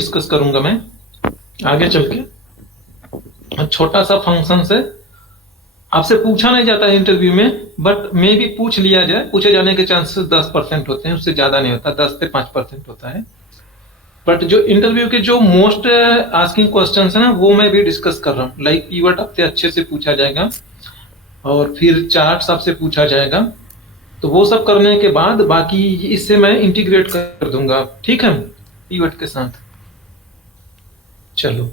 Discuss करूंगा मैं आगे चल के। छोटा सा फंक्शन से आपसे पूछा नहीं जाता है इंटरव्यू में, बट मे भी पूछ लिया जाए, पूछे जाने के चांसेस 10% होते हैं, उससे ज्यादा नहीं होता, 10 से 5% होता है। बट जो इंटरव्यू के जो मोस्ट आस्किंग क्वेश्चंस है ना, वो मैं भी डिस्कस कर रहा हूँ। लाइक कीवर्ड आपसे अच्छे से पूछा जाएगा, और फिर चार्ट्स आपसे पूछा जाएगा। तो वो सब करने के बाद बाकी इससे मैं इंटीग्रेट कर दूंगा, ठीक है, कीवर्ड के साथ। चलो।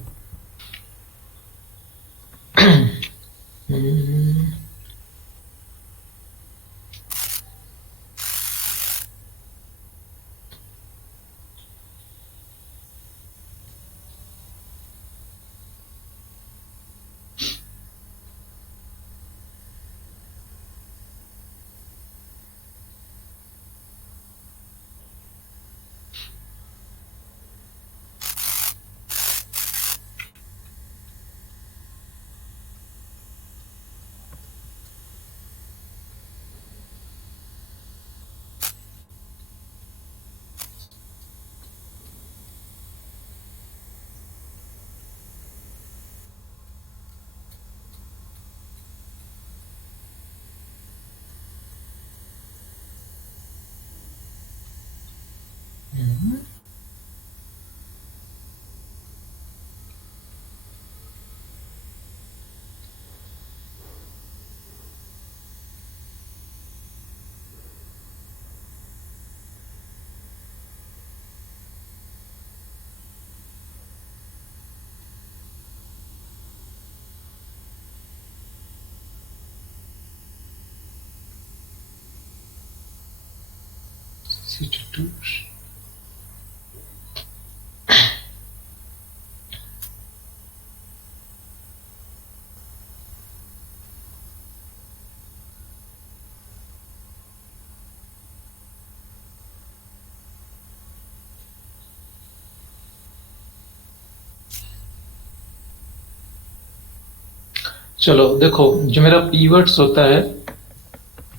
चलो देखो, जो मेरा कीवर्ड्स होता है,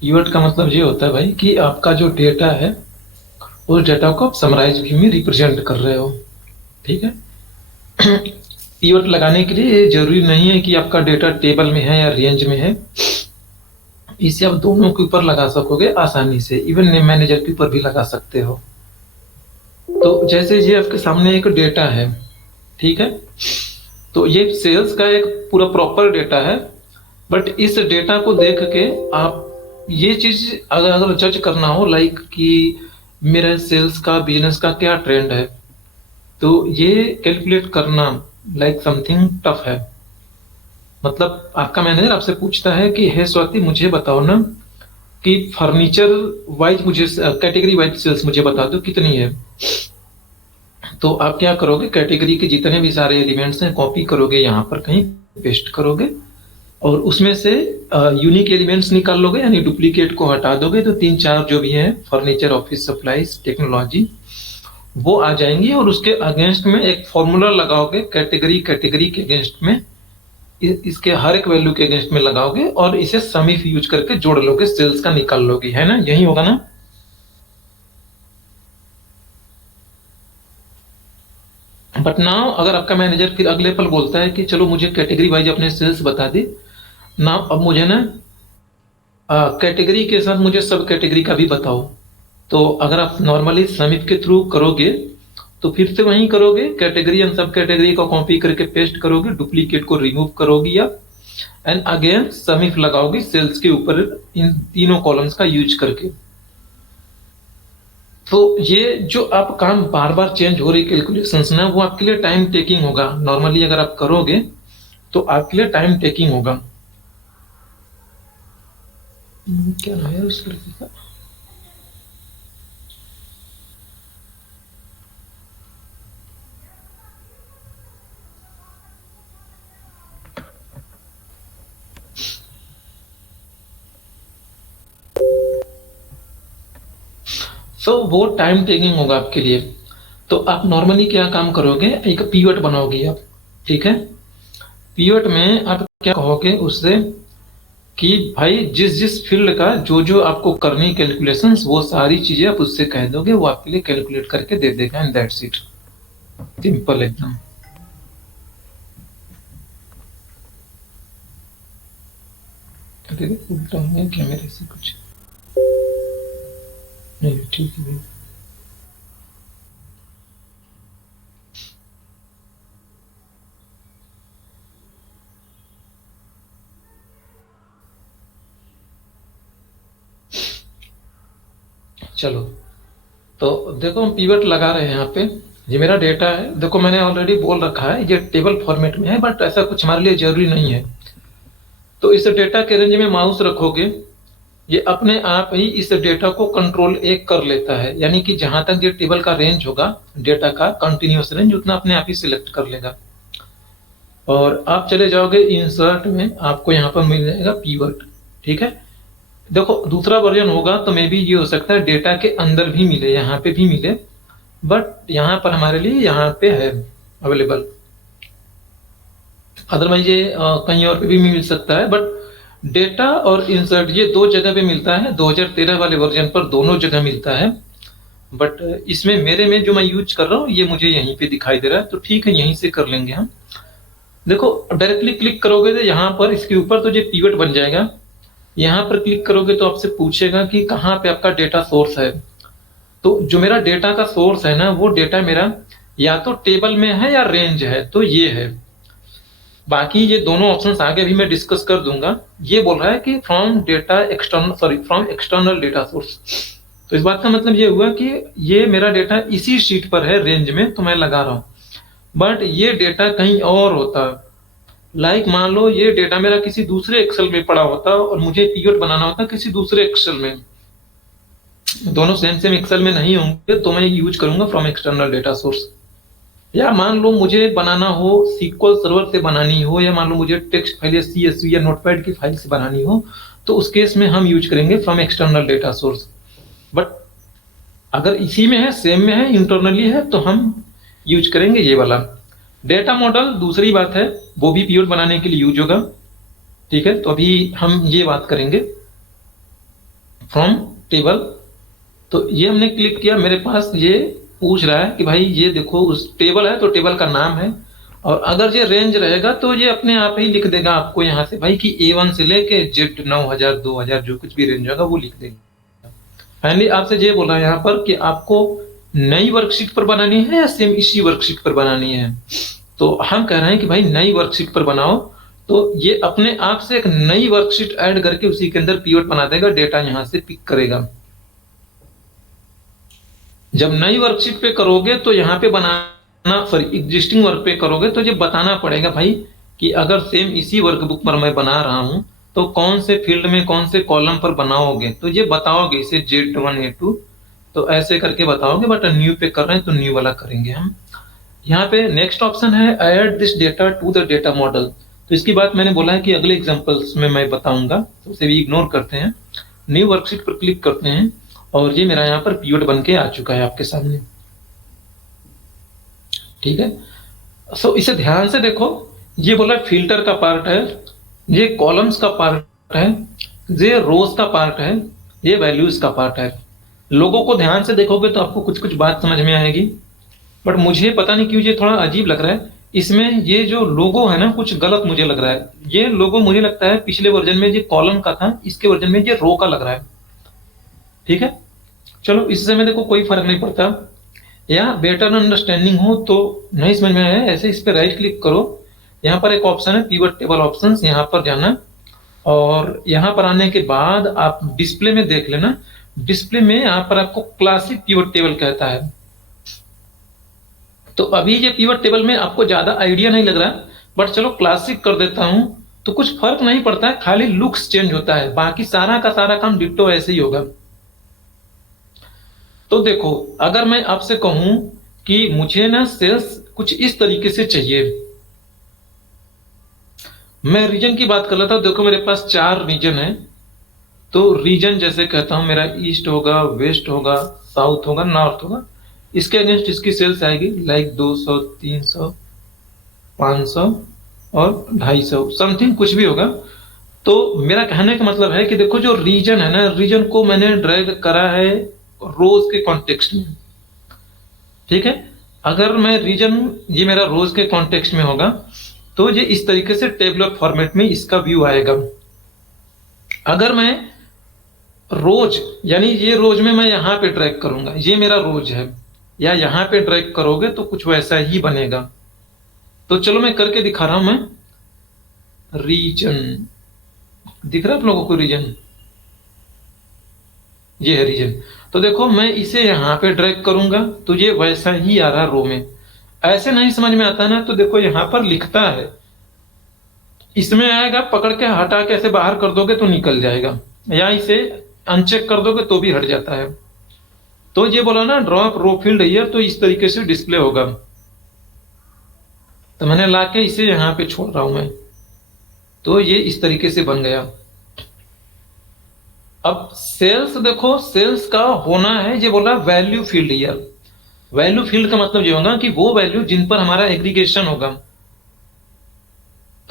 कीवर्ड का मतलब ये होता है भाई कि आपका जो डेटा है, उस डेटा को आप समराइज व्यू में रिप्रेजेंट कर रहे हो, ठीक है। कीवर्ड लगाने के लिए ये जरूरी नहीं है कि आपका डेटा टेबल में है या रेंज में है। इसे आप दोनों के ऊपर लगा सकोगे आसानी से, इवन नेम मैनेजर के ऊपर भी लगा सकते हो। तो जैसे ये आपके सामने एक डेटा है, ठीक है, तो ये सेल्स का एक पूरा प्रॉपर डेटा है। बट इस डेटा को देख के आप ये चीज अगर जज करना हो, लाइक कि मेरा सेल्स का, बिजनेस का क्या ट्रेंड है, तो ये कैलकुलेट करना लाइक समथिंग टफ है। मतलब आपका मैनेजर आपसे पूछता है कि हे स्वाति, मुझे बताओ ना कि फर्नीचर वाइज मुझे कैटेगरी वाइज सेल्स मुझे बता दो कितनी है। तो आप क्या करोगे, कैटेगरी के जितने भी सारे एलिमेंट्स हैं कॉपी करोगे, यहाँ पर कहीं पेस्ट करोगे, और उसमें से यूनिक एलिमेंट्स निकाल लोगे, यानी डुप्लीकेट को हटा दोगे, तो 3-4 जो भी है फर्नीचर, ऑफिस सप्लाईज, टेक्नोलॉजी, वो आ जाएंगी। और उसके अगेंस्ट में एक फॉर्मूला लगाओगे, कैटेगरी के अगेंस्ट में, इसके हर एक वैल्यू के अगेंस्ट में लगाओगे, और इसे सम इफ यूज करके जोड़ लोगे, सेल्स का निकाल लोगे, है ना, यही होगा ना। बट नाउ अगर आपका मैनेजर फिर अगले पल बोलता है कि चलो मुझे कैटेगरी वाइज अपने सेल्स बता दे, नाउ अब मुझे ना कैटेगरी के साथ मुझे सब कैटेगरी का भी बताओ। तो अगर आप नॉर्मली समिट के थ्रू करोगे तो फिर से वहीं करोगे, कैटेगरी एंड सब कैटेगरी को कॉपी करके पेस्ट करोगे, डुप्लीकेट को रिमूव करोगी आप, एंड अगेन समिफ लगाओगे सेल्स के ऊपर, इन तीनों कॉलम्स का यूज करके। तो ये जो आप काम बार बार चेंज हो रही कैलकुलेशंस ना, वो आपके लिए टाइम टेकिंग होगा। नॉर्मली अगर आप करोगे तो आपके लिए टाइम टेकिंग होगा। क्या है उस लड़की का? तो वो टाइम टेकिंग होगा आपके लिए। तो आप नॉर्मली क्या काम करोगे, एक पीवट बनाओगे आप, ठीक है। पीवट में आप क्या कहोगे उससे कि भाई जिस जिस फील्ड का जो जो आपको करनी कैलकुलेशंस, वो सारी चीजें आप उससे कह दोगे, वो आपके लिए कैलकुलेट करके दे देगा, एंड दैट्स इट। सिंपल एकदम। अरे उल्टा हो गया क्या मेरे से कुछ? नहीं ठीक है भाई। चलो, तो देखो हम पीवट लगा रहे हैं यहाँ पे। ये मेरा डेटा है, देखो मैंने ऑलरेडी बोल रखा है ये टेबल फॉर्मेट में है, बट ऐसा कुछ हमारे लिए जरूरी नहीं है। तो इस डेटा के रेंज में माउस रखोगे, ये अपने आप ही इस डेटा को कंट्रोल एक कर लेता है, यानी कि जहां तक ये टेबल का रेंज होगा, डेटा का कंटिन्यूअस रेंज, उतना अपने आप ही सिलेक्ट कर लेगा। और आप चले जाओगे इंसर्ट में, आपको यहाँ पर मिल जाएगा पीवर्ट। ठीक है, देखो दूसरा वर्जन होगा तो मे बी ये हो सकता है डेटा के अंदर भी मिले, यहाँ पे भी मिले, बट यहाँ पर हमारे लिए यहाँ पे है अवेलेबल। अदरवाइज ये कहीं और पे भी मिल सकता है, बट डेटा और इंसर्ट ये दो जगह पे मिलता है। 2013 वाले वर्जन पर दोनों जगह मिलता है, बट इसमें मेरे में जो मैं यूज कर रहा हूँ ये मुझे यहीं पे दिखाई दे रहा है, तो ठीक है यहीं से कर लेंगे हम। देखो डायरेक्टली क्लिक करोगे तो यहाँ पर इसके ऊपर तो ये पीवट बन जाएगा। यहाँ पर क्लिक करोगे तो आपसे पूछेगा कि कहाँ पे आपका डेटा सोर्स है। तो जो मेरा डेटा का सोर्स है ना, वो डेटा मेरा या तो टेबल में है या रेंज है, तो ये है। बाकी ये दोनों ऑप्शंस आगे भी मैं डिस्कस कर दूंगा। ये बोल रहा है कि from data external, sorry from external data source. तो इस बात का मतलब ये हुआ कि ये मेरा डेटा इसी शीट पर है रेंज में, तो मैं लगा रहा हूँ, बट ये डेटा कहीं और होता। लाइक मान लो ये डेटा मेरा किसी दूसरे एक्सेल में पड़ा होता और मुझे पीवट बनाना होता किसी दूसरे एक्सेल में, दोनों सेम सेम एक्सेल में नहीं होंगे, तो मैं यूज करूंगा फ्रॉम एक्सटर्नल डेटा सोर्स। या मान लो मुझे बनाना हो सीक्वल सर्वर से बनानी हो, या मान लो मुझे टेक्स्ट फाइल या सीएसवी या नोटपैड की फाइल से बनानी हो, तो उस केस में हम यूज करेंगे from external data source. But अगर इसी में है, सेम में है, इंटरनली है, तो हम यूज करेंगे ये वाला। डेटा मॉडल दूसरी बात है, वो भी पीवट बनाने के लिए यूज होगा। ठीक है, तो अभी हम ये बात करेंगे फ्रॉम टेबल। तो ये हमने क्लिक किया, मेरे पास ये पूछ रहा है कि भाई ये देखो उस टेबल है, तो टेबल का नाम है, और अगर ये रेंज रहेगा तो ये अपने आप ही लिख देगा आपको यहाँ से भाई कि A1 से लेके Z 9000 2000 जो कुछ भी रेंज होगा वो लिख देगा। फाइनली आपसे ये बोला यहाँ पर कि आपको नई वर्कशीट पर बनानी है या सेम इसी वर्कशीट पर बनानी है। तो हम कह रहे हैं कि भाई नई वर्कशीट पर बनाओ, तो ये अपने आप से एक नई वर्कशीट ऐड करके उसी के अंदर पीवट बना देगा, डेटा यहाँ से पिक करेगा। जब नई वर्कशीट पे करोगे तो यहाँ पे बनाना, सॉरी एग्जिस्टिंग वर्क पे करोगे तो ये बताना पड़ेगा भाई कि अगर सेम इसी वर्कबुक पर मैं बना रहा हूं तो कौन से फील्ड में कौन से कॉलम पर बनाओगे, तो ये बताओगे इसे Z1 A2, तो ऐसे करके बताओगे। बट न्यू पे कर रहे हैं तो न्यू वाला करेंगे हम। यहाँ पे नेक्स्ट ऑप्शन है add this data to the data model. तो इसकी बात मैंने बोला है कि अगले एग्जांपल्स में मैं बताऊंगा, तो उसे भी इग्नोर करते हैं। न्यू वर्कशीट पर क्लिक करते हैं और ये मेरा यहाँ पर पीवट बन के आ चुका है आपके सामने। ठीक है, सो इसे ध्यान से देखो, ये बोला फिल्टर का पार्ट है, ये कॉलम्स का पार्ट है, ये रोज का पार्ट है, ये वैल्यूज का पार्ट है। लोगों को ध्यान से देखोगे तो आपको कुछ कुछ बात समझ में आएगी, बट मुझे पता नहीं क्यों ये थोड़ा अजीब लग रहा है। इसमें ये जो लोगो है ना, कुछ गलत मुझे लग रहा है। ये लोगो मुझे लगता है पिछले वर्जन में ये कॉलम का था, इसके वर्जन में ये रो का लग रहा है। ठीक है, चलो इससे में देखो कोई फर्क नहीं पड़ता। या बेटर अंडरस्टैंडिंग हो तो नहीं समझ में आया, ऐसे इस पर राइट क्लिक करो, यहाँ पर एक ऑप्शन है पीवट टेबल ऑप्शंस, यहाँ पर जाना, और यहाँ पर आने के बाद आप डिस्प्ले में देख लेना। डिस्प्ले में यहाँ पर आपको क्लासिक पीवट टेबल कहता है। तो अभी ये पीवट टेबल में आपको ज्यादा आइडिया नहीं लग रहा, बट चलो क्लासिक कर देता हूं, तो कुछ फर्क नहीं पड़ता है, खाली लुक्स चेंज होता है, बाकी सारा का सारा काम डिट्टो ऐसे ही होगा। तो देखो अगर मैं आपसे कहूं कि मुझे ना सेल्स कुछ इस तरीके से चाहिए, मैं रीजन की बात कर लेता हूं। देखो मेरे पास 4 रीजन है, तो रीजन जैसे कहता हूं मेरा ईस्ट होगा, वेस्ट होगा, साउथ होगा, नॉर्थ होगा। इसके अगेंस्ट इसकी सेल्स आएगी लाइक 200, 300, 500 और 250 समथिंग कुछ भी होगा। तो मेरा कहने का मतलब है कि देखो जो रीजन है ना, रीजन को मैंने ड्रैग करा है रोज के कॉन्टेक्स्ट में। ठीक है, अगर मैं रीजन, ये मेरा रोज के कॉन्टेक्स्ट में होगा, तो ये इस तरीके से टेबलर फॉर्मेट में इसका व्यू आएगा। अगर मैं रोज, यानी ये रोज में मैं यहाँ पे ड्रैग करूंगा, ये मेरा रोज है, या यहाँ पे ड्रैग करोगे तो कुछ वैसा ही बनेगा। तो चलो मैं करके दिखा रहा हूं। मैं रीजन, दिख रहा है आप लोगों को रीजन? ये है रीजन। तो देखो मैं इसे यहाँ पे ड्रैग करूंगा तो ये वैसा ही आ रहा रो में। ऐसे नहीं समझ में आता ना, तो देखो यहाँ पर लिखता है, इसमें आएगा, पकड़ के हटा के ऐसे बाहर कर दोगे तो निकल जाएगा, या इसे अनचेक कर दोगे तो भी हट जाता है। तो ये बोला ना ड्रॉप रो फील्ड हियर, तो इस तरीके से डिस्प्ले होगा। तो मैंने लाके इसे यहाँ पे छोड़ रहा हूं मैं, तो ये इस तरीके से बन गया। अब सेल्स देखो, सेल्स का होना है, ये बोला value field here. Value field का मतलब ये होगा कि वो वैल्यू जिन पर हमारा एग्रीगेशन होगा,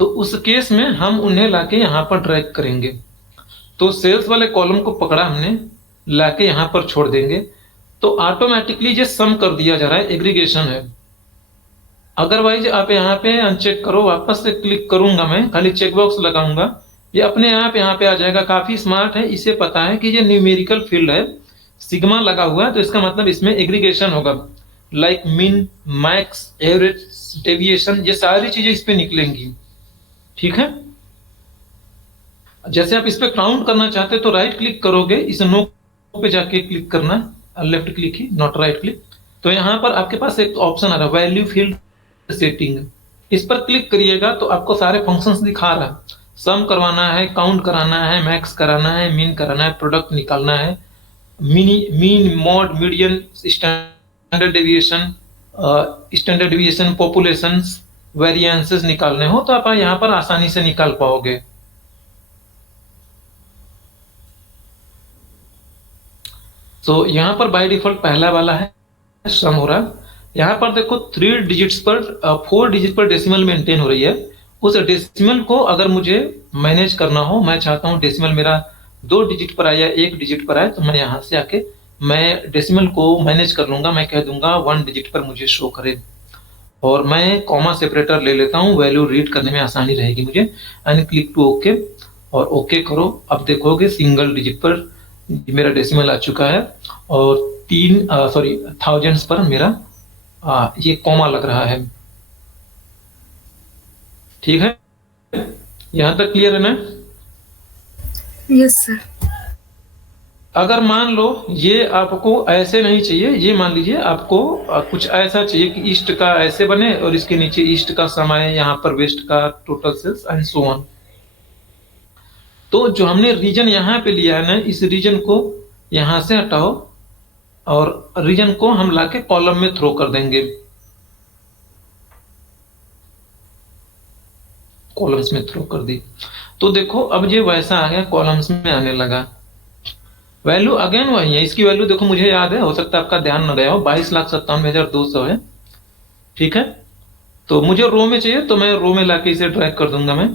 तो उस केस में हम उन्हें लाके यहाँ पर ड्रैग करेंगे। तो सेल्स वाले कॉलम को पकड़ा हमने, लाके यहाँ पर छोड़ देंगे, तो ऑटोमेटिकली ये सम कर दिया जा रहा है, एग्रीगेशन है। अदरवाइज आप यहाँ पे अनचेक करो, वापस से क्लिक करूंगा मैं, खाली चेकबॉक्स लगाऊंगा, ये अपने आप यहाँ पे आ जाएगा। काफी स्मार्ट है, इसे पता है कि ये न्यूमेरिकल फील्ड है, सिग्मा लगा हुआ है, तो इसका मतलब इसमें एग्रीगेशन होगा, like mean, max, average, deviation, ये सारी चीजें इस पे निकलेंगी। ठीक है। जैसे आप इस पे काउंट करना चाहते हैं तो राइट क्लिक करोगे, इस नो पे जाके क्लिक करना, left click he, not right click. तो यहाँ पर आपके पास एक ऑप्शन आ रहा है वैल्यू फील्ड सेटिंग, इस पर क्लिक करिएगा तो आपको सारे फंक्शंस दिखा रहा है। सम करवाना है, काउंट कराना है, मैक्स कराना है, मीन कराना है, प्रोडक्ट निकालना है, mean, mod, median, standard deviation, standard deviation, population, variances निकालने हो तो आप यहाँ पर आसानी से निकाल पाओगे। तो यहाँ पर बाय डिफॉल्ट पहला वाला है सम हो रहा है। यहाँ पर देखो 3 डिजिट्स पर 4 डिजिट पर डेसिमल मेंटेन हो रही है। उस डेसिमल को अगर मुझे मैनेज करना हो, मैं चाहता हूँ डेसिमल मेरा 2 डिजिट पर आया, 1 डिजिट पर आए, तो मैं यहाँ से आके मैं डेसिमल को मैनेज कर लूंगा। मैं कह दूंगा 1 डिजिट पर मुझे शो करे, और मैं कॉमा सेपरेटर ले लेता हूँ, वैल्यू रीड करने में आसानी रहेगी मुझे। एंड क्लिक टू ओके, और ओके करो। अब देखोगे सिंगल डिजिट पर मेरा डेसिमल आ चुका है, और 3 सॉरी थाउजेंड्स पर मेरा ये कॉमा लग रहा है। ठीक है, यहां तक क्लियर है ना? Yes sir. अगर मान लो ये आपको ऐसे नहीं चाहिए, ये मान लीजिए आपको कुछ ऐसा चाहिए कि ईस्ट का ऐसे बने और इसके नीचे ईस्ट का समय, यहाँ पर वेस्ट का total sales and so on. तो जो हमने रीजन यहाँ पे लिया है ना, इस रीजन को यहां से हटाओ और रीजन को हम लाके कॉलम में थ्रो कर देंगे, कॉलम्स में थ्रो कर दी। तो देखो अब ये वैसा आ गया, कॉलम्स में आने लगा। वैल्यू अगेन वही है, इसकी वैल्यू देखो मुझे याद है, हो सकता है आपका ध्यान न गया हो, 22,97,200 है। ठीक है, तो मुझे रो में चाहिए तो मैं रो में लाके इसे ड्रैग कर दूंगा मैं।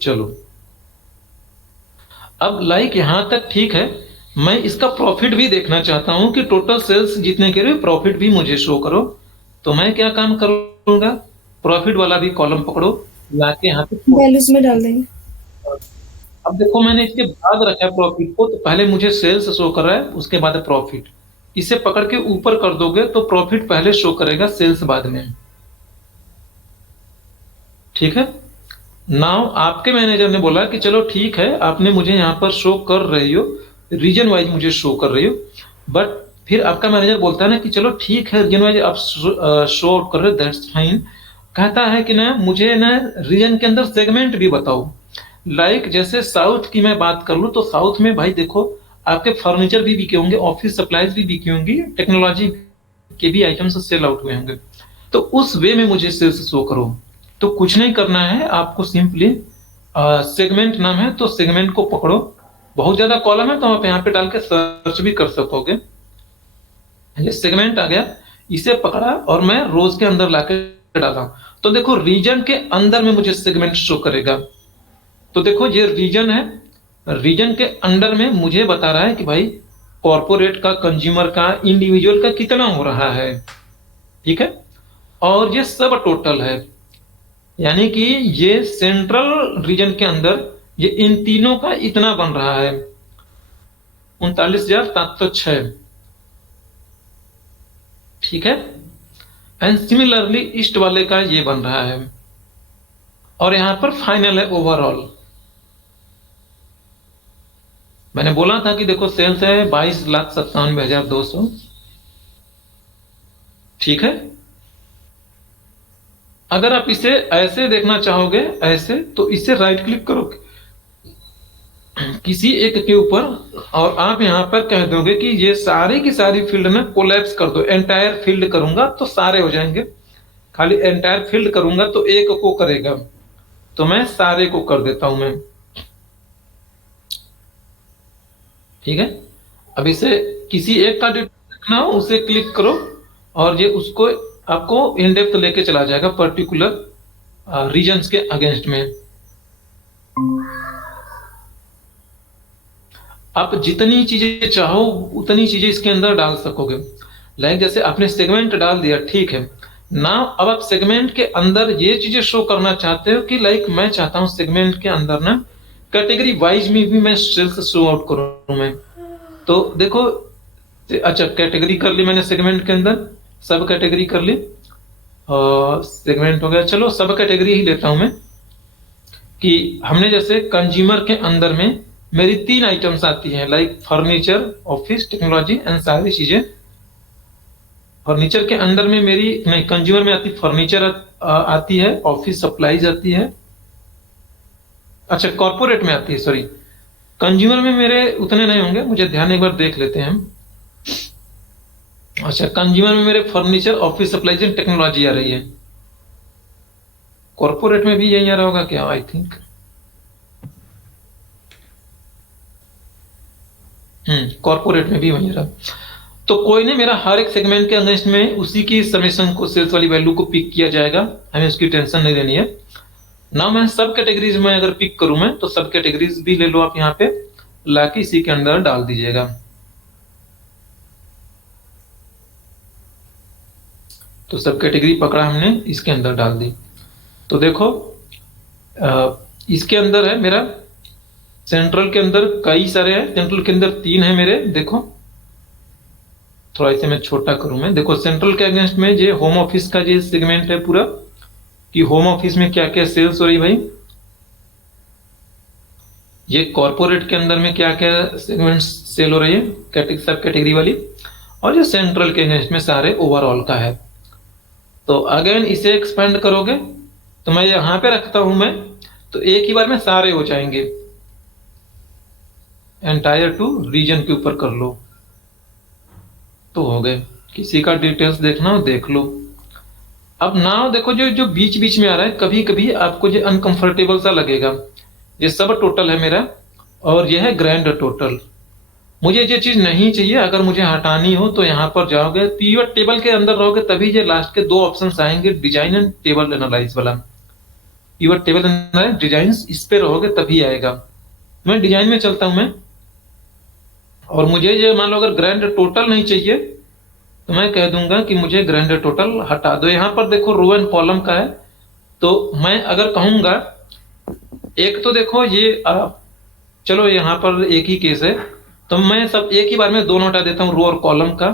चलो अब लाइक यहां तक ठीक है। मैं इसका प्रॉफिट भी देखना चाहता हूं कि टोटल सेल्स जितने के लिए प्रॉफिट भी मुझे शो करो। तो मैं क्या काम करूंगा, प्रॉफिट वाला भी कॉलम पकड़ो, लाके यहाँ पे वैल्यूज में डाल देंगे। अब देखो मैंने इसके बाद रखा है प्रॉफिट को, तो पहले मुझे सेल्स शो कर रहा है, उसके बाद प्रॉफिट। इसे पकड़ के ऊपर कर दोगे तो प्रॉफिट पहले शो करेगा, सेल्स बाद में। ठीक है। नाउ आपके मैनेजर ने बोला कि चलो ठीक है, आपने मुझे यहाँ पर शो कर रही हो, रीजन वाइज मुझे शो कर रही हो, बट फिर आपका मैनेजर बोलता है ना कि चलो ठीक है रीजन वाइज आप शो आउट कर रहे हो, दैट्स फाइन। कहता है कि ना मुझे ना रीजन के अंदर सेगमेंट भी बताओ। लाइक जैसे साउथ की मैं बात कर लूँ तो साउथ में भाई देखो आपके फर्नीचर भी बिके होंगे, ऑफिस सप्लाईज भी बिकी होंगी, टेक्नोलॉजी के भी आइटम्स सेल आउट हुए होंगे। तो उस वे में मुझे सेल्स शो करो। तो कुछ नहीं करना है आपको, सिंपली सेगमेंट नाम है तो सेगमेंट को पकड़ो। बहुत ज्यादा कॉलम है तो आप यहाँ पे डाल के सर्च भी कर सकोगे। ये सेगमेंट आ गया, इसे पकड़ा और मैं रोज के अंदर लाके डाला। तो देखो रीजन के अंदर में मुझे सेगमेंट शो करेगा। तो देखो ये रीजन है, रीजन के अंदर में मुझे बता रहा है कि भाई कॉर्पोरेट का, कंज्यूमर का, इंडिविजुअल का कितना हो रहा है। ठीक है। और ये सब टोटल है, यानी कि ये सेंट्रल रीजन के अंदर ये इन तीनों का इतना बन रहा है 39,706, ठीक है। एंड सिमिलरली ईस्ट वाले का ये बन रहा है, और यहां पर फाइनल है ओवरऑल। मैंने बोला था कि देखो सेल्स है 22,97,200, ठीक है। अगर आप इसे ऐसे देखना चाहोगे ऐसे, तो इसे राइट क्लिक करोगे किसी एक के ऊपर, और आप यहां पर कह दोगे कि ये सारी की सारी फील्ड में कोलैप्स कर दो। एंटायर फील्ड करूंगा तो सारे हो जाएंगे, खाली एंटायर फील्ड करूंगा तो एक को करेगा, तो मैं सारे को कर देता हूं मैं, ठीक है। अब इसे किसी एक का डिटेल देखना हो उसे क्लिक करो, और ये उसको आपको इन डेप्थ लेके चला जाएगा पर्टिकुलर रीजन्स के अगेंस्ट में। आप जितनी चीजें चाहो उतनी चीजें इसके अंदर डाल सकोगे। लाइक जैसे आपने सेगमेंट डाल दिया, ठीक है ना। अब आप सेगमेंट के अंदर ये चीजें शो करना चाहते हो कि लाइक मैं चाहता हूं सेगमेंट के अंदर ना कैटेगरी वाइज में भी मैं सेल्स शो आउट करूं मैं। तो देखो, अच्छा कैटेगरी कर ली मैंने सेगमेंट के अंदर, सब कैटेगरी कर ली, और सेगमेंट हो गया। चलो सब कैटेगरी ही लेता हूं मैं, कि हमने जैसे कंज्यूमर के अंदर में मेरी 3 आइटम्स आती हैं, like furniture, office technology and सारी चीजें। फर्नीचर के अंदर में मेरी नहीं, कंज्यूमर में आती फर्नीचर आती है, ऑफिस सप्लाईज आती है, अच्छा कॉर्पोरेट में आती है, सॉरी कंज्यूमर में मेरे उतने नहीं होंगे, मुझे ध्यान एक बार देख लेते हैं हम। अच्छा कंज्यूमर में मेरे furniture, office supplies and technology आ रही है। कॉर्पोरेट में भी यही आ रहा होगा क्या, आई थिंक। कॉर्पोरेट में भी वही आ रहा। तो कोई नहीं, मेरा हर एक सेगमेंट के अगेंस्ट में उसी की समेशन को, सेल्स वाली वैल्यू को पिक किया जाएगा, हमें उसकी टेंशन नहीं लेनी है ना। मैं सब कैटेगरीज में अगर पिक करूं मैं, तो सब कैटेगरीज भी ले लो आप यहाँ पे लाके इसी के अंदर डाल दीजिएगा। तो सब कैटेगरी पकड़ा हमने, इसके अंदर डाल दी। तो देखो इसके अंदर है मेरा, सेंट्रल के अंदर कई सारे हैं, सेंट्रल के अंदर 3 है मेरे। देखो थोड़ा इसे मैं छोटा करूं मैं, देखो सेंट्रल के अगेंस्ट में ये होम ऑफिस का ये सेगमेंट है पूरा, कि होम ऑफिस में क्या क्या सेल्स हो रही भाई। ये कॉर्पोरेट के अंदर में क्या क्या सेगमेंट सेल हो रही है, सब कैटेगरी वाली, और ये सेंट्रल के अगेंस्ट में सारे ओवरऑल का है। तो अगेन इसे एक्सपेंड करोगे तो मैं यहां पे रखता हूं मैं, तो एक ही बार में सारे हो जाएंगे। एंटायर टू रीजन के ऊपर कर लो तो हो गए। किसी का डिटेल्स देखना हो देख लो। अब नाउ देखो जो जो बीच बीच में आ रहा है, कभी कभी आपको जो अनकंफर्टेबल सा लगेगा। ये सब टोटल है मेरा, और ये है ग्रैंड टोटल। मुझे ये चीज नहीं चाहिए, अगर मुझे हटानी हो तो यहाँ पर जाओगे, पीवट टेबल के अंदर रहोगे तभी ये लास्ट के 2 ऑप्शन आएंगे, डिजाइन एंड टेबल एनालाइज वाला। पीवट टेबल एनालाइज डिजाइन, इस पे रहोगे तभी आएगा। मैं डिजाइन में चलता हूं मैं, और मुझे ये मान लो अगर ग्रैंड टोटल नहीं चाहिए तो मैं कह दूंगा कि मुझे ग्रैंड टोटल हटा दो। यहां पर देखो रो एंड कॉलम का है, तो मैं अगर कहूंगा एक, तो देखो ये चलो यहां पर एक ही केस है, तो मैं सब एक ही बार में दोनों हटा देता हूं, रो और कॉलम का।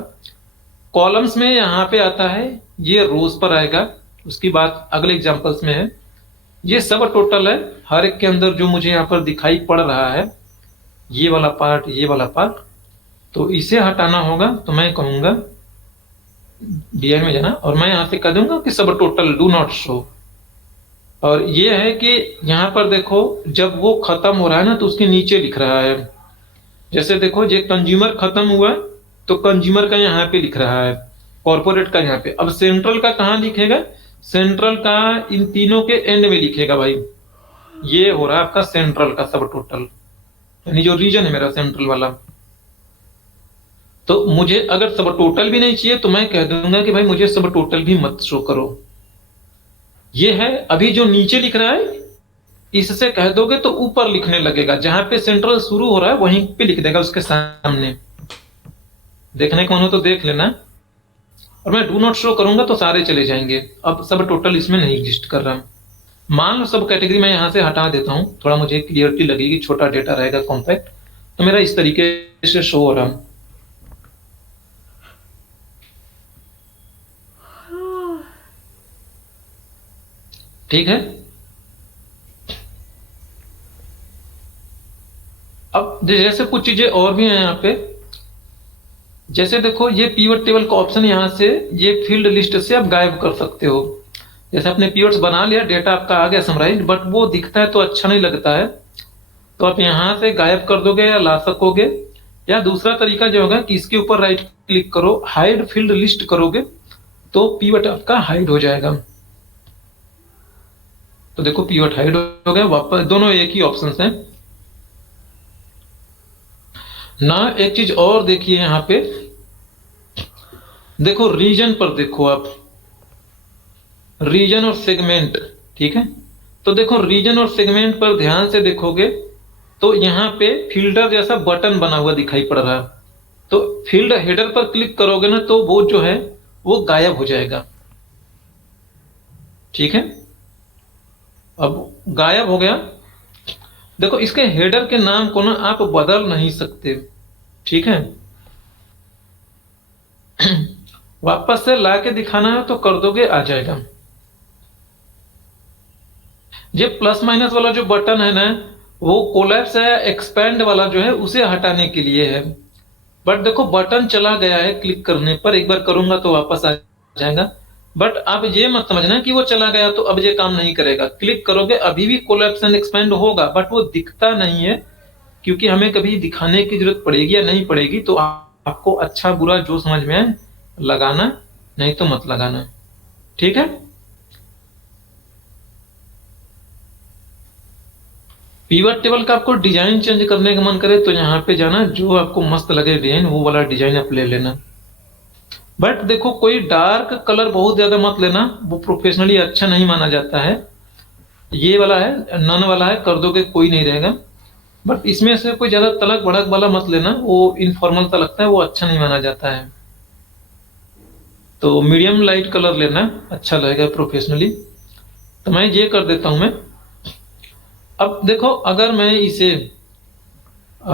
कॉलम्स में यहां पे आता है, ये रोज पर आएगा, उसकी बात अगले एग्जांपल्स में है। ये सब टोटल है, हर एक के अंदर जो मुझे यहाँ पर दिखाई पड़ रहा है, ये वाला पार्ट, ये वाला पार्ट, तो इसे हटाना होगा। तो मैं कहूंगा डिजाइन में जाना, और मैं यहां से कह दूंगा कि सब टोटल डू नॉट शो। और ये है कि यहां पर देखो जब वो खत्म हो रहा है ना, तो उसके नीचे लिख रहा है, जैसे देखो ये कंज्यूमर खत्म हुआ तो कंज्यूमर का यहाँ पे लिख रहा है, कॉर्पोरेट का यहाँ पे। अब सेंट्रल का कहाँ लिखेगा, सेंट्रल का इन तीनों के एंड में लिखेगा भाई। ये हो रहा है आपका सेंट्रल का सब टोटल, यानी जो रीजन है मेरा सेंट्रल वाला। तो मुझे अगर सब टोटल भी नहीं चाहिए तो मैं कह दूंगा कि भाई मुझे सब टोटल भी मत शो करो। ये है अभी जो नीचे लिख रहा है, इससे कह दोगे तो ऊपर लिखने लगेगा, जहां पे सेंट्रल शुरू हो रहा है वहीं पे लिख देगा उसके सामने। देखने को मन हो तो देख लेना। और मैं डू नॉट शो करूंगा तो सारे चले जाएंगे। अब सब टोटल इसमें नहीं एग्जिस्ट कर रहा। मान लो सब कैटेगरी मैं यहाँ से हटा देता हूँ, थोड़ा मुझे क्लियरिटी लगेगी, छोटा डेटा रहेगा कॉम्पैक्ट, तो मेरा इस तरीके से शो हो रहा। ठीक है। अब जैसे कुछ चीजें और भी हैं यहाँ पे, जैसे देखो ये पीवट टेबल का ऑप्शन यहाँ से ये फील्ड लिस्ट से आप गायब कर सकते हो। जैसे आपने पीवट्स बना लिया, डेटा आपका आ गया समराइज, बट वो दिखता है तो अच्छा नहीं लगता है, तो आप यहाँ से गायब कर दोगे या ला सकोगे। या दूसरा तरीका जो होगा कि इसके ऊपर राइट क्लिक करो, हाइड फील्ड लिस्ट करोगे तो पीवट आपका हाइड हो जाएगा। तो देखो पीवट हाइड हो गया, वापस दोनों एक ही ऑप्शन है ना। एक चीज और देखिए यहाँ पे, देखो रीजन पर देखो आप, रीजन और सेगमेंट। ठीक है, तो देखो रीजन और सेगमेंट पर ध्यान से देखोगे तो यहाँ पे फिल्टर जैसा बटन बना हुआ दिखाई पड़ रहा है। तो फील्ड हेडर पर क्लिक करोगे ना तो वो जो है वो गायब हो जाएगा। ठीक है, अब गायब हो गया। देखो इसके हेडर के नाम को ना आप बदल नहीं सकते। ठीक है, वापस से ला के दिखाना है तो कर दोगे, आ जाएगा। ये प्लस माइनस वाला जो बटन है ना, वो कोलैप्स है, एक्सपैंड वाला जो है उसे हटाने के लिए है। बट देखो बटन चला गया है, क्लिक करने पर एक बार करूंगा तो वापस आ जाएगा। बट आप ये मत समझना कि वो चला गया तो अब ये काम नहीं करेगा। क्लिक करोगे अभी भी कोलैप्स एंड एक्सपैंड होगा, बट वो दिखता नहीं है, क्योंकि हमें कभी दिखाने की जरूरत पड़ेगी या नहीं पड़ेगी तो आपको अच्छा बुरा जो समझ में आए लगाना, नहीं तो मत लगाना। ठीक है, पीवट टेबल का आपको डिजाइन चेंज करने का मन करे तो यहाँ पे जाना, जो आपको मस्त लगे डिजाइन वो वाला डिजाइन आप ले लेना। बट देखो कोई डार्क कलर बहुत ज्यादा मत लेना, वो प्रोफेशनली अच्छा नहीं माना जाता है। ये वाला है, नन वाला है, कर दोगे कोई नहीं रहेगा। बट इसमें से कोई ज्यादा तलक भड़क वाला मत लेना, वो इनफॉर्मल सा लगता है, वो अच्छा नहीं माना जाता है। तो मीडियम लाइट कलर लेना, अच्छा लगेगा प्रोफेशनली। तो मैं ये कर देता हूं मैं। अब देखो अगर मैं इसे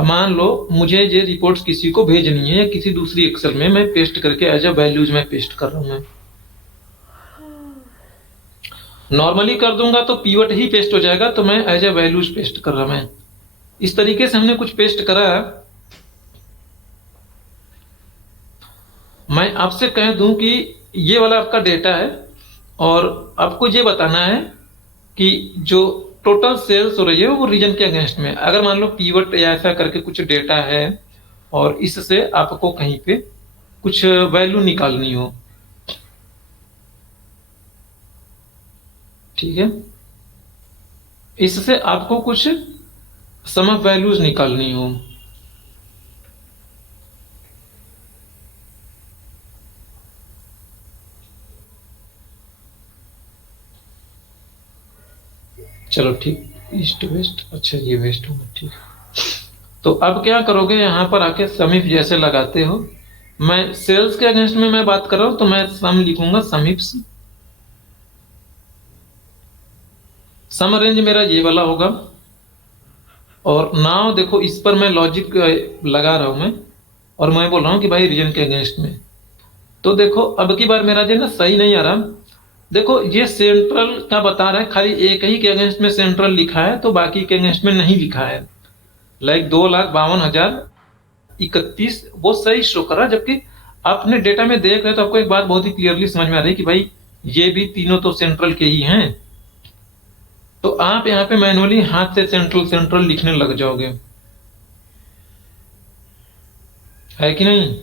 मान लो मुझे ये रिपोर्ट्स किसी को भेजनी है या किसी दूसरी एक्सेल में, मैं पेस्ट करके एज अ वैल्यूज में पेस्ट कर रहा हूं। मैं नॉर्मली कर दूंगा तो पीवट ही पेस्ट हो जाएगा, तो मैं एज अ वैल्यूज पेस्ट कर रहा हूं। मैं इस तरीके से हमने कुछ पेस्ट करा। मैं आपसे कह दूं कि ये वाला आपका डेटा है और आपको ये बताना है कि जो टोटल सेल्स हो रही है वो रीजन के अगेंस्ट में। अगर मान लो पीवट या ऐसा करके कुछ डेटा है और इससे आपको कहीं पे कुछ वैल्यू निकालनी हो, ठीक है, इससे आपको कुछ सम ऑफ वैल्यूज निकालनी हो, चलो ठीक, ईस्ट वेस्ट, अच्छा ये वेस्ट होगा, ठीक। तो अब क्या करोगे, यहां पर आके समीप जैसे लगाते हो, मैं सेल्स के अगेंस्ट में मैं बात कर रहा हूं तो मैं सम लिखूंगा, समीप्स। सम रेंज मेरा ये वाला होगा। और नाउ देखो इस पर मैं लॉजिक लगा रहा हूं मैं, और मैं बोल रहा हूं कि भाई रीजन के अगेंस्ट में। तो देखो अब की बार मेरा जो ना सही नहीं आ रहा। देखो ये सेंट्रल का बता रहा है, खाली एक ही के अगेंस्ट में सेंट्रल लिखा है तो बाकी के अगेंस्ट में नहीं लिखा है। लाइक 2,52,031 वो सही शो कर रहा है, जबकि आपने डेटा में देख रहे तो आपको एक बात बहुत ही क्लियरली समझ में आ रही है कि भाई ये भी तीनों तो सेंट्रल के ही हैं। तो आप यहाँ पे मैनुअली हाथ से सेंट्रल सेंट्रल लिखने लग जाओगे, है कि नहीं।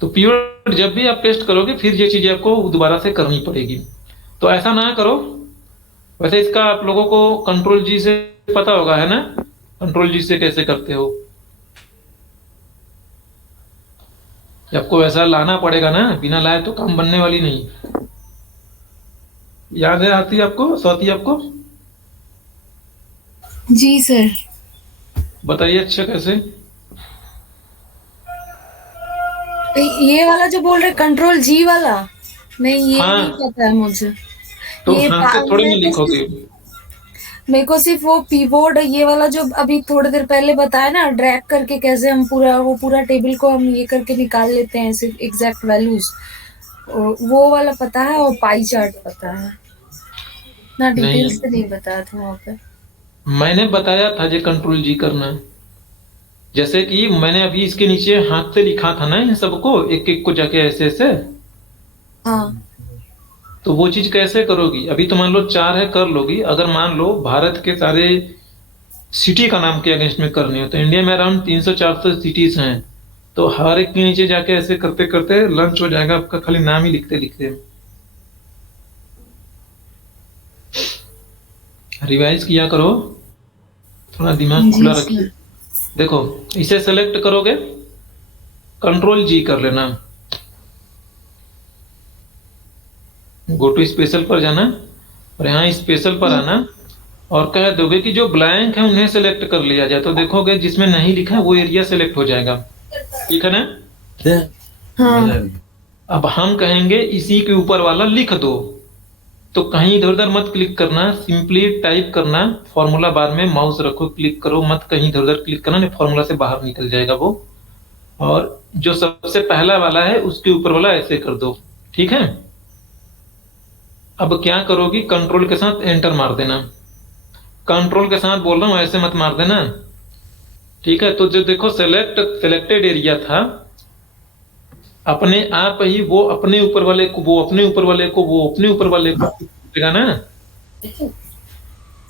तो पीवट जब भी आप पेस्ट करोगे फिर ये चीजें आपको दोबारा से करनी पड़ेगी, तो ऐसा ना करो। वैसे इसका आप लोगों को कंट्रोल जी से पता होगा, है ना, कंट्रोल जी से कैसे करते हो। आपको वैसा लाना पड़ेगा ना, बिना लाए तो काम बनने वाली नहीं। याद है आती आपको, स्वाति आपको? जी सर। बताइए अच्छा कैसे। ये वाला जो बोल रहे कंट्रोल जी वाला, नहीं ये नहीं हाँ, पता है मुझे। तो ये हाँ से थोड़ी ना लिखोगे। मेरे को सिर्फ वो कीबोर्ड ये वाला जो अभी थोड़ी देर पहले बताया ना, ड्रैग करके कैसे हम पूरा टेबल को हम ये करके निकाल लेते हैं सिर्फ एग्जैक्ट वैल्यूज, वो वाला पता है और पाई चार्ट पता है ना, डिटेल नहीं, से नहीं बताया था वहाँ पे। मैंने बताया था जे कंट्रोल जी करना। जैसे कि मैंने अभी इसके नीचे हाथ से लिखा था ना इन सबको, एक एक को जाके ऐसे ऐसे। हाँ तो वो चीज कैसे करोगी? अभी तो मान लो चार है, कर लोगी। अगर मान लो भारत के सारे सिटी का नाम के अगेंस्ट में करनी हो, तो इंडिया में अराउंड 300-400 सिटीज हैं। तो हर एक के नीचे जाके ऐसे करते करते लंच हो जाएगा आपका, खाली नाम ही लिखते लिखते। रिवाइज किया करो, थोड़ा दिमाग जी खुला सर। रखिए। देखो, इसे सेलेक्ट करोगे, कंट्रोल जी कर लेना, गो टू स्पेशल पर जाना, और यहाँ स्पेशल पर आना, और कह दोगे कि जो ब्लैंक है उन्हें सेलेक्ट कर लिया जाए। तो देखोगे जिसमें नहीं लिखा है वो एरिया सेलेक्ट हो जाएगा। ठीक है ना? हाँ अब हम कहेंगे इसी के ऊपर वाला लिख दो। तो कहीं इधर उधर मत क्लिक करना, सिंपली टाइप करना फॉर्मूला बार में, माउस रखो, क्लिक करो मत, कहीं इधर उधर क्लिक करना नहीं, फॉर्मूला से बाहर निकल जाएगा वो। और जो सबसे पहला वाला है उसके ऊपर वाला ऐसे कर दो। ठीक है? अब क्या करोगी, कंट्रोल के साथ एंटर मार देना। कंट्रोल के साथ बोल रहा हूं, ऐसे मत मार देना। ठीक है? तो जो देखो सेलेक्टेड एरिया था, अपने आप ही वो अपने ऊपर वाले को, वो अपने ऊपर वाले को, वो अपने ऊपर वाले को देगा ना।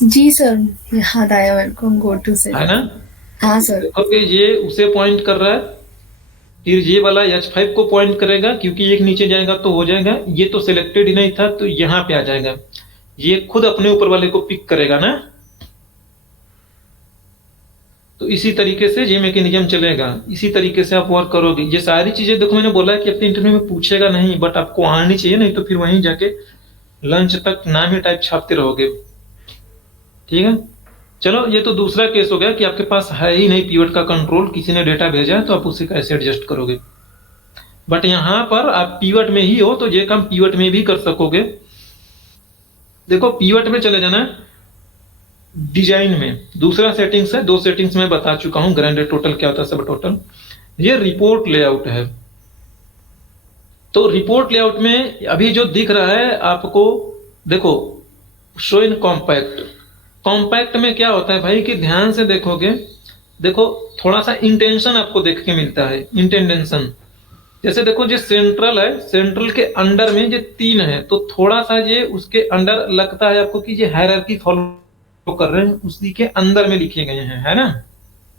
जी सर, याद आया मेरे को, गो टू से। है ना? हाँ सर। देखोगे ये उसे पॉइंट कर रहा है, फिर ये वाला H5 को पॉइंट करेगा, क्योंकि एक नीचे जाएगा तो हो जाएगा। ये तो सिलेक्टेड ही नहीं था तो यहाँ पे आ जाएगा। ये खुद अपने ऊपर वाले को पिक करेगा ना। तो इसी तरीके से ये मैकेनिज्म चलेगा, इसी तरीके से आप वर्क करोगे। ये सारी चीजें देखो, मैंने बोला कि अपने इंटरव्यू में पूछेगा नहीं, बट आपको आनी चाहिए, नहीं तो फिर वहीं जाके लंच तक नाम ही टाइप छापते रहोगे। ठीक है? चलो, ये तो दूसरा केस हो गया कि आपके पास है ही नहीं पीवट का कंट्रोल, किसी ने डेटा भेजा है तो आप उसे कैसे एडजस्ट करोगे। बट यहां पर आप पीवट में ही हो तो ये काम पीवट में भी कर सकोगे। देखो, पीवट में चले जाना, डिजाइन में दूसरा सेटिंग्स है, दो सेटिंग्स मैं बता चुका हूं, ग्रैंड टोटल क्या होता है, सब टोटल। ये रिपोर्ट लेआउट है। तो रिपोर्ट लेआउट में अभी जो दिख रहा है आपको, देखो, शो इन कॉम्पैक्ट। कॉम्पैक्ट में क्या होता है भाई कि ध्यान से देखोगे, देखो थोड़ा सा इंटेंशन आपको देख के मिलता है, इंटेंडेंशन। जैसे देखो, जो सेंट्रल है, सेंट्रल के अंडर में ये तीन है, तो थोड़ा सा ये उसके अंडर लगता है आपको कि ये हायरार्की फॉलो कर रहे हैं, उसी के अंदर में लिखे गए हैं, है ना।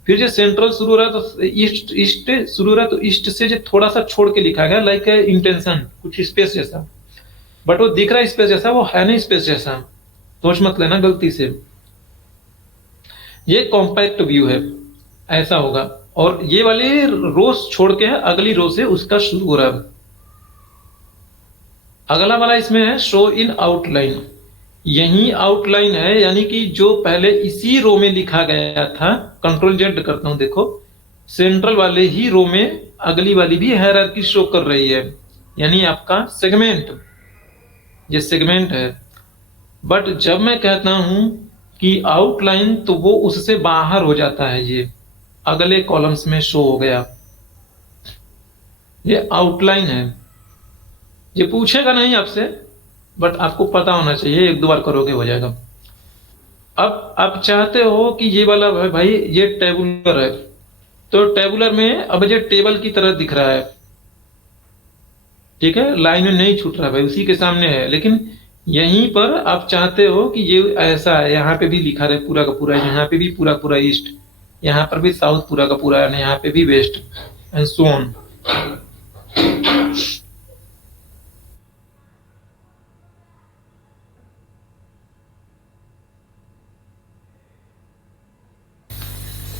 फिर जो सेंट्रल शुरू हो रहा है तो ईस्ट, ईस्ट शुरू हो रहा है तो ईस्ट से जो थोड़ा सा छोड़ के लिखा गया, लाइक इंटेंशन, कुछ स्पेस जैसा। बट वो दिख रहा है स्पेस जैसा, वो है नहीं स्पेस जैसा, सोच मत लेना गलती से। ये कॉम्पैक्ट व्यू है, ऐसा होगा। और ये वाले रोज छोड़ के है, अगली रो से उसका शुरू हो रहा है। अगला वाला इसमें है शो इन आउटलाइन। यही आउटलाइन है, यानी कि जो पहले इसी रो में लिखा गया था। कंट्रोल जेड करता हूं, देखो सेंट्रल वाले ही रो में अगली वाली भी हायरार्की शो कर रही है, यानी आपका सेगमेंट, ये सेगमेंट है। बट जब मैं कहता हूं कि आउटलाइन, तो वो उससे बाहर हो जाता है, ये अगले कॉलम्स में शो हो गया। ये आउटलाइन है। ये पूछेगा नहीं आपसे, बट आपको पता होना चाहिए, एक दो बार करोगे हो जाएगा। अब आप चाहते हो कि ये वाला भाई ये टेबुलर है, तो टेबुलर में अब ये टेबल की तरह दिख रहा है। ठीक है, लाइन में नहीं छूट रहा भाई, उसी के सामने है। लेकिन यहीं पर आप चाहते हो कि ये ऐसा है, यहाँ पे भी लिखा रहे पूरा का पूरा, यहाँ पे भी पूरा पूरा ईस्ट, यहाँ पर भी साउथ पूरा का पूरा, यहाँ पे भी west, and so on.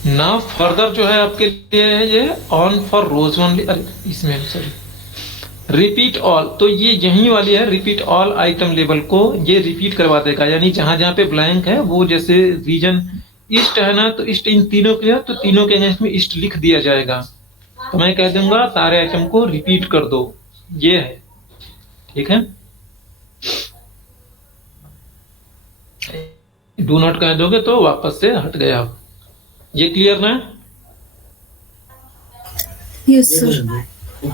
Now further जो है आपके लिए है ये ऑन फॉर रोज ओनली, अरे इसमें सॉरी, रिपीट ऑल। तो ये यही वाली है, रिपीट ऑल आइटम लेबल को ये रिपीट करवा देगा, यानी जहां जहां पे ब्लैंक है वो, जैसे रीजन ईस्ट है ना, तो ईस्ट इन तीनों के लिए, तो तीनों के अगेंस्ट में ईस्ट लिख दिया जाएगा। तो मैं कह दूंगा सारे आइटम को रिपीट कर दो, ये है, ठीक है। डू नॉट कह दोगे तो वापस से हट गए आप। ये क्लियर ना? Yes sir.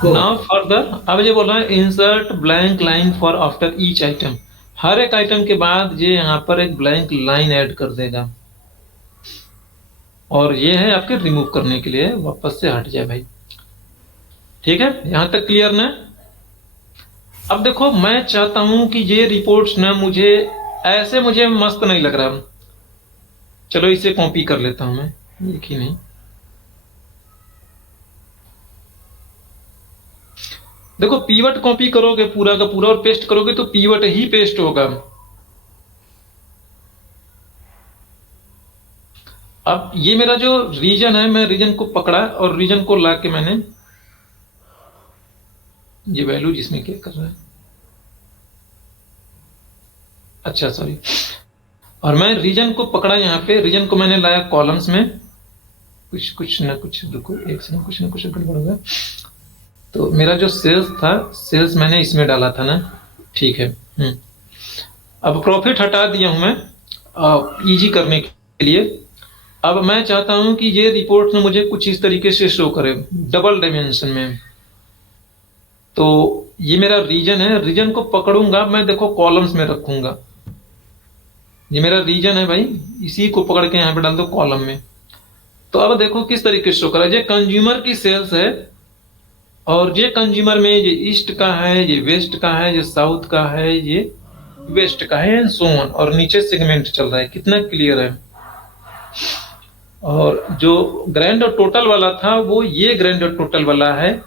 नाउ फर्दर, अब ये बोल रहा है insert blank line for after each item. हर एक आइटम के बाद ये यहाँ पर एक ब्लैंक लाइन ऐड कर देगा, और ये है आपके रिमूव करने के लिए, वापस से हट जाए भाई। ठीक है, यहां तक क्लियर ना? अब देखो मैं चाहता हूं कि ये रिपोर्ट्स ना मुझे ऐसे मुझे मस्त नहीं लग रहा। चलो इसे कॉपी कर लेता हूं मैं, एक ही नहीं। देखो पीवट कॉपी करोगे पूरा का पूरा और पेस्ट करोगे तो पीवट ही पेस्ट होगा। अब ये मेरा जो रीजन है, मैं रीजन को पकड़ा और रीजन को लाके मैंने ये वैल्यू जिसमें क्या कर रहा है, अच्छा सॉरी, और मैं रीजन को पकड़ा, यहाँ पे रीजन को मैंने लाया कॉलम्स में। कुछ ना कुछ, रुको एक सेकंड, कुछ ना कुछ गड़बड़ होगा। तो मेरा जो सेल्स था, सेल्स मैंने इसमें डाला था ना, ठीक है। अब प्रॉफिट हटा दिया हूं मैं इजी करने के लिए। अब मैं चाहता हूं कि ये रिपोर्ट में मुझे कुछ इस तरीके से शो करे, डबल डायमेंशन में। तो ये मेरा रीजन है, रीजन को पकड़ूंगा मैं, देखो कॉलम्स में रखूंगा। ये मेरा रीजन है भाई, इसी को पकड़ के यहाँ पे डाल दो कॉलम में। तो अब देखो किस तरीके से शो करा, ये कंज्यूमर की सेल्स है, और ये कंज्यूमर में ये ईस्ट का है, ये वेस्ट का है, ये साउथ का है, ये वेस्ट का है, सो ऑन। और नीचे सेगमेंट चल रहा है, कितना क्लियर है। और जो ग्रैंड और टोटल वाला था वो ये ग्रैंड और टोटल वाला है।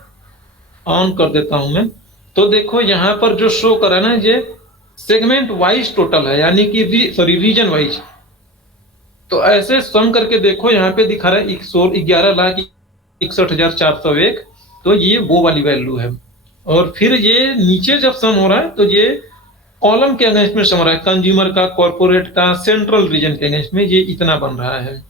ऑन कर देता हूं मैं, तो देखो यहां पर जो शो करा ना, ये सेगमेंट वाइज टोटल है, यानी कि सॉरी रीजन वाइज। तो ऐसे सम करके देखो, यहाँ पे दिखा रहा है 11,61,401, तो ये वो वाली वैल्यू है। और फिर ये नीचे जब सम हो रहा है तो ये कॉलम के अगेंस्ट में सम हो रहा है, कंज्यूमर का, कॉर्पोरेट का, सेंट्रल रीजन के अगेंस्ट में, ये इतना बन रहा है।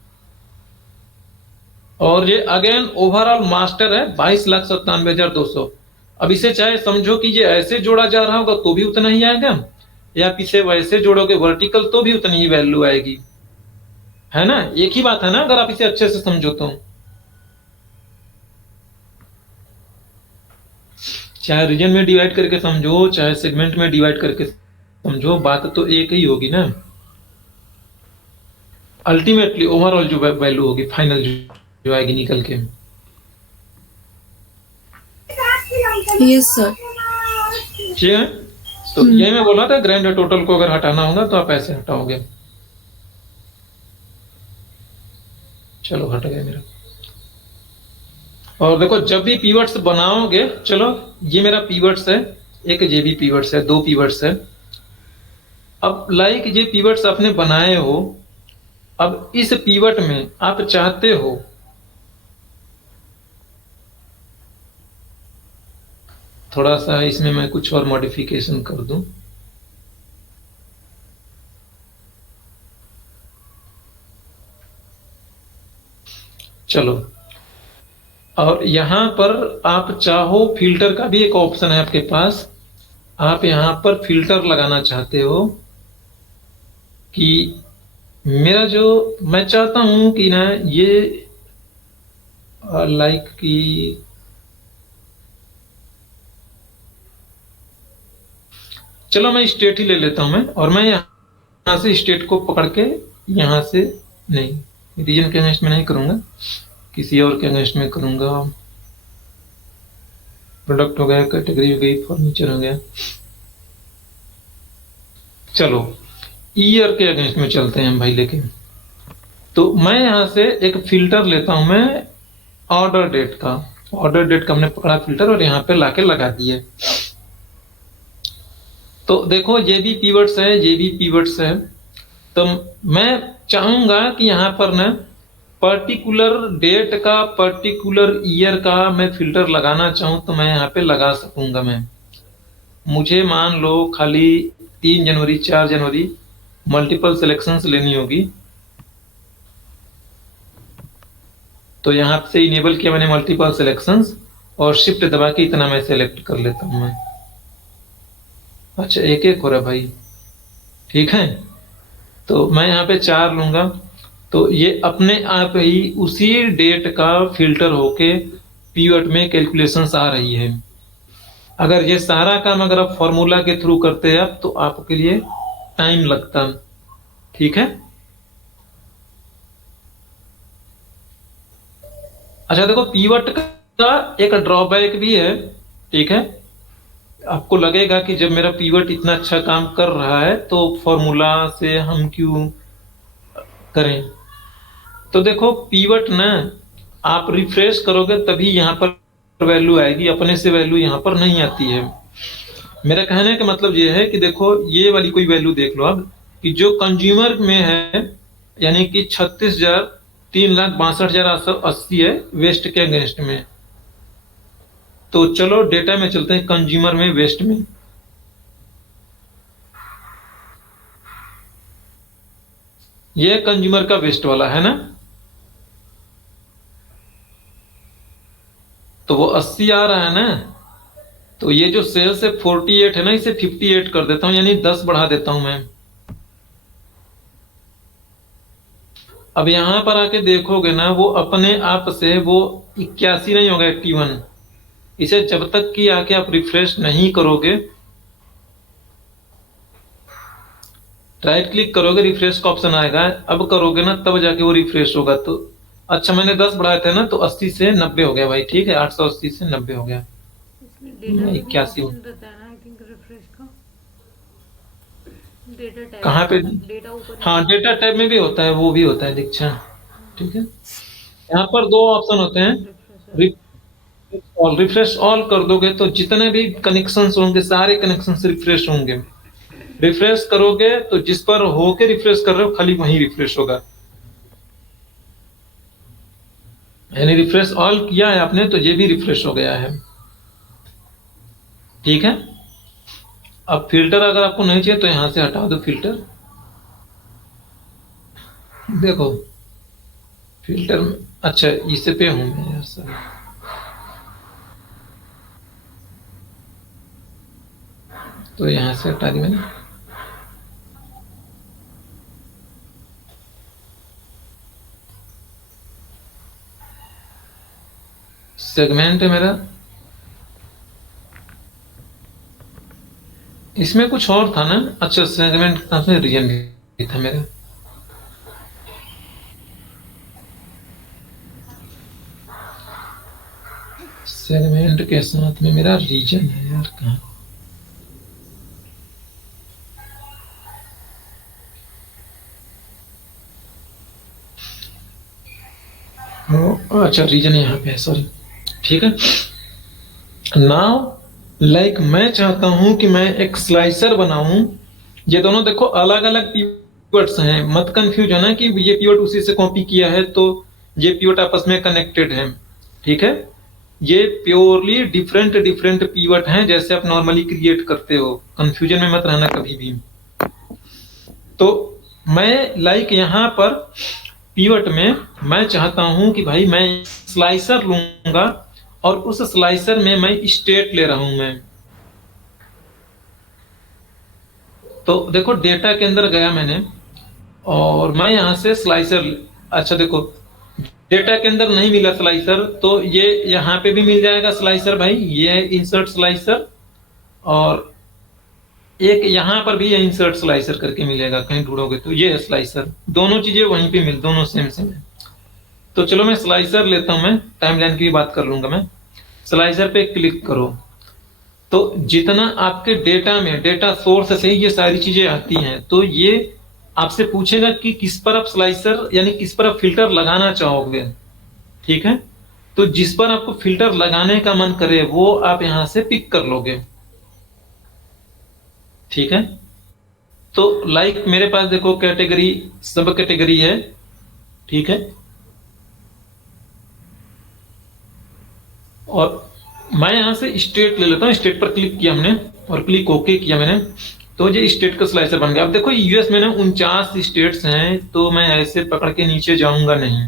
और ये अगेन ओवरऑल मास्टर है 22,97,200। अब इसे चाहे समझो कि ये ऐसे जोड़ा जा रहा होगा तो भी उतना ही आएगा, या इसे वैसे जोड़ोगे वर्टिकल तो भी उतनी ही वैल्यू आएगी, है ना? एक ही बात है ना, अगर आप इसे अच्छे से समझो तो। चाहे रीजन में डिवाइड करके समझो, चाहे सेगमेंट में डिवाइड करके समझो, बात तो एक ही होगी ना। अल्टीमेटली ओवरऑल जो वैल्यू होगी, फाइनल जो आएगी निकल के। Yes sir. ठीक है, तो ये मैं बोला था ग्रैंड और टोटल को अगर हटाना होगा तो आप ऐसे हटाओगे। चलो हट गया मेरा। और देखो जब भी पीवर्ड्स बनाओगे, चलो ये मेरा पीवर्ड्स है, एक ये भी पीवर्ड्स है, दो पीवर्ड्स है। अब लाइक ये पीवर्ड्स आपने बनाए हो, अब इस पीवर्ड में आप चाहते हो थोड़ा सा इसमें मैं कुछ और मॉडिफिकेशन कर दूं। चलो, और यहां पर आप चाहो फिल्टर का भी एक ऑप्शन है आपके पास। आप यहां पर फिल्टर लगाना चाहते हो कि मेरा जो मैं चाहता हूं कि ना ये लाइक कि चलो मैं स्टेट ही ले लेता हूं मैं, और मैं यहां से स्टेट को पकड़ के यहां से नहीं, रीजन के अगेंस्ट में नहीं करूंगा, किसी और के अगेंस्ट में करूंगा। प्रोडक्ट हो गया, कैटेगरी हो गई, फर्नीचर हो गया। चलो ईयर के अगेंस्ट में चलते हैं हम भाई लेके। तो मैं यहां से एक फिल्टर लेता हूं मैं, ऑर्डर डेट का। ऑर्डर डेट का हमने पकड़ा फिल्टर और यहाँ पे लाके लगा दिए। तो देखो ये भी कीवर्ड्स है, ये भी कीवर्ड्स है। तो मैं चाहूंगा कि यहाँ पर ना पर्टिकुलर डेट का, पर्टिकुलर ईयर का मैं फिल्टर लगाना चाहूं तो मैं यहाँ पे लगा सकूंगा। मैं मुझे मान लो खाली 3 जनवरी, 4 जनवरी मल्टीपल सिलेक्शंस लेनी होगी, तो यहाँ से इनेबल किया मैंने मल्टीपल सिलेक्शंस, और शिफ्ट दबा के इतना मैं सेलेक्ट कर लेता हूँ मैं। अच्छा, एक एक हो रहा भाई, ठीक है। तो मैं यहाँ पे 4 लूंगा, तो ये अपने आप ही उसी डेट का फिल्टर होके पीवट में कैलकुलेशंस आ रही है। अगर ये सारा काम अगर आप फॉर्मूला के थ्रू करते हैं आप, तो आपके लिए टाइम लगता, ठीक है। अच्छा देखो, पीवट का एक ड्रॉबैक भी है, ठीक है। आपको लगेगा कि जब मेरा पीवट इतना अच्छा काम कर रहा है तो फॉर्मूला से हम क्यों करें। तो देखो पीवट ना, आप रिफ्रेश करोगे तभी यहाँ पर वैल्यू आएगी, अपने से वैल्यू यहाँ पर नहीं आती है। मेरा कहने का मतलब ये है कि देखो ये वाली कोई वैल्यू देख लो अब, कि जो कंज्यूमर में है, यानी कि 36,000 3,62,880 है वेस्ट के अगेंस्ट में। तो चलो डेटा में चलते हैं, कंज्यूमर में, वेस्ट में। ये कंज्यूमर का वेस्ट वाला है ना, तो वो 80 आ रहा है ना। तो ये जो सेल्स है 48 है ना, इसे 58 कर देता हूं, यानी 10 बढ़ा देता हूं मैं। अब यहां पर आके देखोगे ना, वो अपने आप से वो 81 नहीं होगा, 81। इसे जब तक कि आके आप रिफ्रेश नहीं करोगे, राइट क्लिक करोगे, रिफ्रेश का ऑप्शन आएगा, अब करोगे ना तब जाके वो रिफ्रेश होगा। तो अच्छा, मैंने 10 बढ़ाए थे ना, तो 80 से 90 हो गया भाई, ठीक है। 880 से 90 हो गया, इसमें डेटा में 81 ऑप्शन बताया ना, आई थिंक रिफ्रेश का डेटा टैब, कहाँ पे। डेटा ऊपर। हाँ, डेटा टैब में भी होता है, वो भी होता है दीक्षा, ठीक है। यहाँ पर 2 ऑप्शन होते हैं, रिफ्रेश ऑल कर दोगे तो जितने भी कनेक्शंस होंगे सारे कनेक्शंस रिफ्रेश होंगे। रिफ्रेश करोगे तो जिस पर होके रिफ्रेश कर रहे हो खाली वहीं रिफ्रेश होगा, यानी रिफ्रेश ऑल किया है आपने तो ये भी रिफ्रेश हो गया है, ठीक है। अब फिल्टर अगर आपको नहीं चाहिए तो यहां से हटा दो फिल्टर। देखो फिल्टर, अच्छा इसे पे हूं मैं यार सर, तो यहां से हटा दी मैंने। सेगमेंट है मेरा, इसमें कुछ और था ना। अच्छा, सेगमेंट था, रीजन भी था मेरा। सेगमेंट के साथ में मेरा रीजन है यार, कहाँ। अच्छा, रीजन यहाँ पे है, सॉरी, ठीक है। नाउ लाइक मैं चाहता हूं कि मैं एक स्लाइसर बनाऊं। ये दोनों देखो अलग अलग पीवर्ड्स हैं, मत कंफ्यूज होना कि ये पीवर्ड उसी से कॉपी किया है तो ये पीवर्ड आपस में कनेक्टेड है, ठीक है। ये प्योरली डिफरेंट डिफरेंट पीवर्ड हैं, जैसे आप नॉर्मली क्रिएट करते हो, कंफ्यूजन में मत रहना कभी भी। तो मैं लाइक यहाँ पर पीवट में मैं चाहता हूं कि भाई मैं स्लाइसर लूंगा और उस स्लाइसर में मैं स्टेट ले रहा हूं मैं। तो देखो डेटा के अंदर गया मैंने और मैं यहां से स्लाइसर, अच्छा देखो डेटा के अंदर नहीं मिला स्लाइसर, तो ये यहाँ पे भी मिल जाएगा स्लाइसर भाई, ये इंसर्ट स्लाइसर, और एक यहाँ पर भी ये इंसर्ट स्लाइसर करके मिलेगा, कहीं ढूंढोगे तो ये है स्लाइसर। दोनों चीजें वहीं पे मिल, दोनों सेम सेम है। तो चलो मैं स्लाइसर लेता हूं, मैं टाइमलाइन की भी बात कर लूंगा मैं। स्लाइसर पे क्लिक करो, तो जितना आपके डेटा में, डेटा सोर्स से ही ये सारी चीजें आती हैं, तो ये आपसे पूछेगा कि किस पर आप स्लाइसर यानी किस पर आप फिल्टर लगाना चाहोगे, ठीक है। तो जिस पर आपको फिल्टर लगाने का मन करे वो आप यहां से पिक कर लोगे, ठीक है। तो लाइक मेरे पास देखो कैटेगरी, सब कैटेगरी है, ठीक है। और मैं यहां से स्टेट ले लेता हूं, स्टेट पर क्लिक किया हमने और क्लिक ओके किया मैंने, तो ये स्टेट का स्लाइसर बन गया। अब देखो यूएस में ना 49 स्टेट्स हैं, तो मैं ऐसे पकड़ के नीचे जाऊंगा नहीं,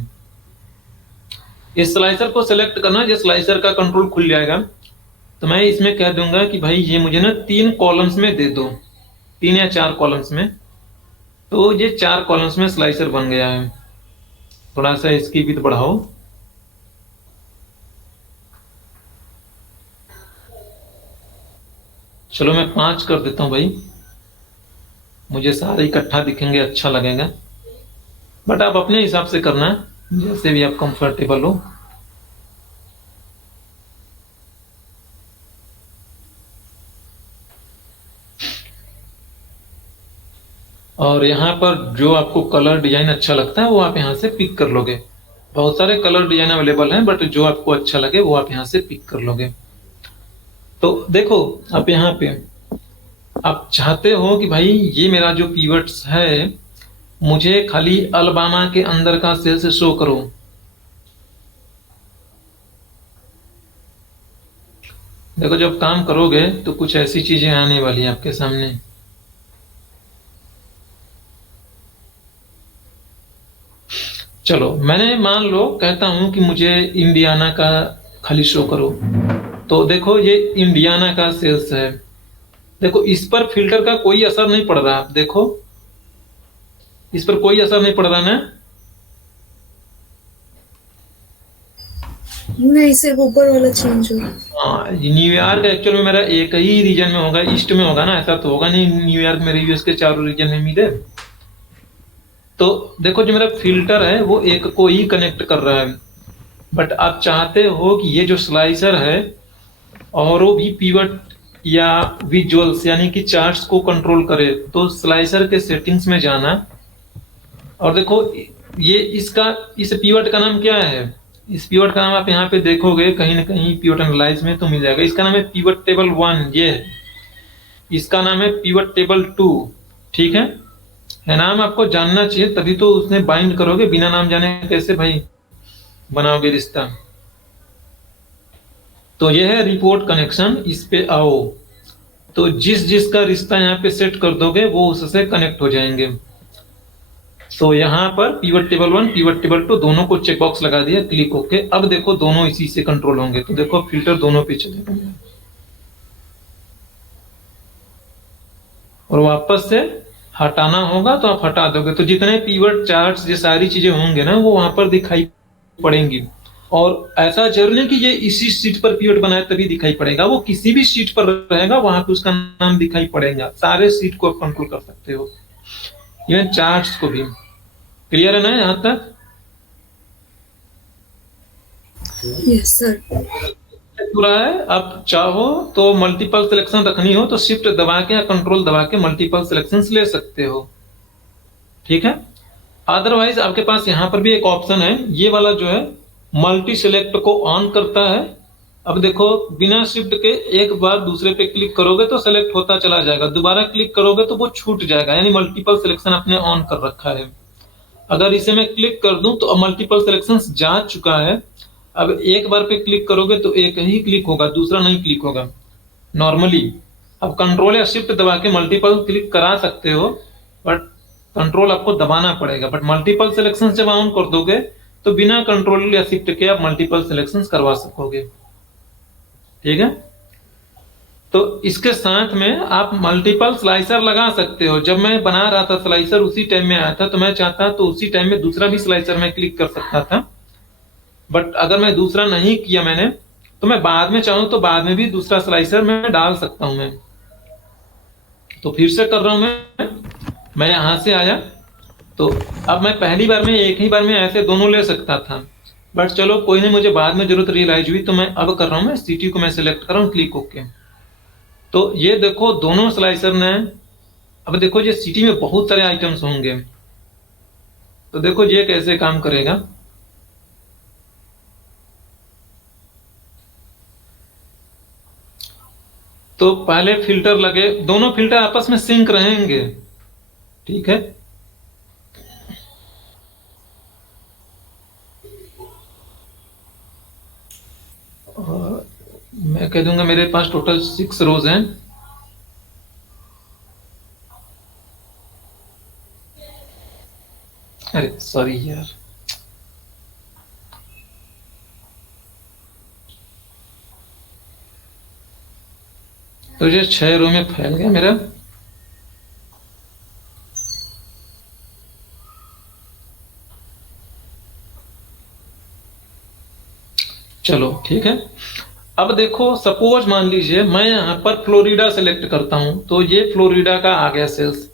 इस स्लाइसर को सिलेक्ट करना, ये स्लाइसर का कंट्रोल खुल जाएगा। तो मैं इसमें कह दूंगा कि भाई ये मुझे ना 3 कॉलम्स में दे दो, 3 या 4 कॉलम्स में। तो ये 4 कॉलम्स में स्लाइसर बन गया है। थोड़ा सा इसकी विड्थ बढ़ाओ। चलो मैं 5 कर देता हूं भाई, मुझे सारे इकट्ठा दिखेंगे, अच्छा लगेगा। बट आप अपने हिसाब से करना, जैसे भी आप कंफर्टेबल हो। और यहाँ पर जो आपको कलर डिजाइन अच्छा लगता है वो आप यहाँ से पिक कर लोगे। बहुत सारे कलर डिजाइन अवेलेबल हैं, बट जो आपको अच्छा लगे वो आप यहाँ से पिक कर लोगे। तो देखो आप यहाँ पे आप चाहते हो कि भाई ये मेरा जो पीवर्ड्स है मुझे खाली अलबामा के अंदर का सेल्स शो करो। देखो जब काम करोगे तो कुछ ऐसी चीजें आने वाली हैं आपके सामने। चलो मैंने मान लो कहता हूं कि मुझे इंडियाना का खाली शो करो, तो देखो ये इंडियाना का सेल्स है। देखो इस पर फिल्टर का कोई असर नहीं पड़ रहा, देखो इस पर कोई असर नहीं पड़ रहा ना। नहीं, सिर्फ ऊपर वाला चेंज हो। हाँ, न्यूयॉर्क एक्चुअल में मेरा एक ही रीजन में होगा, ईस्ट में होगा ना, ऐसा तो होगा नहीं न्यूयॉर्क मेरे यूएस के चारों रीजन में मिले। तो देखो जो मेरा फिल्टर है वो एक को ही कनेक्ट कर रहा है, बट आप चाहते हो कि ये जो स्लाइसर है और वो भी पीवट या विजुअल्स यानी कि चार्ट्स को कंट्रोल करे, तो स्लाइसर के सेटिंग्स में जाना। और देखो ये इसका इस पीवट का नाम क्या है, इस पीवट का नाम आप यहाँ पे देखोगे कहीं ना कहीं पीवट एनालाइज में तो मिल जाएगा। इसका नाम है पीवट टेबल 1, ये है। इसका नाम है पीवट टेबल 2। ठीक है नाम आपको जानना चाहिए तभी तो उसने बाइंड करोगे, बिना नाम जाने कैसे भाई बनाओगे रिश्ता। तो ये है रिपोर्ट कनेक्शन, इस पे आओ। तो जिस जिसका रिश्ता यहाँ पे सेट कर दोगे वो उससे कनेक्ट हो जाएंगे। तो यहाँ पर पीवट टेबल 1 पीवट टेबल 2 दोनों को चेक बॉक्स लगा दिया, क्लिक होके अब देखो दोनों इसी से कंट्रोल होंगे। तो देखो फिल्टर दोनों पे चलेगा और वापस से हटाना होगा तो आप हटा दोगे। तो जितने पीवट चार्ट्स ये सारी चीजें होंगे ना वो वहां पर दिखाई पड़ेंगी। और ऐसा जरूर नहीं कि ये इसी सीट पर पीवट बनाए तभी दिखाई पड़ेगा, वो किसी भी सीट पर रहेगा वहां पे उसका नाम दिखाई पड़ेगा। सारे सीट को आप कंट्रोल कर सकते हो, इवन चार्ट्स को भी। क्लियर है ना यहाँ तक? Yes sir. पूरा है। आप चाहो तो मल्टीपल सिलेक्शन रखनी हो तो शिफ्ट दबा के या कंट्रोल दबा के मल्टीपल सिलेक्शन ले सकते हो। ठीक है, अदरवाइज आपके पास यहाँ पर भी एक ऑप्शन है, ये वाला जो है मल्टी सिलेक्ट को ऑन करता है। अब देखो बिना शिफ्ट के एक बार दूसरे पे क्लिक करोगे तो सिलेक्ट होता चला जाएगा, दोबारा क्लिक करोगे तो वो छूट जाएगा, यानी मल्टीपल सिलेक्शन आपने ऑन कर रखा है। अगर इसे मैं क्लिक कर दूं तो मल्टीपल सिलेक्शन जा चुका है। अब एक बार पे क्लिक करोगे तो एक ही क्लिक होगा, दूसरा नहीं क्लिक होगा नॉर्मली। अब कंट्रोल या शिफ्ट दबा के मल्टीपल क्लिक करा सकते हो, बट कंट्रोल आपको दबाना पड़ेगा। बट मल्टीपल सिलेक्शन जब ऑन कर दोगे तो बिना कंट्रोल या शिफ्ट के आप मल्टीपल सिलेक्शन करवा सकोगे। ठीक है, तो इसके साथ में आप मल्टीपल स्लाइसर लगा सकते हो। जब मैं बना रहा था स्लाइसर उसी टाइम में आया था, तो मैं चाहता तो उसी टाइम में दूसरा भी स्लाइसर में क्लिक कर सकता था, बट अगर मैं दूसरा नहीं किया मैंने तो मैं बाद में चाहूं तो बाद में भी दूसरा स्लाइसर मैं डाल सकता हूं। मैं तो फिर से कर रहा हूं, मैं यहां से आया तो अब मैं पहली बार में एक ही बार में ऐसे दोनों ले सकता था, बट चलो कोई नहीं, मुझे बाद में जरूरत रियलाइज हुई तो मैं अब कर रहा हूं, मैं सिटी को मैं सिलेक्ट कर रहा हूं, क्लिक ओके। तो ये देखो दोनों स्लाइसर ने, अब देखो ये सिटी में बहुत सारे आइटम्स होंगे, तो देखो ये कैसे काम करेगा। तो पहले फिल्टर लगे, दोनों फिल्टर आपस में सिंक रहेंगे। ठीक है, और मैं कह दूंगा मेरे पास टोटल 6 रोज हैं। अरे सॉरी यार, तो ये 6 रो में फैल गया मेरा। चलो ठीक है। अब देखो सपोज मान लीजिए मैं यहां पर फ्लोरिडा सेलेक्ट करता हूं, तो ये फ्लोरिडा का आ गया सेल्स।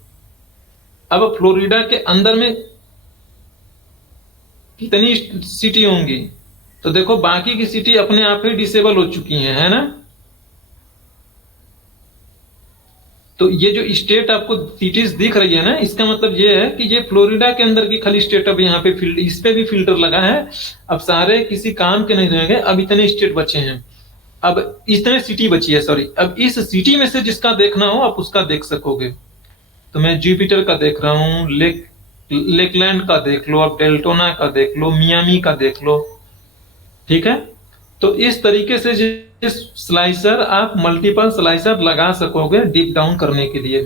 अब फ्लोरिडा के अंदर में कितनी सिटी होंगी, तो देखो बाकी की सिटी अपने आप ही डिसेबल हो चुकी हैं, है ना। तो ये जो स्टेट आपको सिटीज दिख रही है ना, इसका मतलब ये है कि ये फ्लोरिडा के अंदर की खाली स्टेट अब यहाँ पे फिल्ड, इस पे भी फिल्टर लगा है। अब सारे किसी काम के नहीं रह गए, अब इतने स्टेट बचे हैं, अब इतने सिटी बची है, सॉरी। अब इस सिटी में से जिसका देखना हो आप उसका देख सकोगे। तो मैं जुपिटर का देख रहा हूँ, लेकलैंड का देख लो, अब डेल्टोना का देख लो, मियामी का देख लो, ठीक है। तो इस तरीके से स्लाइसर आप मल्टीपल स्लाइसर लगा सकोगे डीप डाउन करने के लिए।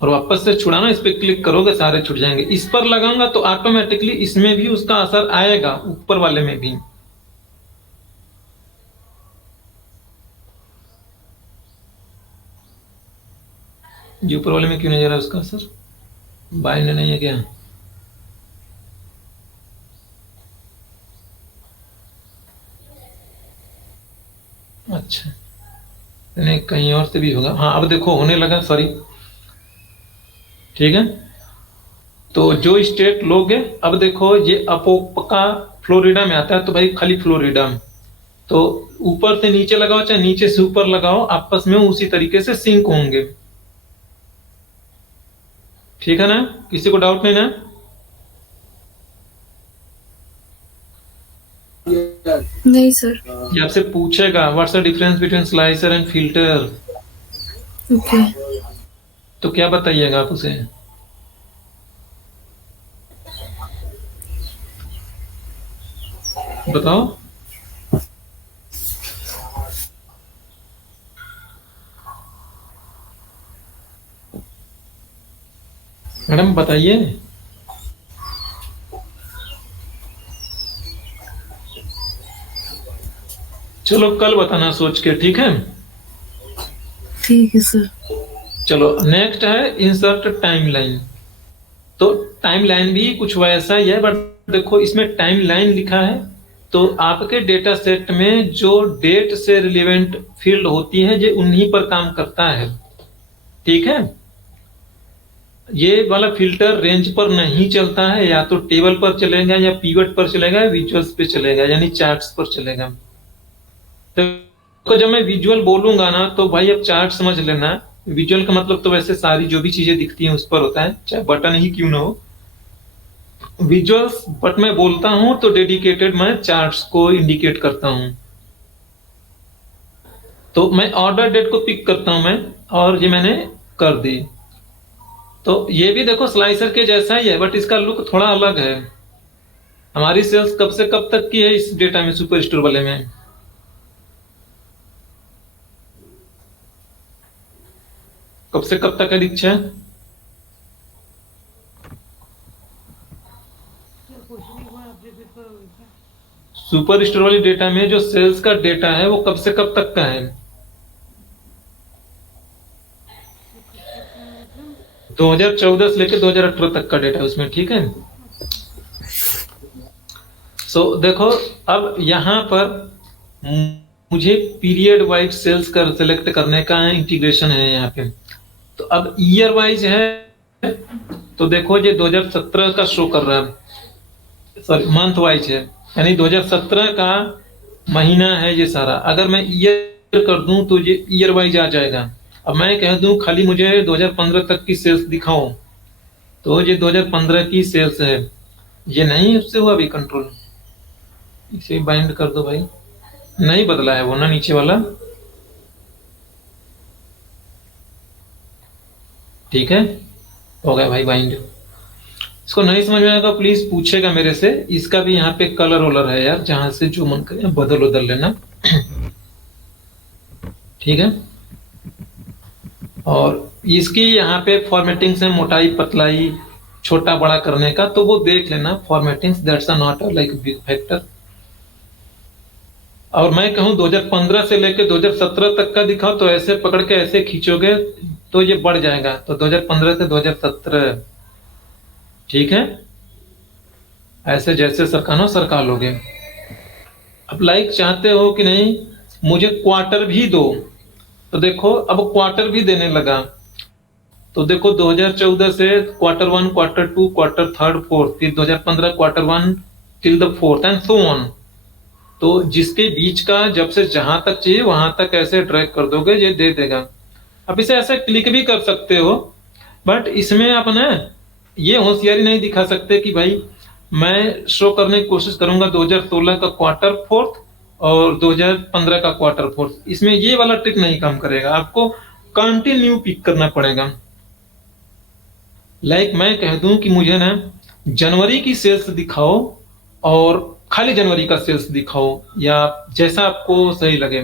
और वापस से छुड़ाना, इस पे क्लिक करोगे सारे छुट जाएंगे। इस पर लगाऊंगा तो ऑटोमेटिकली इसमें भी उसका असर आएगा, ऊपर वाले में भी। जो ऊपर वाले में क्यों नहीं जा रहा उसका असर, बाइंड नहीं है क्या? अच्छा, नहीं कहीं और से भी होगा। हाँ अब देखो होने लगा, सॉरी, ठीक है। तो जो स्टेट लोगे, अब देखो ये अपोका फ्लोरिडा में आता है, तो भाई खाली फ्लोरिडा में। तो ऊपर से नीचे लगाओ चाहे नीचे से ऊपर लगाओ, आपस में उसी तरीके से सिंक होंगे, ठीक है ना। किसी को डाउट नहीं ना? नहीं सर। ये आपसे पूछेगा what's the difference between slicer and filter, okay. तो क्या बताइएगा आप उसे? बताओ। मैडम बताइए। चलो कल बताना सोच के, ठीक है। ठीक है सर। चलो नेक्स्ट है इंसर्ट टाइमलाइन। तो टाइमलाइन भी कुछ वैसा ही है, बट देखो इसमें टाइमलाइन लिखा है, तो आपके डेटा सेट में जो डेट से रिलेवेंट फील्ड होती है ये उन्हीं पर काम करता है, ठीक है। ये वाला फिल्टर रेंज पर नहीं चलता है, या तो टेबल पर चलेगा या पीवट पर चलेगा, विजुअल्स पे चलेगा, यानी चार्ट्स पर चलेगा। तो जब मैं विजुअल बोलूंगा ना, तो भाई अब चार्ट समझ लेना। विजुअल का मतलब तो वैसे सारी जो भी चीजें दिखती हैं उस पर होता है, चाहे बटन ही क्यों ना हो विजुअल्स, बट मैं बोलता हूं तो डेडिकेटेड मैं चार्ट्स को इंडिकेट करता हूं। तो मैं ऑर्डर डेट को पिक करता हूं मैं, और ये मैंने कर दी। तो ये भी देखो स्लाइसर के जैसा ही है, बट इसका लुक थोड़ा अलग है। हमारी सेल्स कब से कब तक की है इस डेटा में, सुपर स्टोर वाले में? कब से कब तक है दीक्षा? क्या क्वेश्चन एक बार आप रिपीट करोगे क्या? सुपर स्टोर वाली डेटा में जो सेल्स का डेटा है वो कब से कब तक का है? तो कब तक का है मतलब? 2014 से लेकर 2018 तक का डेटा है उसमें, ठीक है। सो देखो अब यहाँ पर मुझे पीरियड वाइज सेल्स का सिलेक्ट करने का इंटीग्रेशन है यहाँ पे। तो अब ईयर वाइज है, तो देखो ये 2017 का शो कर रहा है, सॉरी मंथ वाइज है, यानी 2017 का महीना है ये सारा। अगर मैं ईयर कर दूं तो ये ईयर वाइज आ जाएगा। अब मैं कह दूं खाली मुझे 2015 तक की सेल्स दिखाओ, तो ये 2015 की सेल्स है, ये नहीं उससे हुआ अभी कंट्रोल, इसे बाइंड कर दो भाई। नहीं बदला है वो ना नीचे वाला, ठीक है, हो गया भाई बाइंड। इसको नहीं समझ में आएगा प्लीज पूछेगा मेरे से। इसका भी यहाँ पे कलर वलर है यार, जहां से जो मन करे बदल उदल लेना, ठीक है। और इसकी यहाँ पे फॉर्मेटिंग्स है, मोटाई पतलाई छोटा बड़ा करने का, तो वो देख लेना formattings, that's not like big factor. और मैं कहूँ 2015 से लेके 2017 तक का दिखाओ, तो ऐसे पकड़ के ऐसे खींचोगे तो ये बढ़ जाएगा। तो 2015 से 2017, ठीक है, ऐसे जैसे सरकानो सरका लोगे। अब लाइक चाहते हो कि नहीं मुझे क्वार्टर भी दो, तो देखो अब क्वार्टर भी देने लगा। तो देखो 2014 से quarter one, quarter two, quarter third, fourth, फिर 2015 quarter one till the fourth and so on. तो जिसके बीच का जब से जहां तक चाहिए वहां तक ऐसे ड्रैग कर दोगे, ये दे देगा। अब इसे ऐसे क्लिक भी कर सकते हो, बट इसमें आप ना ये होशियारी नहीं दिखा सकते कि भाई मैं शो करने की कोशिश करूंगा 2016 का क्वार्टर फोर्थ और 2015 का क्वार्टर फोर्थ। इसमें ये वाला ट्रिक नहीं काम करेगा, आपको कंटिन्यू पिक करना पड़ेगा। लाइक मैं कह दूं कि मुझे ना जनवरी की सेल्स दिखाओ और खाली जनवरी का सेल्स दिखाओ, या जैसा आपको सही लगे।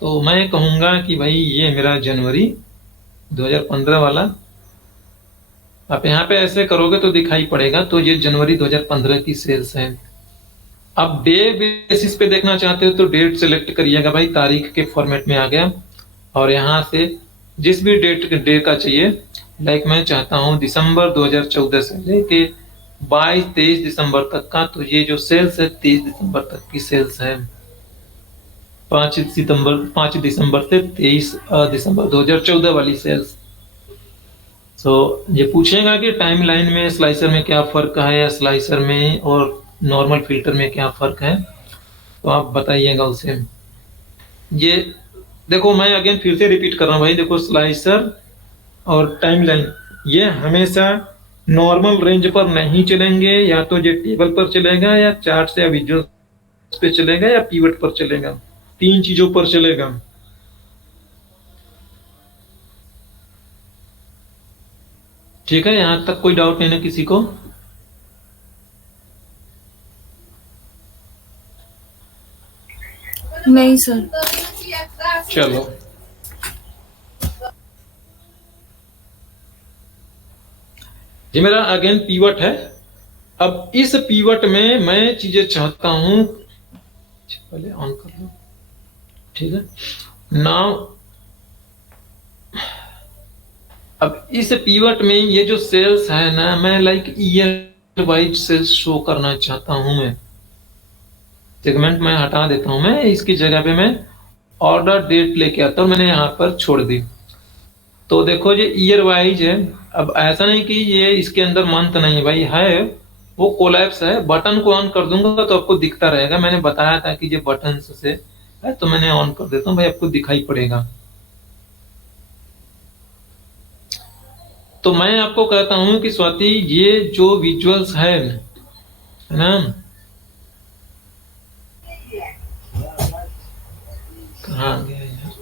तो मैं कहूंगा कि भाई ये मेरा जनवरी 2015 वाला, आप यहाँ पे ऐसे करोगे तो दिखाई पड़ेगा। तो ये जनवरी 2015 की सेल्स है। अब डे बेसिस पे देखना चाहते हो तो डेट सेलेक्ट करिएगा भाई, तारीख के फॉर्मेट में आ गया। और यहाँ से जिस भी डेट डे का चाहिए, लाइक मैं चाहता हूँ दिसंबर 2014 से लेके 22-23 दिसंबर तक का, तो ये जो सेल्स है 30 दिसंबर तक की सेल्स है। 5 दिसंबर से 23 दिसंबर 2014 वाली सेल्स। तो ये पूछेगा कि टाइमलाइन में स्लाइसर में क्या फर्क है, या स्लाइसर में और नॉर्मल फिल्टर में क्या फर्क है, तो आप बताइएगा उसे। ये देखो मैं अगेन फिर से रिपीट कर रहा हूँ भाई, देखो स्लाइसर और टाइमलाइन ये हमेशा नॉर्मल रेंज पर नहीं चलेंगे, या तो ये टेबल पर चलेगा, या चार्ट से विजुअल पे चलेगा, या पीवट पर चलेगा। तीन चीजों पर चलेगा। ठीक है, यहां तक कोई डाउट नहीं ना किसी को? नहीं सर। चलो ये मेरा अगेन पीवट है। अब इस पीवट में मैं चीजें चाहता हूं, पहले ऑन कर लो, ठीक है। नाउ अब इस पीवट में ये जो सेल्स है ना, मैं like year wise sales show करना चाहता हूं। मैं सेगमेंट में हटा देता हूं, मैं इसकी जगह पे मैं ऑर्डर डेट लेके आता हूं, मैंने यहां पर छोड़ दी। तो देखो ये ईयर वाइज है। अब ऐसा नहीं कि ये इसके अंदर मंथ नहीं भाई है, वो कोलैप्स है। बटन को ऑन कर दूंगा तो आपको दिखता रहेगा। मैंने बताया था कि ये बटन से है, तो मैंने ऑन कर देता हूँ भाई, आपको दिखाई पड़ेगा। तो मैं आपको कहता हूं कि स्वाति ये जो विजुअल्स है ना, कहाँ गया यार,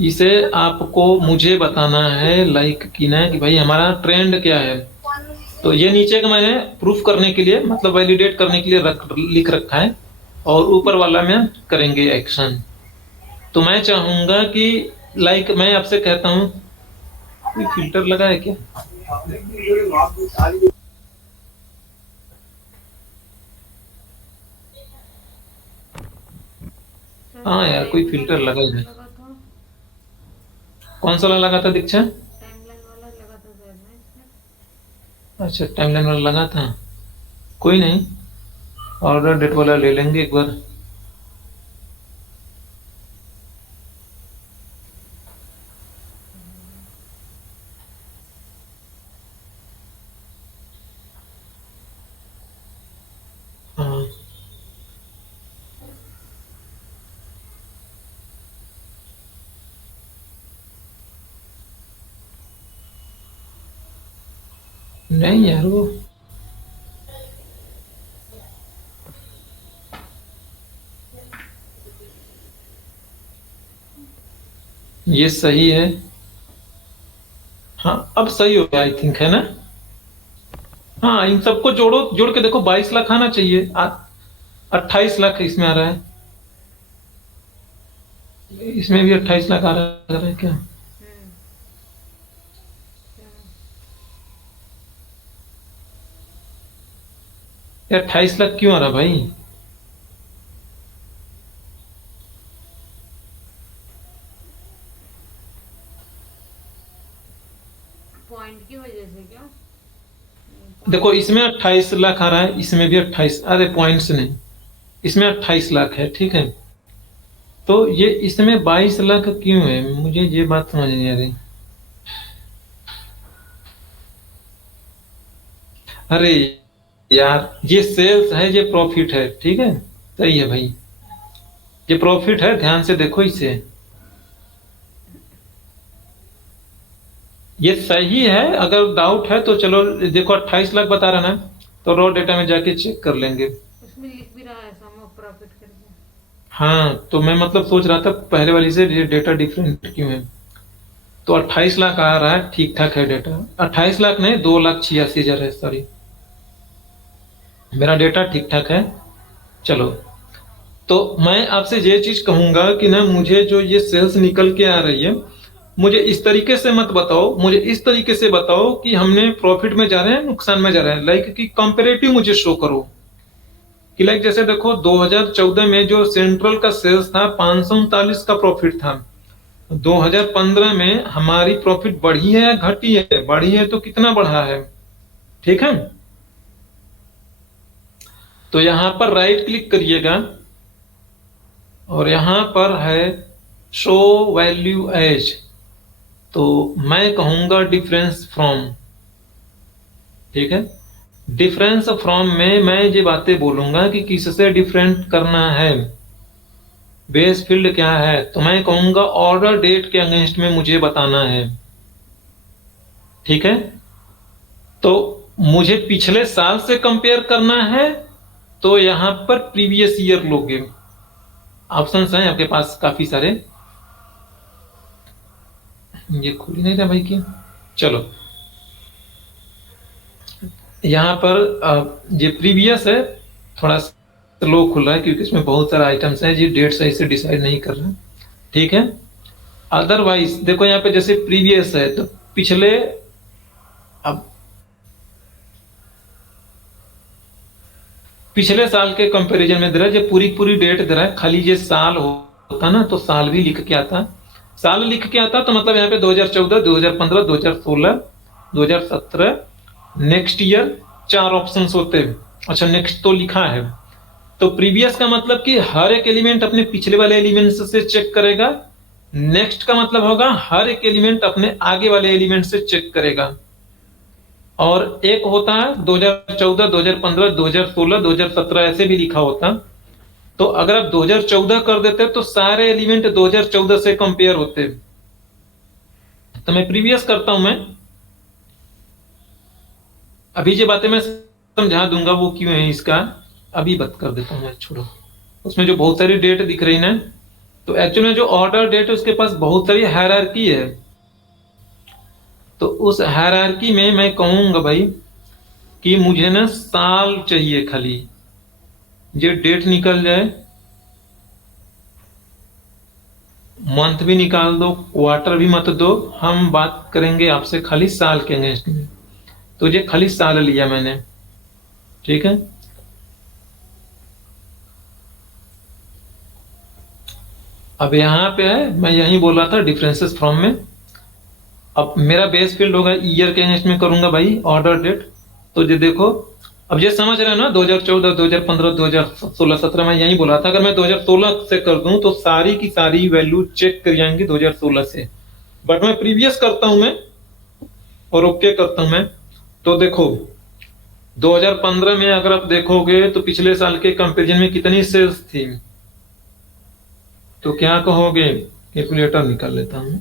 इसे आपको मुझे बताना है लाइक की ना कि भाई हमारा ट्रेंड क्या है। तो ये नीचे का मैंने प्रूफ करने के लिए, मतलब वैलिडेट करने के लिए लिख रखा है, और ऊपर वाला में करेंगे एक्शन। तो मैं चाहूंगा कि लाइक मैं आपसे कहता हूं, कोई फिल्टर लगा है क्या? सर हाँ यार कोई फिल्टर लगा है। लगा था, कौन सा लगा था दीक्षा? टाइमलाइन वाला लगा था सर ना इसमें। अच्छा टाइमलाइन वाला लगा था, कोई नहीं, ऑर्डर डेट वाला ले लेंगे एक बार। हाँ नहीं यार वो ये सही है। हाँ अब सही हो गया आई थिंक, है ना? हाँ इन सबको जोड़ो, जोड़ के देखो 22 लाख आना चाहिए। 28 लाख इसमें आ रहा है, इसमें भी 28 लाख आ रहा है क्या? ये 28 लाख क्यों आ रहा भाई? पॉइंट की वजह से क्या? देखो इसमें 28 लाख आ रहा है, इसमें भी 28, अरे पॉइंट्स नहीं, इसमें 28 लाख है, ठीक है। तो ये इसमें 22 लाख क्यों है, मुझे ये बात समझ नहीं आ रही। अरे यार, ये सेल्स है, ये प्रॉफिट है, ठीक है, सही है भाई, ये प्रॉफिट है, ध्यान से देखो इसे, ये सही है। अगर डाउट है तो चलो देखो 28 लाख बता रहा ना, तो रॉ डेटा में जाके चेक कर लेंगे। उसमें लिख भी रहा है सम ऑफ प्रॉफिट करके। हाँ, तो मैं मतलब सोच रहा था पहले वाली से ये डेटा डिफरेंट क्यों है। तो 28 लाख आ रहा है, ठीक ठाक है डेटा। 28 लाख नहीं, 2,86,000 है, सॉरी, मेरा डेटा ठीक ठाक है। चलो, तो मैं आपसे ये चीज कहूंगा कि ना, मुझे जो ये सेल्स निकल के आ रही है, मुझे इस तरीके से मत बताओ, मुझे इस तरीके से बताओ कि हमने प्रॉफिट में जा रहे हैं, नुकसान में जा रहे हैं, लाइक कि कंपेरेटिव मुझे शो करो। कि लाइक जैसे देखो 2014 में जो सेंट्रल का सेल्स था 539 का प्रॉफिट था, 2015 में हमारी प्रॉफिट बढ़ी है या घटी है? बढ़ी है, तो कितना बढ़ा है, ठीक है। तो यहां पर राइट क्लिक करिएगा और यहां पर है शो वैल्यू एज, तो मैं कहूंगा डिफरेंस फ्रॉम, ठीक है। डिफरेंस फ्रॉम में मैं ये बातें बोलूंगा कि किससे डिफरेंट करना है, बेस फील्ड क्या है, तो मैं कहूंगा ऑर्डर डेट के अगेंस्ट में मुझे बताना है, ठीक है। तो मुझे पिछले साल से कंपेयर करना है, तो यहां पर प्रीवियस ईयर लोगे, ऑप्शंस हैं आपके पास काफी सारे। ये खुल ही नहीं रहा भाई, क्या, चलो यहां पर ये प्रीवियस है, थोड़ा स्लो खुल रहा है क्योंकि इसमें बहुत सारे आइटम्स हैं, ये डेट सही से डिसाइड नहीं कर रहा, ठीक है। अदरवाइज देखो यहाँ पे जैसे प्रीवियस है, तो पिछले, अब पिछले साल के कंपैरिजन में दे रहा है, ये पूरी पूरी डेट दे रहा है, खाली ये साल होता ना तो साल भी लिख के आता, साल लिख के आता तो मतलब यहाँ पे 2014, 2015, 2016, 2017, नेक्स्ट ईयर, 4 ऑप्शंस होते हैं। अच्छा, नेक्स्ट तो लिखा है, तो प्रीवियस का मतलब कि हर एक एलिमेंट अपने पिछले वाले एलिमेंट से चेक करेगा, नेक्स्ट का मतलब होगा हर एक एलिमेंट अपने आगे वाले एलिमेंट से चेक करेगा। और एक होता है 2014, 2015, 2016, 2017 ऐसे भी लिखा होता, तो अगर आप 2014 कर देते तो सारे एलिमेंट 2014 से कंपेयर होते, तो मैं प्रीवियस करता हूं। मैं अभी ये बातें मैं समझा दूंगा वो क्यों है इसका, अभी बात कर देता हूं मैं, छोड़ो। उसमें जो बहुत सारी डेट दिख रही ना, तो एक्चुअली में जो ऑर्डर डेट है उसके पास बहुत सारी हायरार्की है, तो उस हायरार्की में मैं कहूंगा भाई कि मुझे ना साल चाहिए, खाली ये डेट निकल जाए, मंथ भी निकाल दो, क्वार्टर भी मत दो, हम बात करेंगे आपसे खाली साल के अगेंस्ट में, तो ये खाली साल लिया मैंने, ठीक है। अब यहाँ पे है, मैं यही बोल रहा था डिफरेंसेस फ्रॉम में, अब मेरा बेस फील्ड होगा ईयर के अगेंस्ट में करूंगा भाई ऑर्डर डेट, तो ये देखो, अब ये समझ रहे हैं ना 2014, 2015, 2016, 17 में यही बोला था, अगर मैं 2016 से कर दूं तो सारी की सारी वैल्यू चेक कर जाएंगी 2016 से, बट मैं प्रीवियस करता हूं मैं और ओके करता हूं मैं, तो देखो 2015 में अगर आप देखोगे तो पिछले साल के कंपेरिजन में कितनी सेल्स थी, तो क्या कहोगे, कैलकुलेटर निकाल लेता हूं।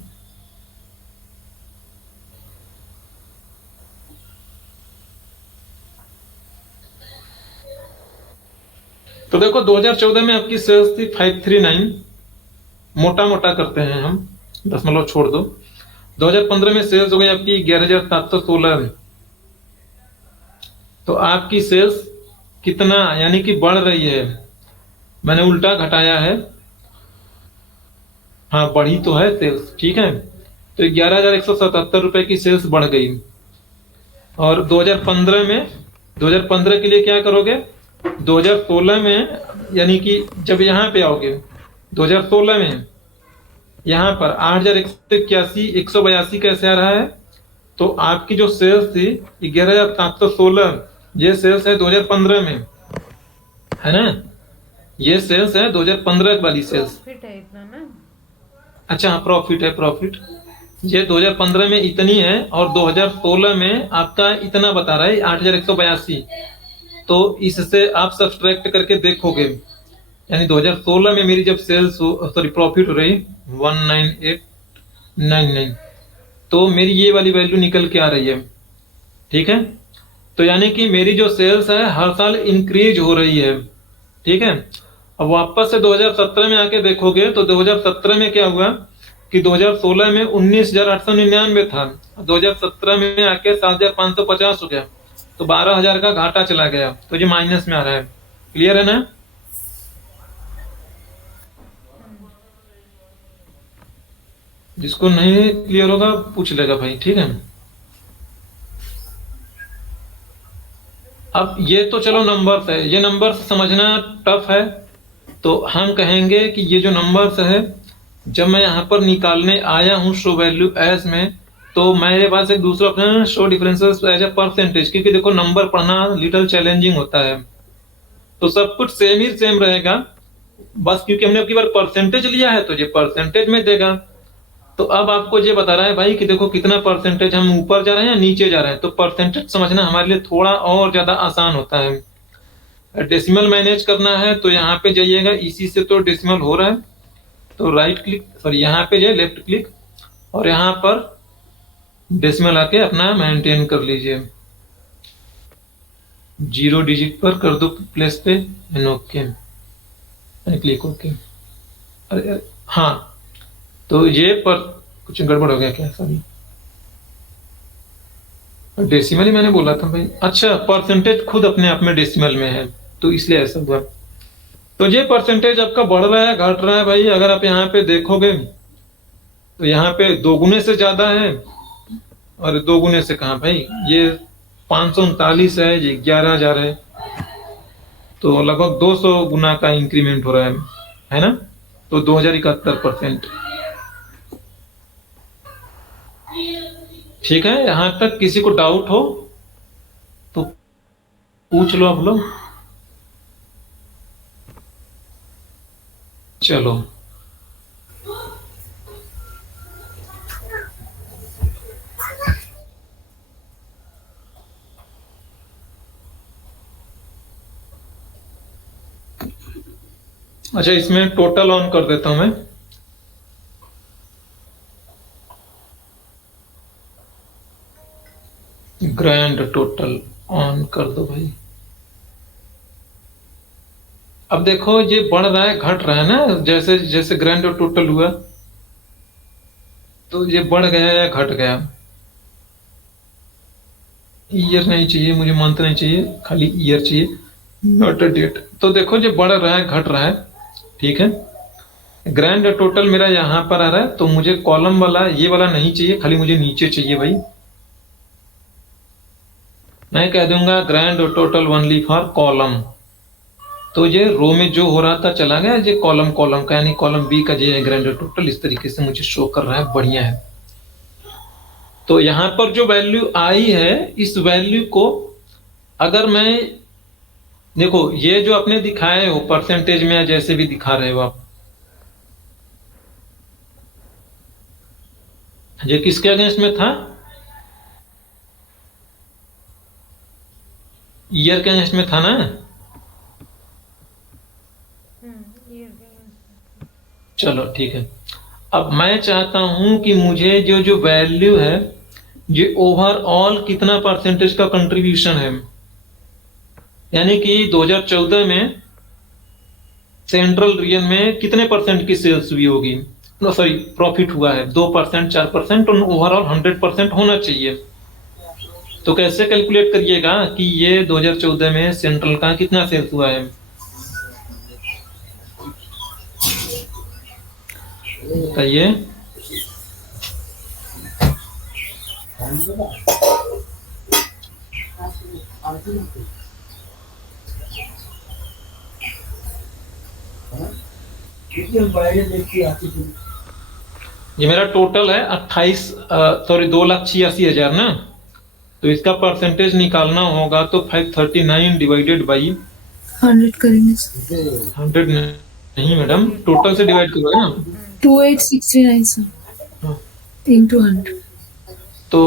तो देखो 2014 में आपकी सेल्स थी 539, मोटा मोटा करते हैं हम, दशमलव छोड़ दो। 2015 में सेल्स हो गई आपकी 11,716, तो आपकी सेल्स कितना यानी कि बढ़ रही है, मैंने उल्टा घटाया है, हाँ बढ़ी तो है सेल्स, ठीक है। तो 11,177 रुपए की सेल्स बढ़ गई, और 2015 में, 2015 के लिए क्या करोगे, 2016 में, यानी कि जब यहाँ पे आओगे 2016 में यहाँ पर 8,181 182 कैसे आ रहा है, तो आपकी जो सेल्स थी 11,716, ये सेल्स है 2015 में, है ना, ये सेल्स है 2015 वाली सेल्स। प्रॉफिट है इतना ना। अच्छा हाँ, प्रॉफिट है, प्रॉफिट ये 2015 में इतनी है और 2016 में आपका इतना बता रहा है 8,182। तो इससे आप सब्सट्रैक्ट करके देखोगे, यानी 2016 में मेरी जब सेल्स सॉरी प्रॉफिट हो रही 19899, तो मेरी ये वाली वैल्यू निकल के आ रही है। ठीक है, तो यानी कि मेरी जो सेल्स है हर साल इंक्रीज हो रही है। ठीक है, अब वापस से 2017 में आके देखोगे तो 2017 में क्या हुआ कि 2016 में 19,899 था, 2017 में आके 7,550 हो गया, तो 12,000 का घाटा चला गया, तो ये माइनस में आ रहा है। क्लियर है ना? जिसको नहीं क्लियर होगा पूछ लेगा भाई, ठीक है। अब ये तो चलो नंबर्स है, ये नंबर्स समझना टफ है, तो हम कहेंगे कि ये जो नंबर्स है, जब मैं यहाँ पर निकालने आया हूँ शो वैल्यू एज में, तो मेरे पास एक दूसरा ऑप्शन है show differences as a percentage, क्योंकि देखो नंबर पढ़ना लिटिल चैलेंजिंग होता है, तो सब कुछ सेम ही सेम रहेगा, बस क्योंकि हमने अब की बार परसेंटेज लिया है तो ये परसेंटेज में देगा। तो अब आपको ये बता रहा है भाई कि देखो कितना परसेंटेज हम ऊपर जा रहे हैं या नीचे जा रहे हैं, तो परसेंटेज समझना हमारे लिए थोड़ा और ज्यादा आसान होता है। डेसिमल मैनेज करना है तो यहाँ पे जाइएगा, इसी से तो डेसिमल हो रहा है, तो राइट क्लिक सॉरी यहाँ पे जाए लेफ्ट क्लिक और यहाँ पर डेसिमल आके अपना मेंटेन कर लीजिए, 0 डिजिट पर कर दो प्लेस पे एंड ओके, क्लिक ओके। अरे हाँ, तो ये पर कुछ गड़बड़ हो गया क्या, सॉरी, डेसिमल ही मैंने बोला था भाई। अच्छा, परसेंटेज खुद अपने आप में डेसिमल में है, तो इसलिए ऐसा हुआ। तो ये परसेंटेज आपका बढ़ रहा है घट रहा है भाई, अगर आप यहाँ पे देखोगे तो यहाँ पे 2 गुने से ज्यादा है, और 2 गुने से कहाँ भाई, ये 539 है, ये 11,000 है, तो लगभग 200 गुना का इंक्रीमेंट हो रहा है ना, तो 2071%। ठीक है, यहां तक किसी को डाउट हो तो पूछ लो आप लोग। चलो, अच्छा इसमें टोटल ऑन कर देता हूं मैं। ग्रैंड टोटल ऑन कर दो भाई। अब देखो ये बढ़ रहा है घट रहा है ना, जैसे जैसे ग्रैंड टोटल हुआ तो ये बढ़ गया या घट गया। ईयर नहीं चाहिए मुझे, मंथ नहीं चाहिए, खाली ईयर चाहिए, नॉट डेट। तो देखो ये बढ़ रहा है घट रहा है, ठीक है। ग्रैंड टोटल मेरा यहाँ पर आ रहा है, तो मुझे कॉलम वाला ये वाला नहीं चाहिए, खाली मुझे नीचे चाहिए भाई। मैं कह दूंगा grand total only for column, तो ये रो में जो हो रहा था चला गया, ये कॉलम कॉलम का यानी कॉलम बी का ये ग्रैंड टोटल इस तरीके से मुझे शो कर रहा है, बढ़िया है। तो यहाँ पर जो वैल्यू आई है, इस वैल्यू को अगर मैं देखो, ये जो आपने दिखाए हो परसेंटेज में या जैसे भी दिखा रहे हो आप, ये किसके अगेंस्ट में था, ईयर के अगेंस्ट में था ना। ये चलो ठीक है, अब मैं चाहता हूं कि मुझे जो जो वैल्यू है ये ओवरऑल कितना परसेंटेज का कंट्रीब्यूशन है, यानी कि 2014 में सेंट्रल रीजन में कितने परसेंट की सेल्स हुई होगी, नो सॉरी प्रॉफिट हुआ है 2%, 4%, और ओवरऑल 100% होना चाहिए। तो कैसे कैलकुलेट करिएगा कि ये 2014 में सेंट्रल का कितना सेल्स हुआ है, बताइए। ये मेरा टोटल है 2,86,000 ना, तो इसका परसेंटेज निकालना होगा तो 539 डिवाइडेड बाई 100 करेंगे सर। 100 नहीं मैडम, टोटल से डिवाइड करोगे ना। 2869 सर हाँ, इंटू 100। तो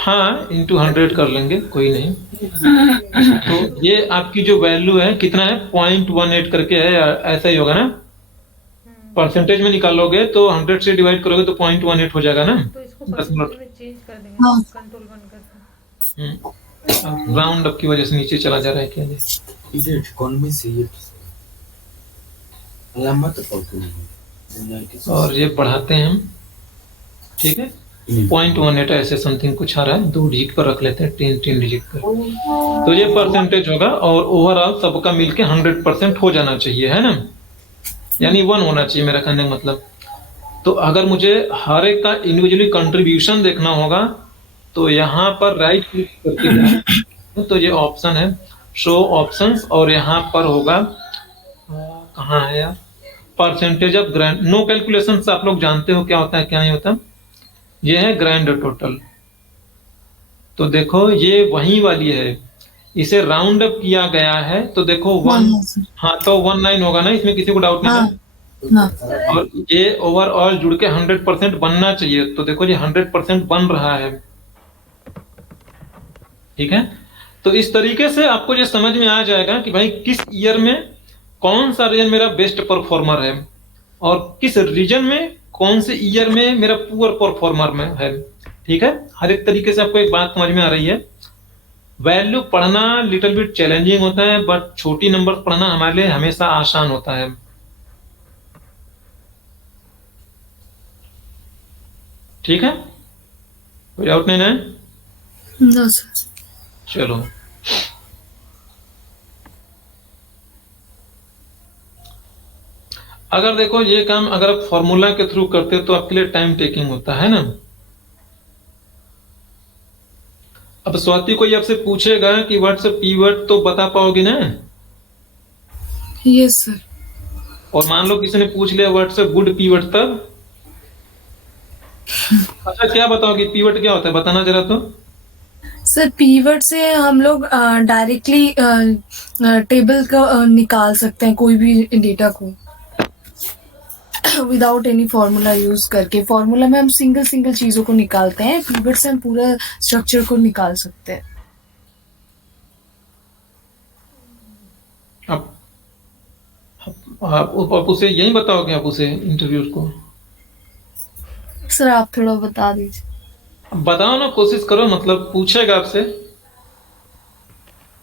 हाँ इंटू 100 कर लेंगे, कोई नहीं। तो ये आपकी जो वैल्यू है कितना है, 0.18 करके है, ऐसा ही होगा ना। परसेंटेज में निकालोगे तो 100 से डिवाइड करोगे तो 0.18 हो जाएगा ना। तो इसको 10 परसेंटेज मिनट में चेंज कर देंगे, हाँ। कंट्रोल 1 करके। राउंड अप की वजह से नीचे चला जा रहा है क्या ये? और ये बढ़ाते हैं हम, ठीक है। 0.18 ऐसे समथिंग कुछ आ रहा है, 2 डिजिट पर रख लेते हैं, 3 डिजिट पर। तो ये परसेंटेज होगा और ओवरऑल सबका मिलके 100% हो जाना चाहिए, है ना, यानी 1 होना चाहिए मेरा कहने का मतलब। तो अगर मुझे हर एक का इंडिविजुअली कंट्रीब्यूशन देखना होगा तो यहाँ पर राइट क्लिक करके तो ये ऑप्शन है शो ऑप्शंस, और यहाँ पर होगा कहाँ है यार, percentage of grand no calculation. आप लोग जानते हो क्या होता है क्या नहीं होता, ये है ग्रैंड टोटल। तो देखो ये वही वाली है, इसे राउंड अप किया गया है तो देखो 1, हाँ तो 19 होगा ना, इसमें किसी को डाउट नहीं है। हाँ। और ये ओवरऑल जुड़ के 100% बनना चाहिए, तो देखो ये 100% बन रहा है, ठीक है। तो इस तरीके से आपको ये समझ में आ जाएगा कि भाई किस ईयर में कौन सा रीजन मेरा बेस्ट परफॉर्मर है और किस रीजन में कौन से ईयर में मेरा पुअर परफॉर्मर में है, ठीक है। हर एक तरीके से आपको एक बात समझ में आ रही है। वैल्यू पढ़ना लिटिल बिट चैलेंजिंग होता है, बट छोटी नंबर पढ़ना हमारे लिए हमेशा आसान होता है, ठीक है। कोई डाउट नहीं ना? No sir. चलो अगर देखो ये काम अगर आप फॉर्मूला के थ्रू करते हो तो आपके लिए टाइम टेकिंग होता है ना। अब स्वाति कोई आपसे पूछेगा कि व्हाट्स कीवर्ड तो बता पाओगे ना? Yes sir. और मान लो किसी ने पूछ लिया व्हाट्स गुड कीवर्ड, तब अच्छा क्या बताओगे, कीवर्ड क्या होता है बताना जरा तो। सर पीवर्ड से हम लोग डायरेक्टली टेबल का निकाल सकते हैं कोई भी डेटा को विदाउट एनी फॉर्मूला यूज करके। फॉर्मूला में हम सिंगल सिंगल चीजों को निकालते हैं, पीवर्ड से हम पूरा स्ट्रक्चर को निकाल सकते हैं। आप उसे यही बताओगे, आप उसे इंटरव्यूअर को? सर आप थोड़ा बता दीजिए। बताओ ना, कोशिश करो, मतलब पूछेगा आपसे,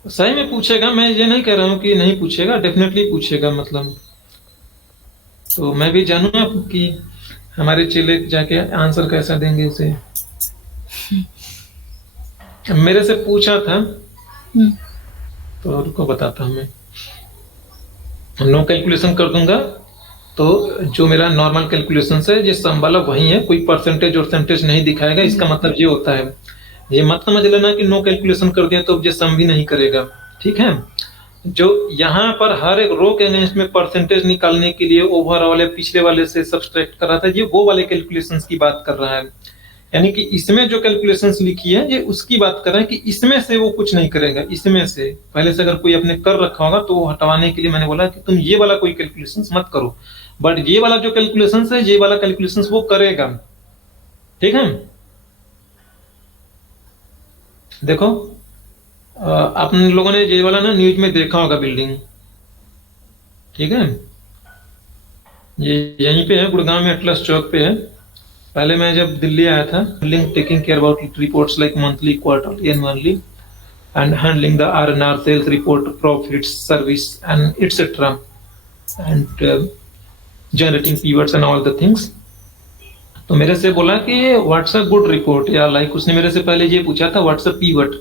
सही में पूछेगा, मैं ये नहीं कह रहा हूँ कि नहीं पूछेगा, डेफिनेटली पूछेगा। मतलब तो मैं भी जानूंगा कि हमारे चेले जाके आंसर कैसा देंगे उसे। मेरे से पूछा था तो रुको बताता हूँ मैं। नो कैलकुलेशन कर दूंगा तो जो मेरा नॉर्मल कैलकुलेशन है ये सम वाला वही है, कोई परसेंटेज और परसेंटेज नहीं दिखाएगा। इसका मतलब ये होता है, ये मत समझ लेना कि नो कैलकुलेशन कर दिया तो ये सम भी नहीं करेगा, ठीक है। जो यहाँ पर हर एक रो के अगेंस्ट में परसेंटेज निकालने के लिए ओवरऑल पिछले वाले से सब्सट्रैक्ट कर रहा था, ये वो वाले कैलकुलेशंस की बात कर रहा है। यानी कि इसमें जो कैलकुलेशंस लिखी है ये उसकी बात कर रहा है कि इसमें से वो कुछ नहीं करेगा। इसमें से पहले से अगर कोई आपने कर रखा होगा तो वो हटवाने के लिए मैंने बोला कि तुम ये वाला कोई कैलकुलेशंस मत करो, बट ये वाला जो कैलकुलेशंस है ये वाला कैलकुलेशंस वो करेगा, ठीक है। देखो आप लोगों ने ये वाला ना न्यूज में देखा होगा बिल्डिंग, ठीक है। ये यहीं पे है, गुड़गांव में एटलस चौक पे है। पहले मैं जब दिल्ली आया था, building taking care about reports like monthly, quarterly, annually, and handling the R&R, sales report, profits, service, and etc. and generating keywords and all the things. तो मेरे से बोला कि व्हाट्स अ गुड रिपोर्ट, या लाइक उसने मेरे से पहले ये पूछा था व्हाट्स अ कीवर्ड।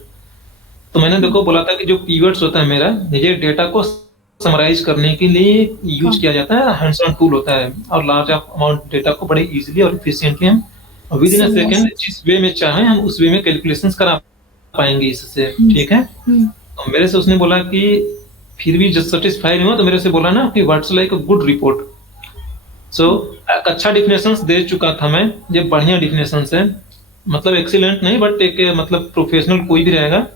तो मैंने देखो बोला था कि जो कीवर्ड्स होता है मेरा, ये डेटा को समराइज करने के लिए यूज किया जाता है, हैंड्स ऑन टूल होता है, और लार्ज अमाउंट डेटा को बड़े इजीली और इफिशिएंटली हम विद इन अ सेकंड जिस वे में चाहें हम उस वे में कैलकुलेशंस करा पाएंगे इससे, ठीक है। तो मेरे से उसने बोला कि फिर भी जब सेटिस्फाइड हुआ तो मेरे से बोला ना कि what's like a good report. So एक अच्छा डिफिनेशंस दे चुका था मैं, ये बढ़िया डिफिनेशंस है, मतलब एक्सीलेंट नहीं बट एक मतलब प्रोफेशनल कोई भी रहेगा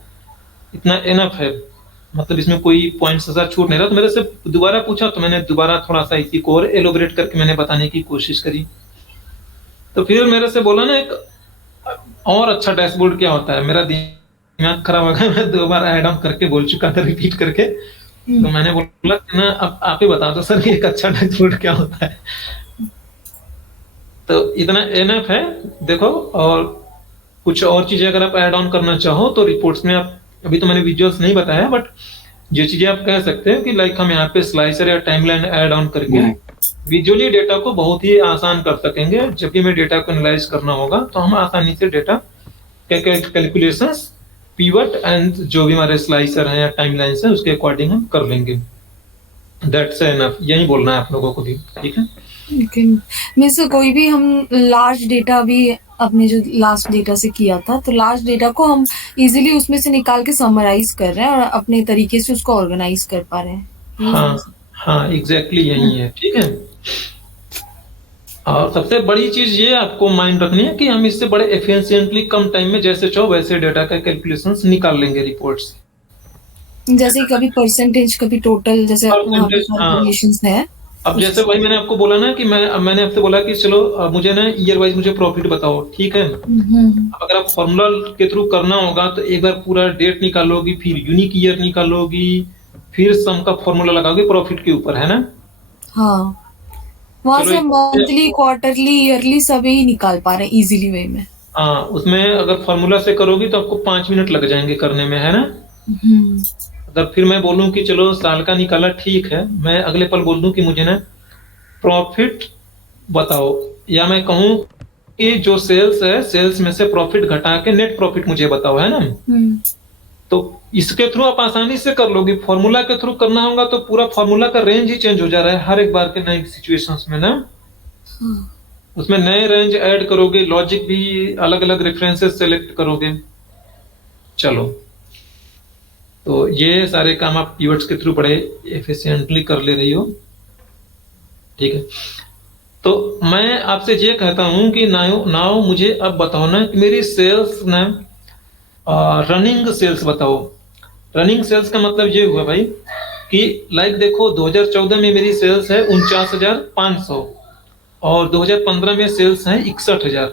इतना एनफ है, मतलब इसमें कोई पॉइंट्स ऐसा छूट नहीं रहा। तो मेरे से दोबारा पूछा तो मैंने दोबारा थोड़ा सा इसी को और एलोबरेट करके मैंने बताने की कोशिश करी। तो फिर मेरे से बोला ना एक और अच्छा डैशबोर्ड क्या होता है, मेरा दिमाग खराब हो गया, मैं दोबारा ऐड ऑन करके बोल चुका था रिपीट करके। तो मैंने बोला कि ना अब आप ही बता दो सर कि एक अच्छा डैशबोर्ड क्या होता है। तो इतना एनफ है देखो, और कुछ और चीजें अगर आप ऐड ऑन करना चाहो तो रिपोर्ट्स में आप, अभी तो मैंने विजुअल्स नहीं बताया बट जो चीजें आप कह सकते हैं कि लाइक हम यहाँ पे स्लाइसर या टाइमलाइन ऐड ऑन करके विजुअली डेटा को बहुत ही आसान कर सकेंगे। जब भी हमें डेटा को एनालाइज करना होगा तो हम आसानी से डेटा कैलकुलेशंस, पीवट एंड जो भी हमारे स्लाइसर हैं या टाइमलाइंस हैं उसके अकॉर्डिंग हम कर लेंगे। दैट्स एनफ, यही बोलना है आप लोगों को भी, ठीक है। में से कोई भी हम लार्ज डेटा भी अपने जो लास्ट डेटा से किया था, तो लार्ज डेटा को हम इजीली उसमें से निकाल के समराइज कर रहे हैं और अपने तरीके से उसको ऑर्गेनाइज कर पा रहे हैं। हाँ हाँ एग्जैक्टली यही है, ठीक है। और सबसे बड़ी चीज ये आपको माइंड रखनी है कि हम इससे बड़े एफिशिएंटली कम टाइम में जैसे चाहो वैसे डेटा का कैलकुलेशंस निकाल लेंगे रिपोर्ट्स। जैसे कभी परसेंटेज, कभी टोटल, जैसे वहाँ पे कैलकुलेशंस है। अब जैसे भाई मैंने आपको बोला ना कि मैंने आपसे बोला कि चलो मुझे ना ईयर वाइज मुझे प्रॉफिट बताओ, ठीक है। अगर आप फॉर्मूला के थ्रू करना होगा तो एक बार पूरा डेट निकालोगी, फिर यूनिक ईयर निकालोगी, फिर सम का फॉर्मूला लगाओगे प्रॉफिट के ऊपर, है ना। हाँ, वहां से मंथली, क्वार्टरली, ईयरली सभी निकाल पा रहे हैं इजीली वे में। हाँ, उसमें अगर फॉर्मूला से करोगी तो आपको 5 मिनट लग जाएंगे करने में, है ना। अगर फिर मैं बोलूं कि चलो साल का निकाला, ठीक है, मैं अगले पल बोल दूं कि मुझे ना प्रॉफिट बताओ, या मैं कहूं कि जो सेल्स है सेल्स में से प्रॉफिट घटा के नेट प्रॉफिट मुझे बताओ, है ना। तो इसके थ्रू आप आसानी से कर लोगे। फॉर्मूला के थ्रू करना होगा तो पूरा फॉर्मूला का रेंज ही चेंज हो जा रहा है हर एक बार के नए सिचुएशंस में ना। उसमें नए रेंज ऐड करोगे, लॉजिक भी अलग अलग रेफरेंसेस सेलेक्ट करोगे। चलो, तो ये सारे काम आप कीवर्ड्स के थ्रू बड़े एफिशिएंटली कर ले रही हो, ठीक है। तो मैं आपसे ये कहता हूं कि नाउ मुझे अब बताओ ना कि मेरी सेल्स ना रनिंग सेल्स बताओ। रनिंग सेल्स का मतलब ये हुआ भाई कि लाइक देखो 2014 में मेरी सेल्स है 49,500 और 2015 में सेल्स है 61,000।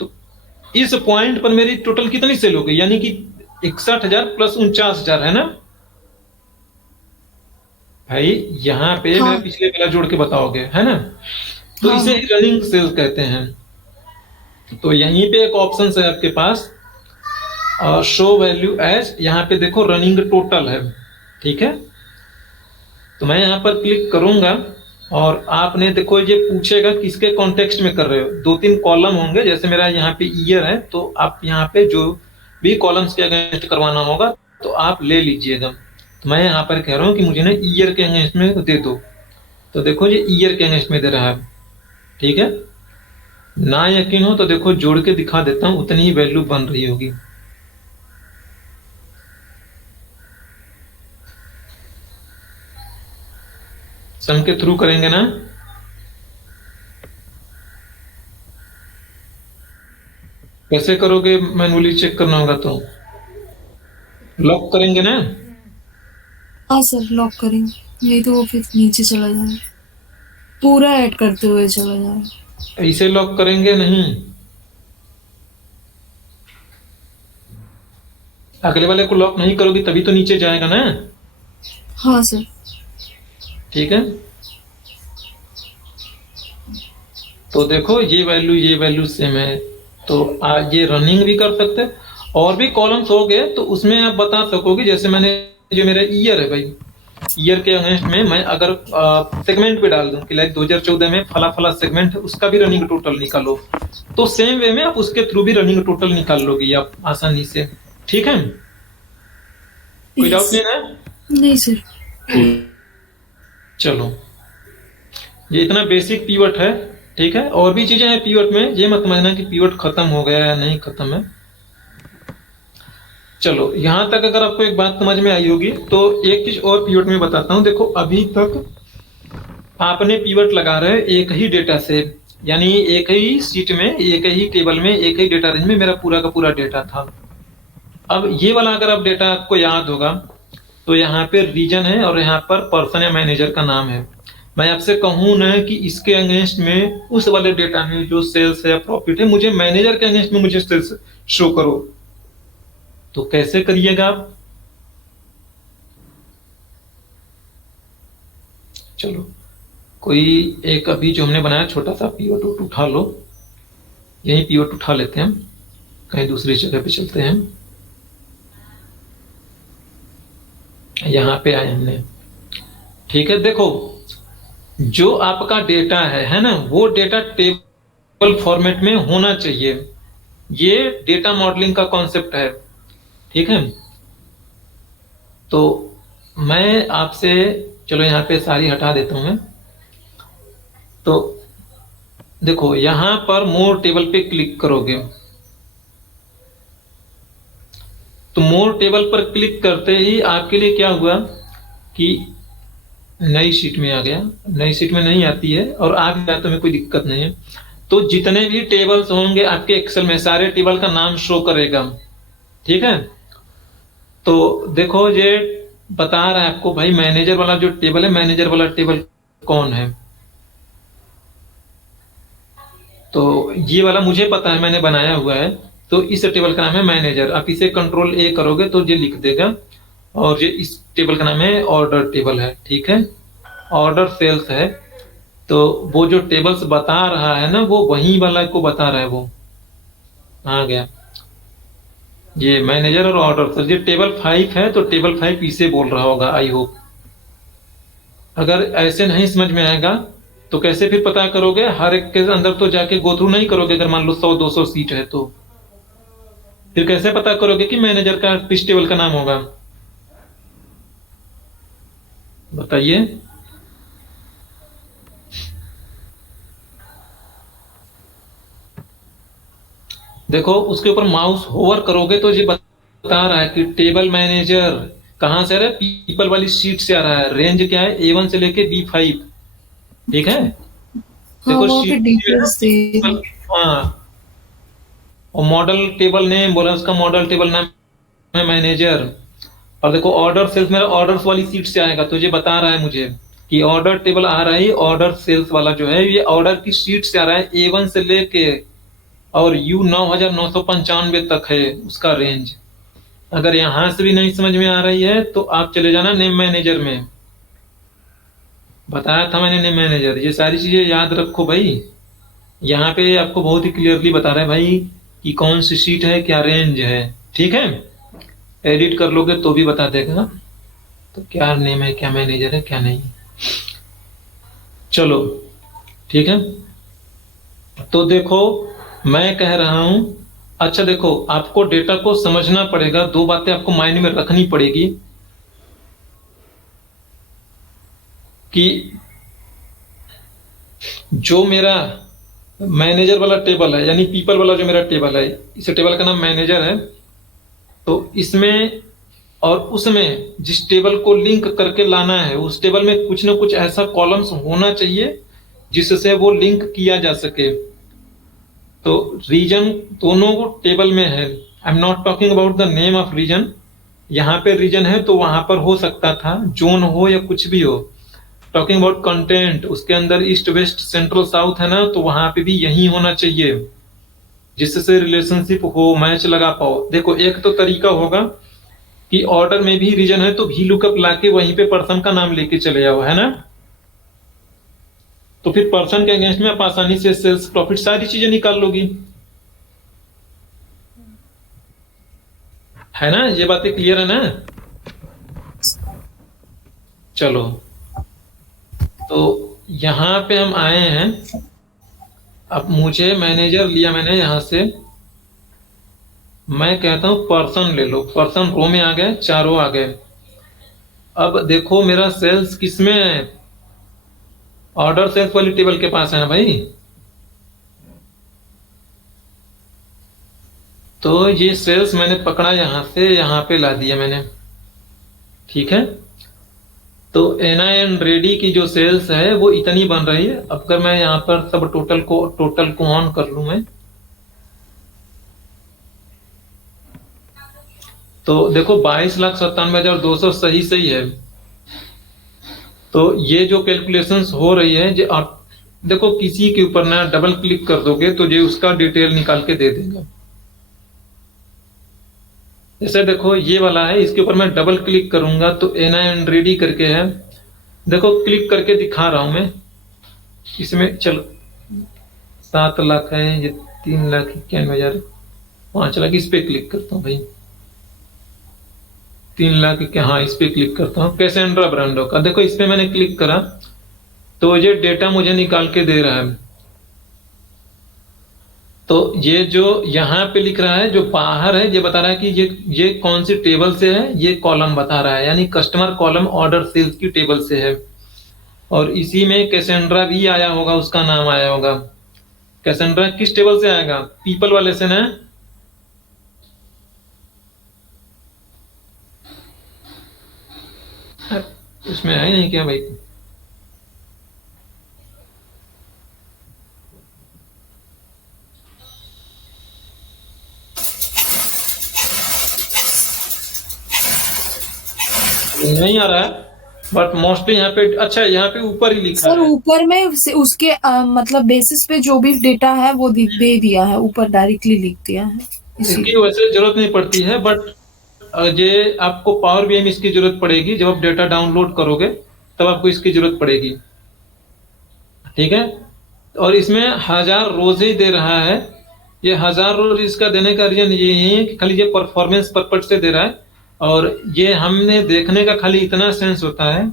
तो इस पॉइंट पर मेरी टोटल कितनी सेल हो गई, यानी कि 61,000 प्लस 49,000, है ना भाई। यहाँ पे हाँ। मेरा पिछले वाला जोड़ के बताओगे, है ना। तो हाँ। इसे रनिंग सेल्स कहते हैं। तो यहीं पे एक ऑप्शन है आपके पास, शो वैल्यू एज, यहाँ पे देखो रनिंग टोटल है, ठीक है। तो मैं यहाँ पर क्लिक करूंगा और आपने देखो ये पूछेगा किसके कॉन्टेक्स्ट में कर रहे हो। 2-3 कॉलम होंगे, जैसे मेरा यहाँ पे ईयर है तो आप यहाँ पे जो भी कॉलम्स के अगेंस्ट करवाना होगा तो आप ले लीजिएगा। तो मैं यहाँ पर कह रहा हूँ कि मुझे ना ईयर के अगेंस्ट में दे दो। तो देखो ये ईयर के अगेंस्ट में दे रहा है, ठीक है। ना यकीन हो तो देखो जोड़ के दिखा देता हूँ, उतनी ही वैल्यू बन रही होगी। सम के थ्रू करेंगे ना, कैसे करोगे, मैनुअली चेक करना होगा तो लॉक करेंगे ना। हाँ सर, लॉक करेंगे, नहीं तो वो फिर नीचे चला जाए, पूरा ऐड करते हुए चला जाए। ऐसे लॉक करेंगे नहीं, अगले वाले को लॉक नहीं करोगी तभी तो नीचे जाएगा ना। हाँ सर, ठीक है। तो देखो ये वैल्यू सेम है, तो ये रनिंग भी कर सकते हैं। और भी कॉलम्स हो गए तो उसमें आप बता सकोगे, जैसे मैंने जो मेरा ईयर है भाई, ईयर के अगेंस्ट में मैं अगर सेगमेंट पे डाल दूं कि लाइक 2014 में फला फला सेगमेंट है, उसका भी रनिंग टोटल निकालो, तो सेम वे में आप उसके थ्रू भी रनिंग टोटल निकाल लोगे आप आसानी से, ठीक है। कोई डाउट नहीं है? नहीं सर। चलो, ये इतना बेसिक पीवट है, ठीक है। और भी चीजें हैं पीवट में, ये मत समझना कि पीवट खत्म हो गया या नहीं खत्म है। चलो, यहां तक अगर आपको एक बात समझ में आई होगी तो एक चीज और पीवट में बताता हूं। देखो अभी तक आपने पीवट लगा रहे हो एक ही डेटा से, यानी एक ही सीट में, एक ही टेबल में, एक ही डेटा रेंज में मेरा पूरा का पूरा डेटा था। अब ये वाला अगर आप डेटा आपको याद होगा तो यहाँ पे रीजन है और यहाँ पर पर्सन या मैनेजर का नाम है। मैं आपसे कहूँ ना कि इसके अगेंस्ट में उस वाले डेटा में जो सेल्स है या प्रॉफिट है, मुझे मैनेजर के अगेंस्ट में मुझे सेल्स शो करो, तो कैसे करिएगा आप? चलो कोई एक अभी जो हमने बनाया छोटा सा पीओट उठा लो, यही पीओट उठा लेते हैं, कहीं दूसरी जगह पे चलते हैं। यहाँ पे आए हमने, ठीक है। देखो जो आपका डेटा है ना, वो डेटा टेबल फॉर्मेट में होना चाहिए। ये डेटा मॉडलिंग का कॉन्सेप्ट है, ठीक है। तो मैं आपसे, चलो यहाँ पे सारी हटा देता हूं मैं। तो देखो यहां पर मोर टेबल पे क्लिक करोगे तो मोर टेबल पर क्लिक करते ही आपके लिए क्या हुआ कि नई शीट में आ गया। नई शीट में नहीं आती है और आ गया तो हमें कोई दिक्कत नहीं है। तो जितने भी टेबल्स होंगे आपके एक्सेल में, सारे टेबल का नाम शो करेगा, ठीक है। तो देखो ये बता रहा है आपको भाई मैनेजर वाला जो टेबल है, मैनेजर वाला टेबल कौन है। तो ये वाला मुझे पता है, मैंने बनाया हुआ है। तो इस टेबल का नाम है मैनेजर। आप इसे कंट्रोल ए करोगे तो ये लिख देगा। और ये इस टेबल का नाम है ऑर्डर टेबल है, ठीक है। ऑर्डर सेल्स है। तो वो जो टेबल्स बता रहा है ना, वो वही वाला को बता रहा है। वो आ गया ये मैनेजर और ऑर्डर सेल्स। ये टेबल 5 है तो टेबल 5 इसे बोल रहा होगा, आई होप। अगर ऐसे नहीं समझ में आएगा तो कैसे फिर पता करोगे? हर एक के अंदर तो जाके गो थ्रू नहीं करोगे। अगर मान लो 100-200 सीट है तो फिर कैसे पता करोगे कि मैनेजर का किस टेबल का नाम होगा? बताइए। देखो उसके ऊपर माउस होवर करोगे तो ये बता रहा है कि टेबल मैनेजर कहां से आ रहा है, पीपल वाली शीट से आ रहा है। रेंज क्या है, A1 से लेके B5, ठीक है। हाँ, देखो वहाँ पे शीट, डिटेल्स दे। हाँ, और मॉडल टेबल नेम बोला, उसका मॉडल टेबल नाम है मैनेजर। और देखो ऑर्डर सेल्स मेरा ऑर्डर्स वाली सीट से आएगा, तो ये बता रहा है मुझे कि ऑर्डर टेबल आ रहा है। ऑर्डर सेल्स वाला जो है ये ऑर्डर की शीट से आ रहा है, A1 से लेके और U 9995 तक है उसका रेंज। अगर यहां से भी नहीं समझ में आ रही है तो आप चले जाना नेम मैनेजर में। बताया था मैंने नेम मैनेजर। ये सारी चीजें याद रखो भाई। यहाँ पे आपको बहुत ही क्लियरली बता रहा है भाई कि कौन सी शीट है, क्या रेंज है, ठीक है। एडिट कर लोगे तो भी बता देगा तो क्या नेम है, क्या मैनेजर है, क्या नहीं। चलो ठीक है। तो देखो मैं कह रहा हूं, अच्छा देखो आपको डेटा को समझना पड़ेगा। दो बातें आपको माइंड में रखनी पड़ेगी कि जो मेरा मैनेजर वाला टेबल है, यानी पीपल वाला जो मेरा टेबल है, इस टेबल का नाम मैनेजर है। तो इसमें और उसमें जिस टेबल को लिंक करके लाना है, उस टेबल में कुछ ना कुछ ऐसा कॉलम्स होना चाहिए जिससे वो लिंक किया जा सके। तो रीजन दोनों टेबल में है। I am not talking about the name of region. यहाँ पे रीजन है तो वहां पर हो सकता था, जोन हो या कुछ भी हो। टॉकिंग अबाउट कंटेंट, उसके अंदर ईस्ट वेस्ट सेंट्रल साउथ है ना, तो वहां पे भी यही होना चाहिए जिससे रिलेशनशिप हो, मैच लगा पाओ। देखो एक तो तरीका होगा कि ऑर्डर में भी रीजन है तो भी लुकअप लाके वहीं पे पर्सन का नाम लेके चले जाओ, है ना। तो फिर पर्सन के अगेंस्ट में आप आसानी से सेल्स, प्रॉफिट, सारी चीजें निकाल लोगी, है ना। ये बातें क्लियर है ना? चलो तो यहां पे हम आए हैं। अब मुझे मैनेजर लिया मैंने यहां से, मैं कहता हूं पर्सन ले लो। पर्सन रो में आ गए, चारों आ गए। अब देखो मेरा सेल्स किसमें है, ऑर्डर सेल्स वाली टेबल के पास है ना भाई। तो ये सेल्स मैंने पकड़ा, यहां से यहां पे ला दिया मैंने, ठीक है। तो एन रेडी की जो सेल्स है वो इतनी बन रही है। अब अगर मैं यहाँ पर सब टोटल को ऑन कर लूं मैं, तो देखो 22,97,200 सही सही है। तो ये जो कैलकुलेशंस हो रही है, जो आप देखो किसी के ऊपर ना डबल क्लिक कर दोगे तो ये उसका डिटेल निकाल के दे देगा। जैसे देखो ये वाला है, इसके ऊपर मैं डबल क्लिक करूंगा तो एन रेडी करके है, देखो क्लिक करके दिखा रहा हूं मैं। इसमें चलो 7 लाख है, ये 3,91,000, 5 लाख, इस पे क्लिक करता हूँ भाई। 3 लाख क्या, हाँ इस पे क्लिक करता हूँ। कैसेंड्रा ब्रांडो का देखो, इस पे मैंने क्लिक करा तो ये डेटा मुझे निकाल के दे रहा है। तो ये जो यहाँ पे लिख रहा है, जो बाहर है, ये बता रहा है कि ये कौन सी टेबल से है, ये कॉलम बता रहा है, यानी कस्टमर कॉलम ऑर्डर सेल्स की टेबल से है। और इसी में कैसेंड्रा भी आया होगा, उसका नाम आया होगा। कैसेंड्रा किस टेबल से आएगा, पीपल वाले से ना। उसमें है नहीं क्या भाई? नहीं आ रहा है, बट मोस्टली यहाँ पे, अच्छा यहाँ पे ऊपर ही लिखा सर है। ऊपर में उसके मतलब बेसिस पे जो भी डेटा है वो दे दिया है, ऊपर डायरेक्टली लिख दिया है। इसकी वैसे जरूरत नहीं पड़ती है, बट ये आपको पावर बीआई में इसकी जरूरत पड़ेगी। जब आप डेटा डाउनलोड करोगे तब आपको इसकी जरूरत पड़ेगी, ठीक है। और इसमें 1000 रोज ही दे रहा है। ये 1000 रोज इसका देने का रीजन ये है कि खाली ये परफॉर्मेंस पर्पज से दे रहा है। और ये हमने देखने का खाली इतना सेंस होता है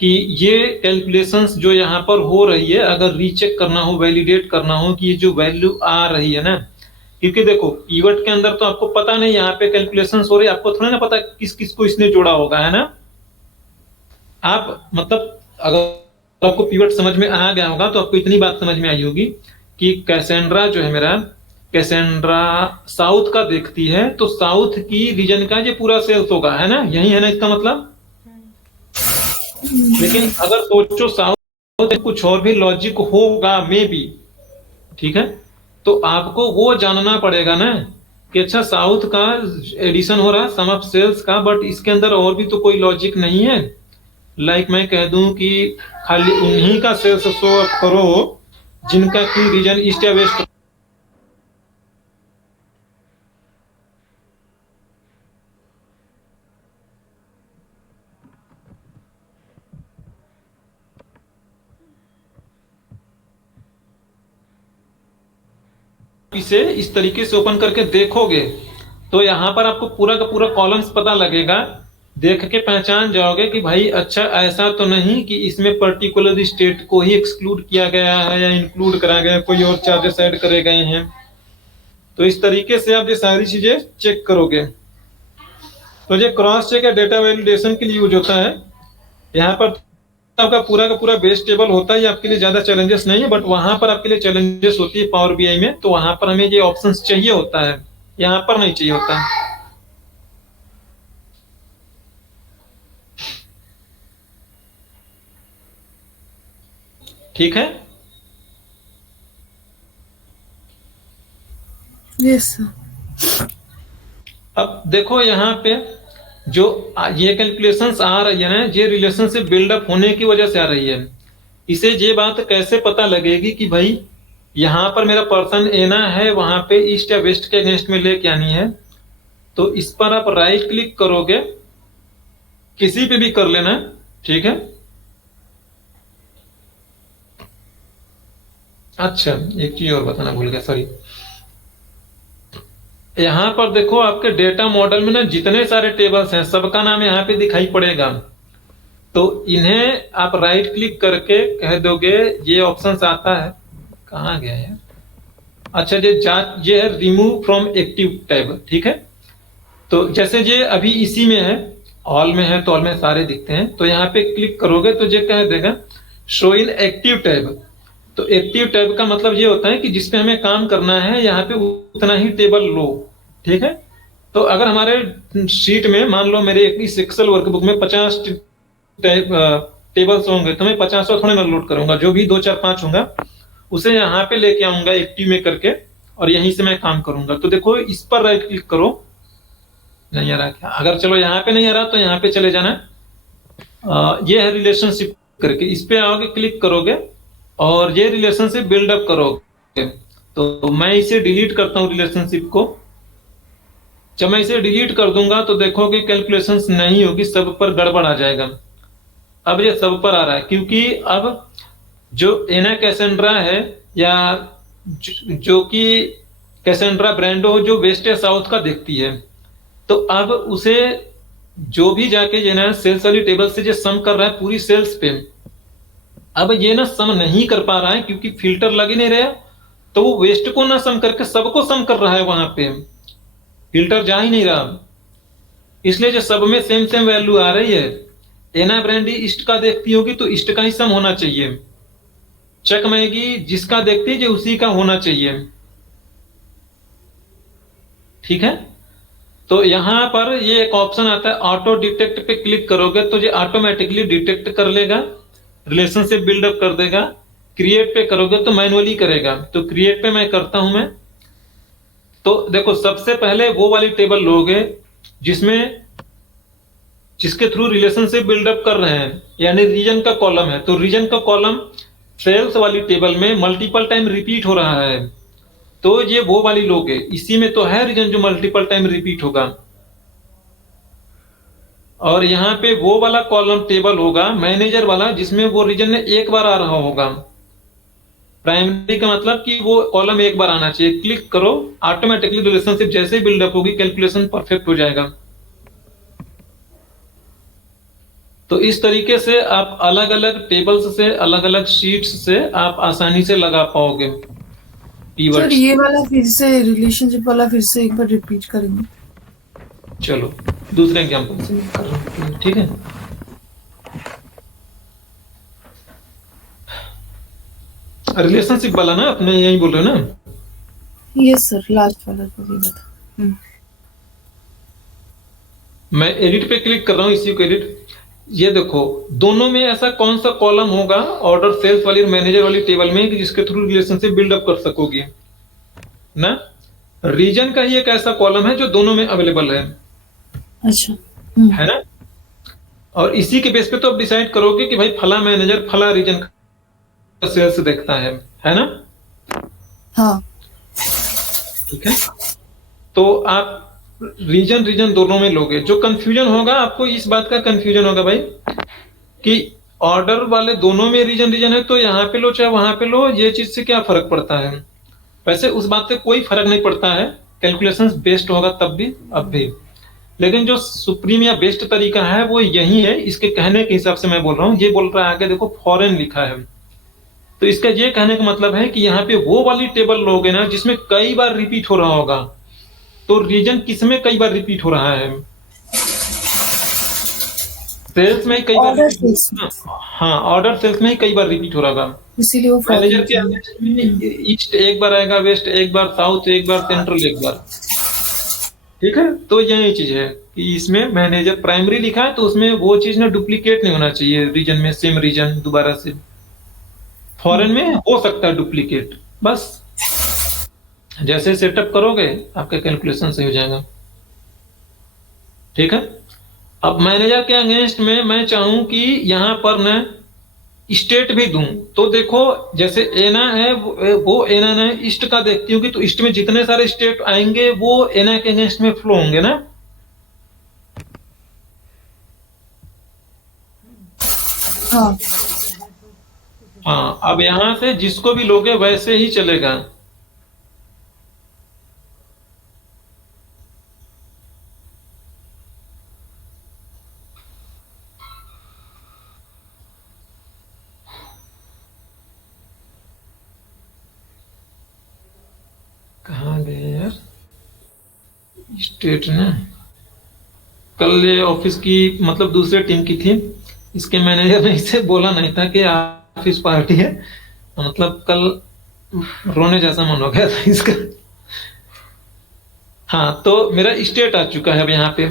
कि ये कैलकुलेशंस जो यहाँ पर हो रही है, अगर रीचेक करना हो, वैलिडेट करना हो कि ये जो वैल्यू आ रही है ना, क्योंकि देखो कीवर्ड के अंदर तो आपको पता नहीं यहाँ पे कैलकुलेशंस हो रही है, आपको थोड़ा ना पता किस किस को इसने जोड़ा होगा, है ना। आप मतलब अगर आपको पीवर्ड समझ में आ गया होगा तो आपको इतनी बात समझ में आई होगी कि कैसेंड्रा जो है मेरा, कैसेंड्रा साउथ का देखती है, तो साउथ की रीजन का ये पूरा सेल्स होगा, है ना, यही है ना इसका मतलब। लेकिन अगर सोचो साउथ कुछ और भी लॉजिक होगा मे बी, ठीक है, तो आपको वो जानना पड़ेगा ना कि अच्छा साउथ का एडिशन हो रहा है सम ऑफ सेल्स का, बट इसके अंदर और भी तो कोई लॉजिक नहीं है। लाइक मैं कह दूं कि खाली उन्हीं का सेल्स शो अप करो जिनका की रीजन ईस्ट या वेस्ट। इसे इस तरीके से ओपन करके देखोगे तो यहाँ पर आपको पूरा का पूरा कॉलम्स पता लगेगा। देख के पहचान जाओगे कि भाई अच्छा ऐसा तो नहीं कि इसमें पर्टिकुलर स्टेट को ही एक्सक्लूड किया गया है या इंक्लूड करा गया है, कोई और चार्जेस ऐड करे गए हैं। तो इस तरीके से आप ये सारी चीजें चेक करोगे। तो ये क्रॉस चेक या डेटा वैलिडेशन के लिए यूज होता है। यहाँ पर आपका पूरा का पूरा बेस टेबल होता है, ये आपके लिए ज्यादा चैलेंजेस नहीं है, बट वहां पर आपके लिए चैलेंजेस होती है पावर बीआई में। तो वहां पर हमें ये ऑप्शंस चाहिए होता है, यहाँ पर नहीं चाहिए होता है। ठीक है, यस। अब देखो यहाँ पे जो ये कैलकुलेशंस आ रही है ना, ये रिलेशनशिप बिल्डअप होने की वजह से आ रही है। इसे ये बात कैसे पता लगेगी कि भाई यहाँ पर मेरा पर्सन एना है, वहां पे ईस्ट या वेस्ट के अगेंस्ट में लेके आनी है। तो इस पर आप राइट क्लिक करोगे, किसी पे भी कर लेना, ठीक है। अच्छा एक चीज और बताना भूल गया, सॉरी। यहाँ पर देखो आपके डेटा मॉडल में ना जितने सारे टेबल्स हैं सबका नाम यहाँ पे दिखाई पड़ेगा। तो इन्हें आप राइट क्लिक करके कह दोगे, ये ऑप्शन आता है, कहाँ गया यार, अच्छा ये है रिमूव फ्रॉम एक्टिव टैब, ठीक है। तो जैसे ये अभी इसी में है, ऑल में है, तो ऑल में सारे दिखते हैं। तो यहाँ पे क्लिक करोगे तो ये कह देगा शो इन एक्टिव टैब। तो एक्टिव टैब का मतलब ये होता है कि जिसपे हमें काम करना है यहाँ पे उतना ही टेबल लो, ठीक है। तो अगर हमारे शीट में मान लो मेरे इस एक्सेल वर्कबुक में 50 टेबल्स होंगे तो मैं 50 थोड़े ना लोड करूंगा, जो भी 2 4 5 होगा उसे यहाँ पे लेके आऊंगा एक्टिव में करके, और यहीं से मैं काम करूंगा। तो देखो इस पर राइट क्लिक करो, नहीं आ रहा क्या? अगर चलो यहाँ पे नहीं आ रहा तो यहाँ पे चले जाना, ये है रिलेशनशिप करके, इस पे आओगे, क्लिक करोगे और ये रिलेशनशिप बिल्डअप करोगे। तो मैं इसे डिलीट करता हूँ रिलेशनशिप को। जब मैं इसे डिलीट कर दूंगा तो देखोगे कैलकुलेशंस नहीं होगी, सब पर गड़बड़ आ जाएगा। अब ये सब पर आ रहा है क्योंकि अब जो एना कैसेंड्रा है, या जो कि कैसेंड्रा ब्रांडो जो वेस्ट या साउथ का देखती है, तो अब उसे जो भी जाके ये ना सेल्स वाली टेबल से जो सम कर रहा है पूरी सेल्स पे, अब ये ना सम नहीं कर पा रहा है क्योंकि फिल्टर लग ही नहीं रहा, तो वो वेस्ट को ना सम करके सबको सम कर रहा है, वहां पे फिल्टर जा ही नहीं रहा, इसलिए जो सब में सेम सेम वैल्यू आ रही है। एना ब्रांडी ईस्ट का देखती होगी तो ईस्ट का ही सम होना चाहिए, चक मैगी जिसका देखती है जो उसी का होना चाहिए, ठीक है। तो यहां पर ये एक ऑप्शन आता है ऑटो डिटेक्ट पे क्लिक करोगे तो ये ऑटोमेटिकली डिटेक्ट कर लेगा, रिलेशनशिप बिल्डअप कर देगा। क्रिएट पे करोगे तो मैनुअली करेगा, तो क्रिएट पे मैं करता हूं मैं। तो देखो सबसे पहले वो वाली टेबल लोगे जिसके थ्रू रिलेशनशिप बिल्डअप कर रहे हैं, यानी रीजन का कॉलम है, तो रीजन का कॉलम सेल्स वाली टेबल में मल्टीपल टाइम रिपीट हो रहा है, तो ये वो वाली लोगे, इसी में तो है रीजन जो मल्टीपल टाइम रिपीट होगा। और यहाँ पे वो वाला कॉलम टेबल होगा मैनेजर वाला जिसमें वो रीजन ने एक बार आ रहा होगा। प्राइमरी का मतलब कि वो कॉलम एक बार आना चाहिए। क्लिक करो, ऑटोमेटिकली रिलेशनशिप जैसे ही बिल्डअप होगी कैलकुलेशन परफेक्ट हो जाएगा। तो इस तरीके से आप अलग अलग टेबल्स से, अलग अलग शीट्स से आप आसानी से लगा पाओगे सर कीवर्ड्स। ये वाला फिर से रिलेशनशिप वाला फिर से एक बार रिपीट करेंगे। चलो दूसरे एग्जाम्पल से कर रहा हूँ, ठीक है। रिलेशनशिप वाला ना अपने यही बोल रहे हो ना? यस सर, लास्ट वाला तो भी बता। मैं एडिट पे क्लिक कर रहा हूँ, इसी को एडिट। ये देखो दोनों में ऐसा कौन सा कॉलम होगा ऑर्डर सेल्स वाली और मैनेजर वाली टेबल में कि जिसके थ्रू रिलेशनशिप बिल्डअप कर सकोगी ना? रीजन का ही एक ऐसा कॉलम है जो दोनों में अवेलेबल है। अच्छा। है ना? और इसी के बेस पे तो आप डिसाइड करोगे कि भाई फला मैनेजर फला रीजन का सेल्स देखता है ना? हाँ ठीक है। तो आप रीजन रीजन दोनों में लोगे। जो कंफ्यूजन होगा आपको, इस बात का कंफ्यूजन होगा भाई कि ऑर्डर वाले दोनों में रीजन रीजन है तो यहाँ पे लो चाहे वहां पे लो, ये चीज से क्या फर्क पड़ता है? वैसे उस बात से कोई फर्क नहीं पड़ता है, कैलकुलेशंस बेस्ट होगा तब भी अब भी। लेकिन जो सुप्रीम या बेस्ट तरीका है वो यही है, इसके कहने के हिसाब से मैं बोल रहा हूँ। ये बोल रहा है आगे देखो फॉरेन लिखा है, तो इसका ये कहने का मतलब है कि यहाँ पे वो वाली टेबल लोगे ना जिसमें कई बार रिपीट हो रहा होगा। तो रीजन किसमें कई बार रिपीट हो रहा है? सेल्स में ही कई बार ऑर्डर repeat सेल्स हो रहा है। हाँ, ऑर्डर सेल्स में ही कई बार रिपीट हो रहा होगा। इसीलिए वो मैनेजर फॉरेन के अगेंस्ट में ईस्ट एक बार आएगा, वेस्ट एक बार, साउथ एक बार, सेंट्रल एक बार। ठीक है, तो यही चीज है कि इसमें मैनेजर प्राइमरी लिखा है तो उसमें वो चीज ना डुप्लीकेट नहीं होना चाहिए रीजन में, सेम रीजन दोबारा से। फॉरेन में हो सकता है डुप्लीकेट, बस जैसे सेटअप करोगे आपका कैलकुलेशन सही हो जाएगा। ठीक है। अब मैनेजर के अगेंस्ट में मैं चाहूं कि यहां पर ना स्टेट भी दूं, तो देखो जैसे एना है वो एना ने ईस्ट का देखती होगी, तो ईस्ट में जितने सारे स्टेट आएंगे वो एना के अगेंस्ट में फ्लो होंगे ना। हाँ हाँ, अब यहां से जिसको भी लोगे वैसे ही चलेगा। कहाँ गए यार स्टेट ने? कल ये ऑफिस की मतलब दूसरे टीम की थी, इसके मैनेजर ने इसे बोला नहीं था कि ऑफिस पार्टी है, मतलब कल रोने जैसा मन हो गया था इसका। हाँ, तो मेरा स्टेट आ चुका है अब यहाँ पे।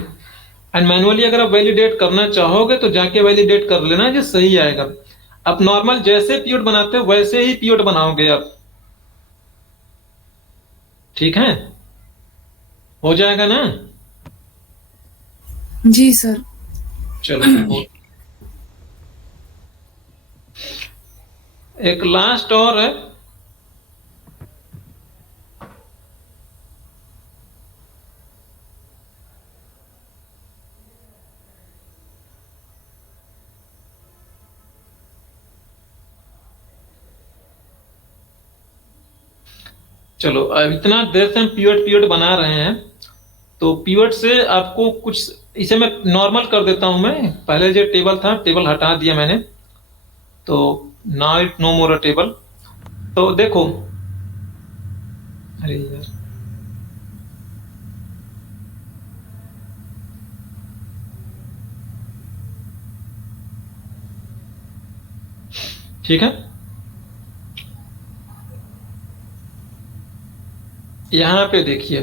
एंड मैनुअली अगर आप वैलिडेट करना चाहोगे तो जाके वैलिडेट कर लेना, जो सही आएगा। आप नॉर्मल जैसे पीरियड बनाते हो वैसे ही पीरियड बनाओगे आप, ठीक है? हो जाएगा ना? जी सर। चलो एक लास्ट और है। चलो अब इतना देर से हम पीरियड बना रहे हैं, तो पीरियड से आपको कुछ, इसे मैं नॉर्मल कर देता हूं। मैं पहले जो टेबल था, टेबल हटा दिया मैंने, तो now it no more a table. तो देखो, अरे यार, ठीक है, यहां पे देखिए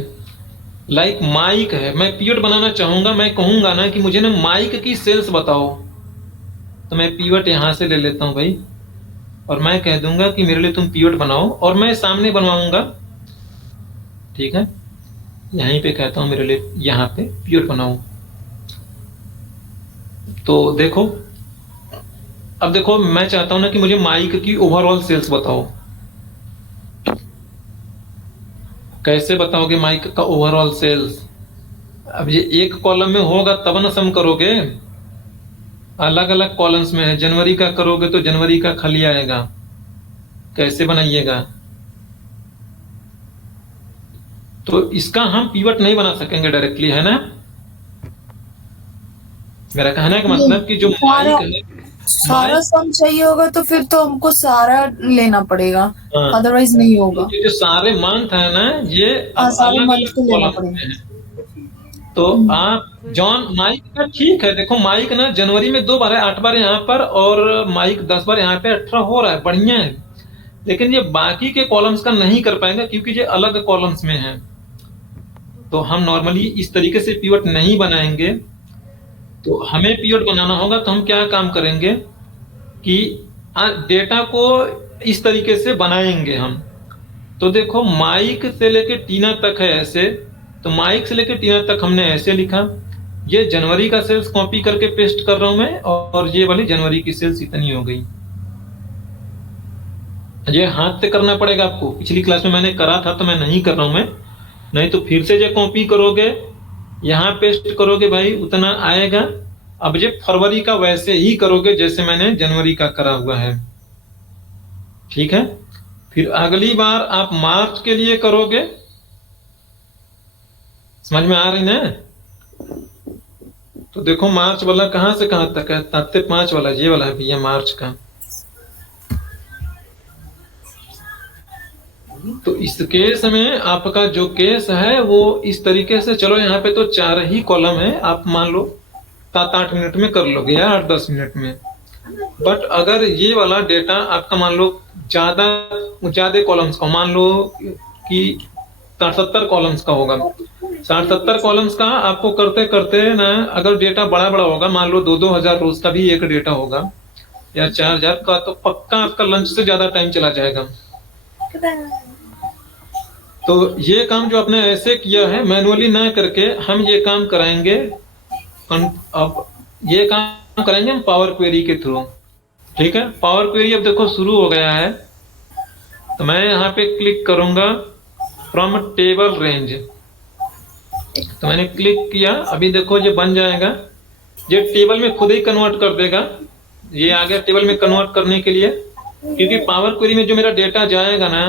लाइक माइक है, मैं पीरियड बनाना चाहूंगा, मैं कहूंगा ना कि मुझे ना माइक की सेल्स बताओ, तो मैं पीरियड यहां से ले लेता हूं भाई, और मैं कह दूंगा कि मेरे लिए तुम पीरियड बनाओ, और मैं सामने बनवाऊंगा, ठीक है? यहीं पे कहता हूं मेरे लिए यहां पे पीरियड बनाओ। तो देखो, अब देखो मैं चाहता हूं ना कि मुझे माइक की ओवरऑल सेल्स बताओ। कैसे बताओगे माइक का ओवरऑल सेल्स? अब ये एक कॉलम में होगा तब ना सम करोगे, अलग अलग कॉलम्स में है। जनवरी का करोगे तो जनवरी का खाली आएगा, कैसे बनाइएगा? तो इसका हम पीवट नहीं बना सकेंगे डायरेक्टली, है ना? मेरा कहने का मतलब कि जो सारा माइक है, सारा माइक, सम चाहिए होगा तो फिर तो हमको सारा लेना पड़ेगा, हाँ, अदरवाइज नहीं होगा। ये जो सारे मंथ है ना, ये अब सारे अलग मंथ अलग को लेना कॉलम में पड़ेगा। है। तो आप फिर जॉन माइक का ठीक है, देखो माइक ना जनवरी में 2 बार है, 8 बार यहाँ पर, और माइक 10 बार यहाँ पे, 18 हो रहा है, बढ़िया है। लेकिन ये बाकी के कॉलम्स का नहीं कर पाएंगे क्योंकि ये अलग कॉलम्स में है। तो हम नॉर्मली इस तरीके से पीवट नहीं बनाएंगे। तो हमें पीवट बनाना होगा तो हम क्या काम करेंगे कि डेटा को इस तरीके से बनाएंगे हम। तो देखो माइक से लेके टीना तक है ऐसे, तो माइक से लेके टीना तक हमने ऐसे लिखा। ये जनवरी का सेल्स कॉपी करके पेस्ट कर रहा हूं मैं, और ये वाली जनवरी की सेल्स इतनी हो गई। ये हाथ से करना पड़ेगा आपको, पिछली क्लास में मैंने करा था तो मैं नहीं कर रहा हूं मैं, नहीं तो फिर से जो कॉपी करोगे यहाँ पेस्ट करोगे भाई उतना आएगा। अब ये फरवरी का वैसे ही करोगे जैसे मैंने जनवरी का करा हुआ है, ठीक है? फिर अगली बार आप मार्च के लिए करोगे, समझ में आ रही ना? तो देखो मार्च वाला कहां से कहां तक है, 7 से 5 वाला ये वाला है भैया मार्च का। तो इस केस में आपका जो केस है वो इस तरीके से, चलो यहाँ पे तो 4 ही कॉलम है, आप मान लो 7-8 मिनट में कर लोगे या 8-10 मिनट में। बट अगर ये वाला डेटा आपका मान लो ज्यादा कॉलम्स का, मान लो कि 60-70 कॉलम्स का होगा, 60-70 कॉलम्स का आपको करते करते ना, अगर डेटा बड़ा बड़ा होगा, मान लो 2-2 हजार रोज का भी एक डेटा होगा या 4,000 का, तो पक्का आपका लंच से ज्यादा टाइम चला जाएगा। तो ये काम जो आपने ऐसे किया है मैनुअली ना करके, हम ये काम कराएंगे, अब ये काम करेंगे हम पावर क्वेरी के थ्रू, ठीक है? पावर क्वेरी अब देखो शुरू हो गया है, तो मैं यहाँ पे क्लिक करूंगा फ्रॉम टेबल रेंज, तो मैंने क्लिक किया, अभी देखो ये बन जाएगा, ये टेबल में खुद ही कन्वर्ट कर देगा। ये आ गया टेबल में कन्वर्ट करने के लिए, क्योंकि पावर क्वेरी में जो मेरा डेटा जाएगा ना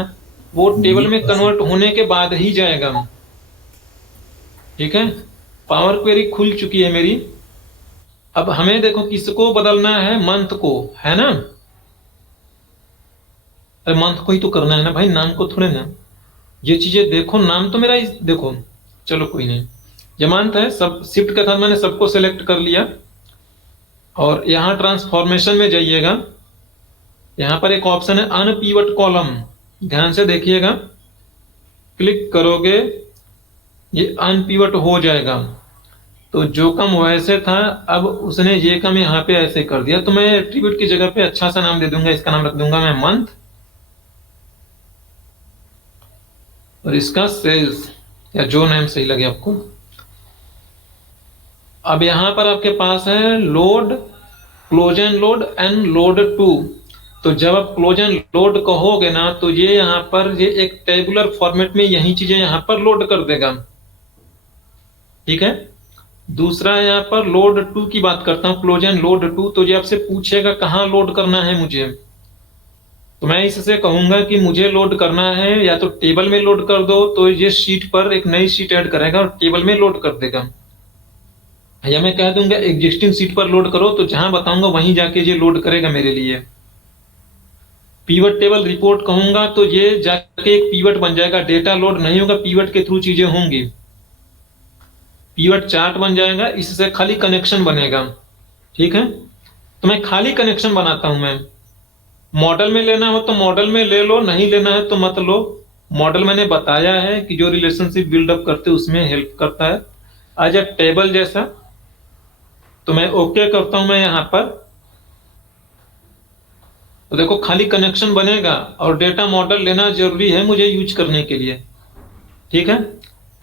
वो टेबल में कन्वर्ट होने के बाद ही जाएगा, ठीक है? पावर क्वेरी खुल चुकी है मेरी। अब हमें देखो किसको बदलना है, मंथ को, है ना? अरे मंथ को ही तो करना है ना भाई, नाम को थोड़े ना। ये चीजें देखो, नाम तो मेरा देखो, चलो कोई नहीं, ये मंथ है, सब शिफ्ट के साथ मैंने सबको सेलेक्ट कर लिया। और यहाँ ट्रांसफॉर्मेशन में जाइएगा, यहाँ पर एक ऑप्शन है अनपिवट कॉलम, ध्यान से देखिएगा, क्लिक करोगे ये अनपिवट हो जाएगा। तो जो कम वैसे था, अब उसने ये कम यहाँ पे ऐसे कर दिया, तो मैं एट्रीब्यूट की जगह पे अच्छा सा नाम दे दूंगा, इसका नाम रख दूंगा मैं मंथ, और इसका सेल्स, या जो नेम सही लगे आपको। अब यहां पर आपके पास है load, close and load and load to. तो जब आप क्लोज एंड लोड कहोगे ना, तो ये यहाँ पर ये एक टेबुलर फॉर्मेट में यही चीजें यहाँ पर लोड कर देगा, ठीक है। दूसरा यहाँ पर लोड टू की बात करता हूँ, क्लोज एंड लोड टू, तो ये आपसे पूछेगा कहाँ लोड करना है मुझे, तो मैं इससे कहूंगा कि मुझे लोड करना है या तो टेबल में लोड कर दो, तो ये शीट पर एक नई शीट ऐड करेगा और टेबल में लोड कर देगा, या मैं कह दूंगा एग्जिस्टिंग शीट पर लोड करो, तो जहां बताऊंगा वहीं जाके ये लोड करेगा मेरे लिए। पीवट टेबल रिपोर्ट कहूंगा तो ये जाके एक पीवट बन जाएगा, डेटा लोड नहीं होगा, पीवट के थ्रू चीजें होंगी। पीवट चार्ट बन जाएगा, इससे खाली कनेक्शन बनेगा, ठीक है। तो मैं खाली कनेक्शन बनाता हूं मैं। मॉडल में लेना हो तो मॉडल में ले लो, नहीं लेना है तो मत लो। मॉडल मैंने बताया है कि जो रिलेशनशिप बिल्डअप करते उसमें हेल्प करता है। आज टेबल जैसा, तो मैं ओके करता हूं मैं यहां पर, तो देखो खाली कनेक्शन बनेगा, और डेटा मॉडल लेना जरूरी है मुझे यूज करने के लिए, ठीक है।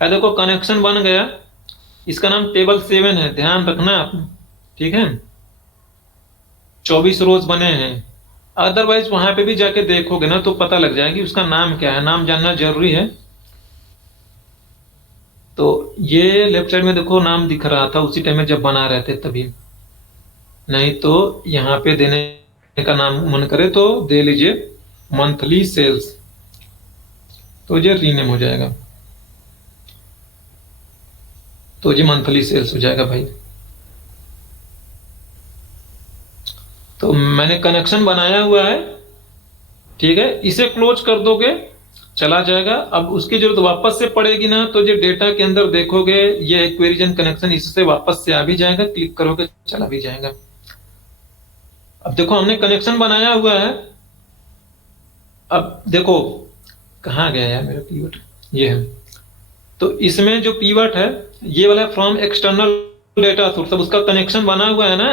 देखो कनेक्शन बन गया, इसका नाम टेबल 7 है, ध्यान रखना आप, ठीक है। 24 रोज बने हैं, अदरवाइज वहां पे भी जाके देखोगे ना तो पता लग जाएगी उसका नाम क्या है, नाम जानना जरूरी है। तो ये लेफ्ट साइड में देखो नाम दिख रहा था उसी टाइम में जब बना रहे थे तभी, नहीं तो यहाँ पे देने का नाम मन करे तो दे लीजिए मंथली सेल्स, तो ये रीनेम हो जाएगा, तो ये मंथली सेल्स हो जाएगा भाई। तो मैंने कनेक्शन बनाया हुआ है, ठीक है, इसे क्लोज कर दोगे चला जाएगा। अब उसकी जरूरत वापस से पड़ेगी ना, तो ये डेटा के अंदर देखोगे ये क्वेरीजन कनेक्शन इससे वापस से आ भी जाएगा, क्लिक करोगे चला भी जाएगा। अब देखो हमने कनेक्शन बनाया हुआ है, अब देखो कहाँ गया यार मेरा पीवट, ये है। तो इसमें जो पीवट है ये वाला फ्रॉम एक्सटर्नल डेटा सोर्स, अब उसका कनेक्शन बना हुआ है ना,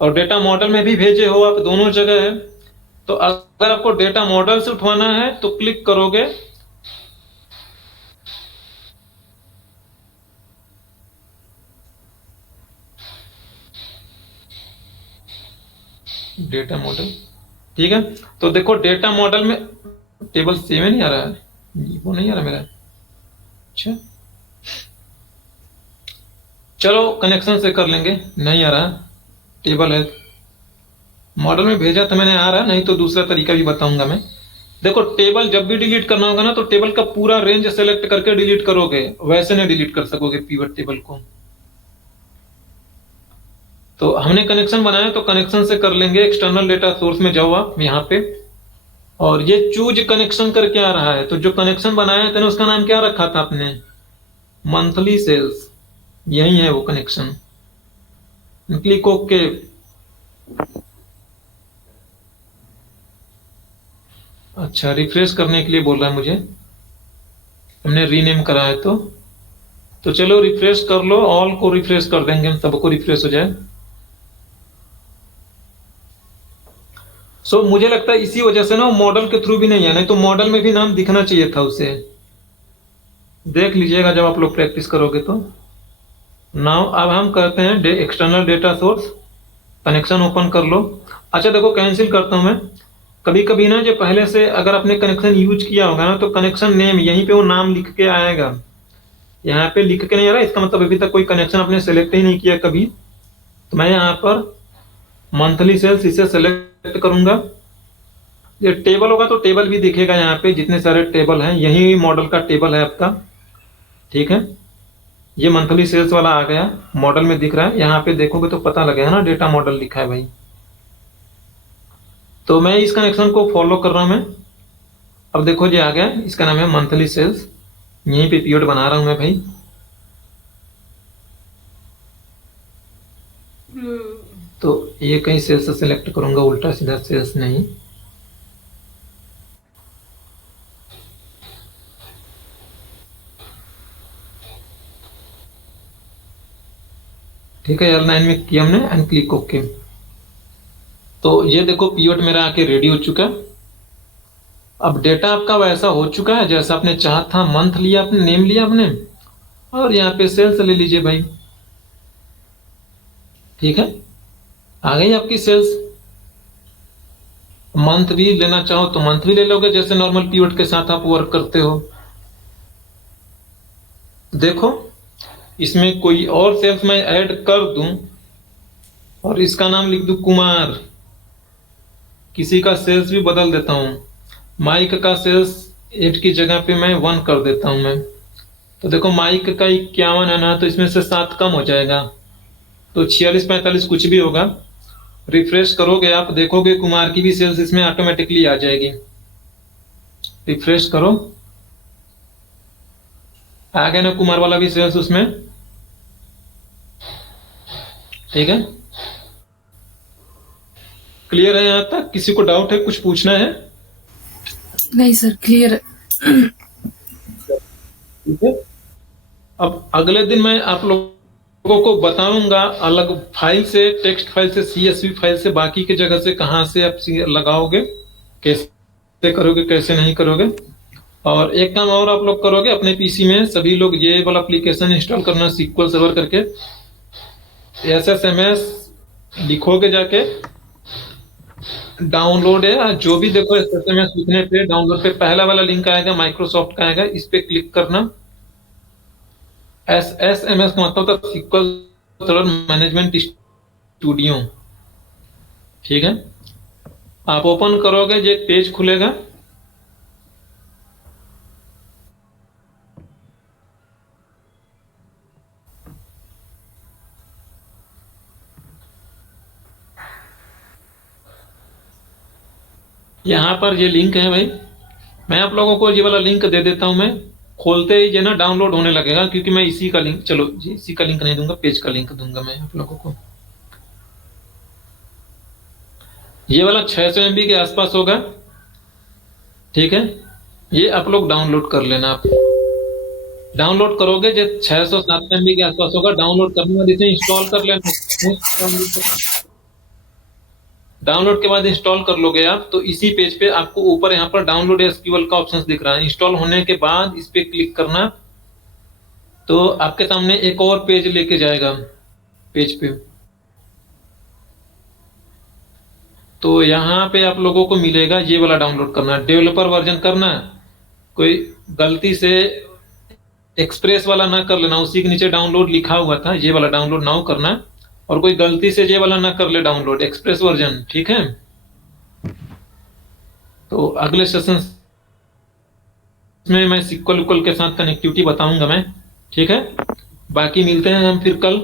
और डेटा मॉडल में भी भेजे हो आप, दोनों जगह है। तो अगर आपको डेटा मॉडल से उठवाना है तो क्लिक करोगे, डेटा मॉडल, ठीक है। तो देखो डेटा मॉडल में टेबल 7 ही आ रहा है, वो नहीं आ रहा मेरा, अच्छा चलो कनेक्शन से कर लेंगे, नहीं आ रहा, टेबल है, मॉडल में भेजा था मैंने, आ रहा, नहीं तो दूसरा तरीका भी बताऊंगा मैं। देखो टेबल जब भी डिलीट करना होगा ना, तो टेबल का पूरा रेंज सेलेक्ट करके डिलीट करोगे, वैसे नहीं डिलीट कर सकोगे पीवट टेबल को। तो हमने कनेक्शन बनाया तो कनेक्शन से कर लेंगे, एक्सटर्नल डेटा सोर्स में जाओ आप यहाँ पे, और ये चूज कनेक्शन करके आ रहा है, तो जो कनेक्शन बनाया था ना उसका नाम क्या रखा था आपने, मंथली सेल्स, यही है वो कनेक्शन। क्लिक ओके, अच्छा रिफ्रेश करने के लिए बोल रहा है मुझे, हमने रीनेम करा है तो चलो रिफ्रेश कर लो, ऑल को रिफ्रेश कर देंगे हम, सबको रिफ्रेश हो जाए। मुझे लगता है इसी वजह से ना मॉडल के थ्रू भी नहीं है, नहीं तो मॉडल में भी नाम दिखना चाहिए था उसे, देख लीजिएगा जब आप लोग प्रैक्टिस करोगे तो। नाउ अब हम करते हैं external data source, connection open कर लो। अच्छा देखो कैंसिल करता हूं मैं, कभी कभी ना जो पहले से अगर आपने कनेक्शन यूज किया होगा ना, तो कनेक्शन नेम यहीं पे वो नाम लिख के आएगा, यहाँ पे लिख के नहीं आ रहा, इसका मतलब अभी तक कोई कनेक्शन आपने सेलेक्ट ही नहीं किया कभी। तो मैं यहाँ पर मंथली सेल्स इसे सेलेक्ट करूंगा, ये टेबल होगा तो टेबल भी दिखेगा यहाँ पे, जितने सारे टेबल हैं यही मॉडल का टेबल है आपका, ठीक है। ये मंथली सेल्स वाला आ गया, मॉडल में दिख रहा है, यहाँ पे देखोगे तो पता लगेगा ना डेटा मॉडल लिखा है भाई। तो मैं इस कनेक्शन को फॉलो कर रहा हूं मैं, अब देखो ये आ गया, इसका नाम है मंथली सेल्स, यहीं पे पीरियड बना रहा हूं मैं भाई। तो ये कहीं सेल्स से सिलेक्ट करूंगा, उल्टा सीधा सेल्स नहीं, ठीक है, L9 में किया हमने एंड क्लिक ओके। तो ये देखो पीवट मेरा आके रेडी हो चुका है। अब डेटा आपका वैसा हो चुका है जैसा आपने चाहा था। मंथ लिया आपने, नेम लिया आपने, और यहाँ पे सेल्स ले लीजिए भाई। ठीक है, आ गई आपकी सेल्स। मंथ भी लेना चाहो तो मंथ भी ले लोगे, जैसे नॉर्मल पीवट के साथ आप वर्क करते हो। देखो इसमें कोई और सेल्स मैं ऐड कर दूं और इसका नाम लिख दूं कुमार, किसी का सेल्स भी बदल देता हूं, माइक का सेल्स 8 की जगह पे मैं 1 कर देता हूं मैं, तो देखो माइक का 51 है ना, तो इसमें से 7 कम हो जाएगा, तो 46-45 कुछ भी होगा। रिफ्रेश करोगे आप, देखोगे कुमार की भी सेल्स इसमें ऑटोमेटिकली आ जाएगी। रिफ्रेश करो, आ गया ना कुमार वाला भी सेल्स उसमें। ठीक है, क्लियर है यहाँ तक? किसी को डाउट है, कुछ पूछना है? नहीं सर, क्लियर है। ठीक है, अब अगले दिन मैं आप लोगों को बताऊंगा अलग फाइल से, टेक्स्ट फाइल से, CSV फाइल से, बाकी की जगह से कहाँ से आप लगाओगे, कैसे करोगे, कैसे नहीं करोगे। और एक काम और आप लोग करोगे, अपने पीसी में सभी लोग ये वाला एप्लीकेशन इंस्टॉल करना, SQL सर्वर करके SSMS लिखोगे जाके, डाउनलोड है जो भी, देखो SSMS लिखने पे डाउनलोड पे पहला वाला लिंक आएगा, माइक्रोसॉफ्ट का आएगा, इस पे क्लिक करना। SSMS का मतलब होता है SQL सर्वर मैनेजमेंट स्टूडियो। ठीक है, आप ओपन करोगे, ये पेज खुलेगा। यहाँ पर ये लिंक है भाई, मैं आप लोगों को ये वाला लिंक दे देता हूं। मैं खोलते ही ये ना डाउनलोड होने लगेगा, क्योंकि मैं इसी का लिंक, चलो जी इसी का लिंक नहीं दूंगा, पेज का लिंक दूंगा मैं आप लोगों को। ये वाला 600 MB के आसपास होगा। ठीक है, ये आप लोग डाउनलोड कर लेना। आप डाउनलोड करोगे जो 600-700 MB के आसपास होगा, डाउनलोड करने के बाद इसे इंस्टॉल कर लेना। डाउनलोड के बाद इंस्टॉल कर लोगे आप, तो इसी पेज पे आपको ऊपर यहाँ पर डाउनलोड SQL का ऑप्शन दिख रहा है। इंस्टॉल होने के बाद इस पे क्लिक करना, तो आपके सामने एक और पेज लेके जाएगा, पेज पे। तो यहाँ पे आप लोगों को मिलेगा ये वाला डाउनलोड करना, डेवलपर वर्जन करना। कोई गलती से एक्सप्रेस वाला ना कर लेना, उसी के नीचे डाउनलोड लिखा हुआ था, ये वाला डाउनलोड नाउ करना। और कोई गलती से ये वाला ना कर ले डाउनलोड, एक्सप्रेस वर्जन। ठीक है, तो अगले सेशन में मैं SQL के साथ कनेक्टिविटी बताऊंगा मैं। ठीक है, बाकी मिलते हैं हम फिर कल।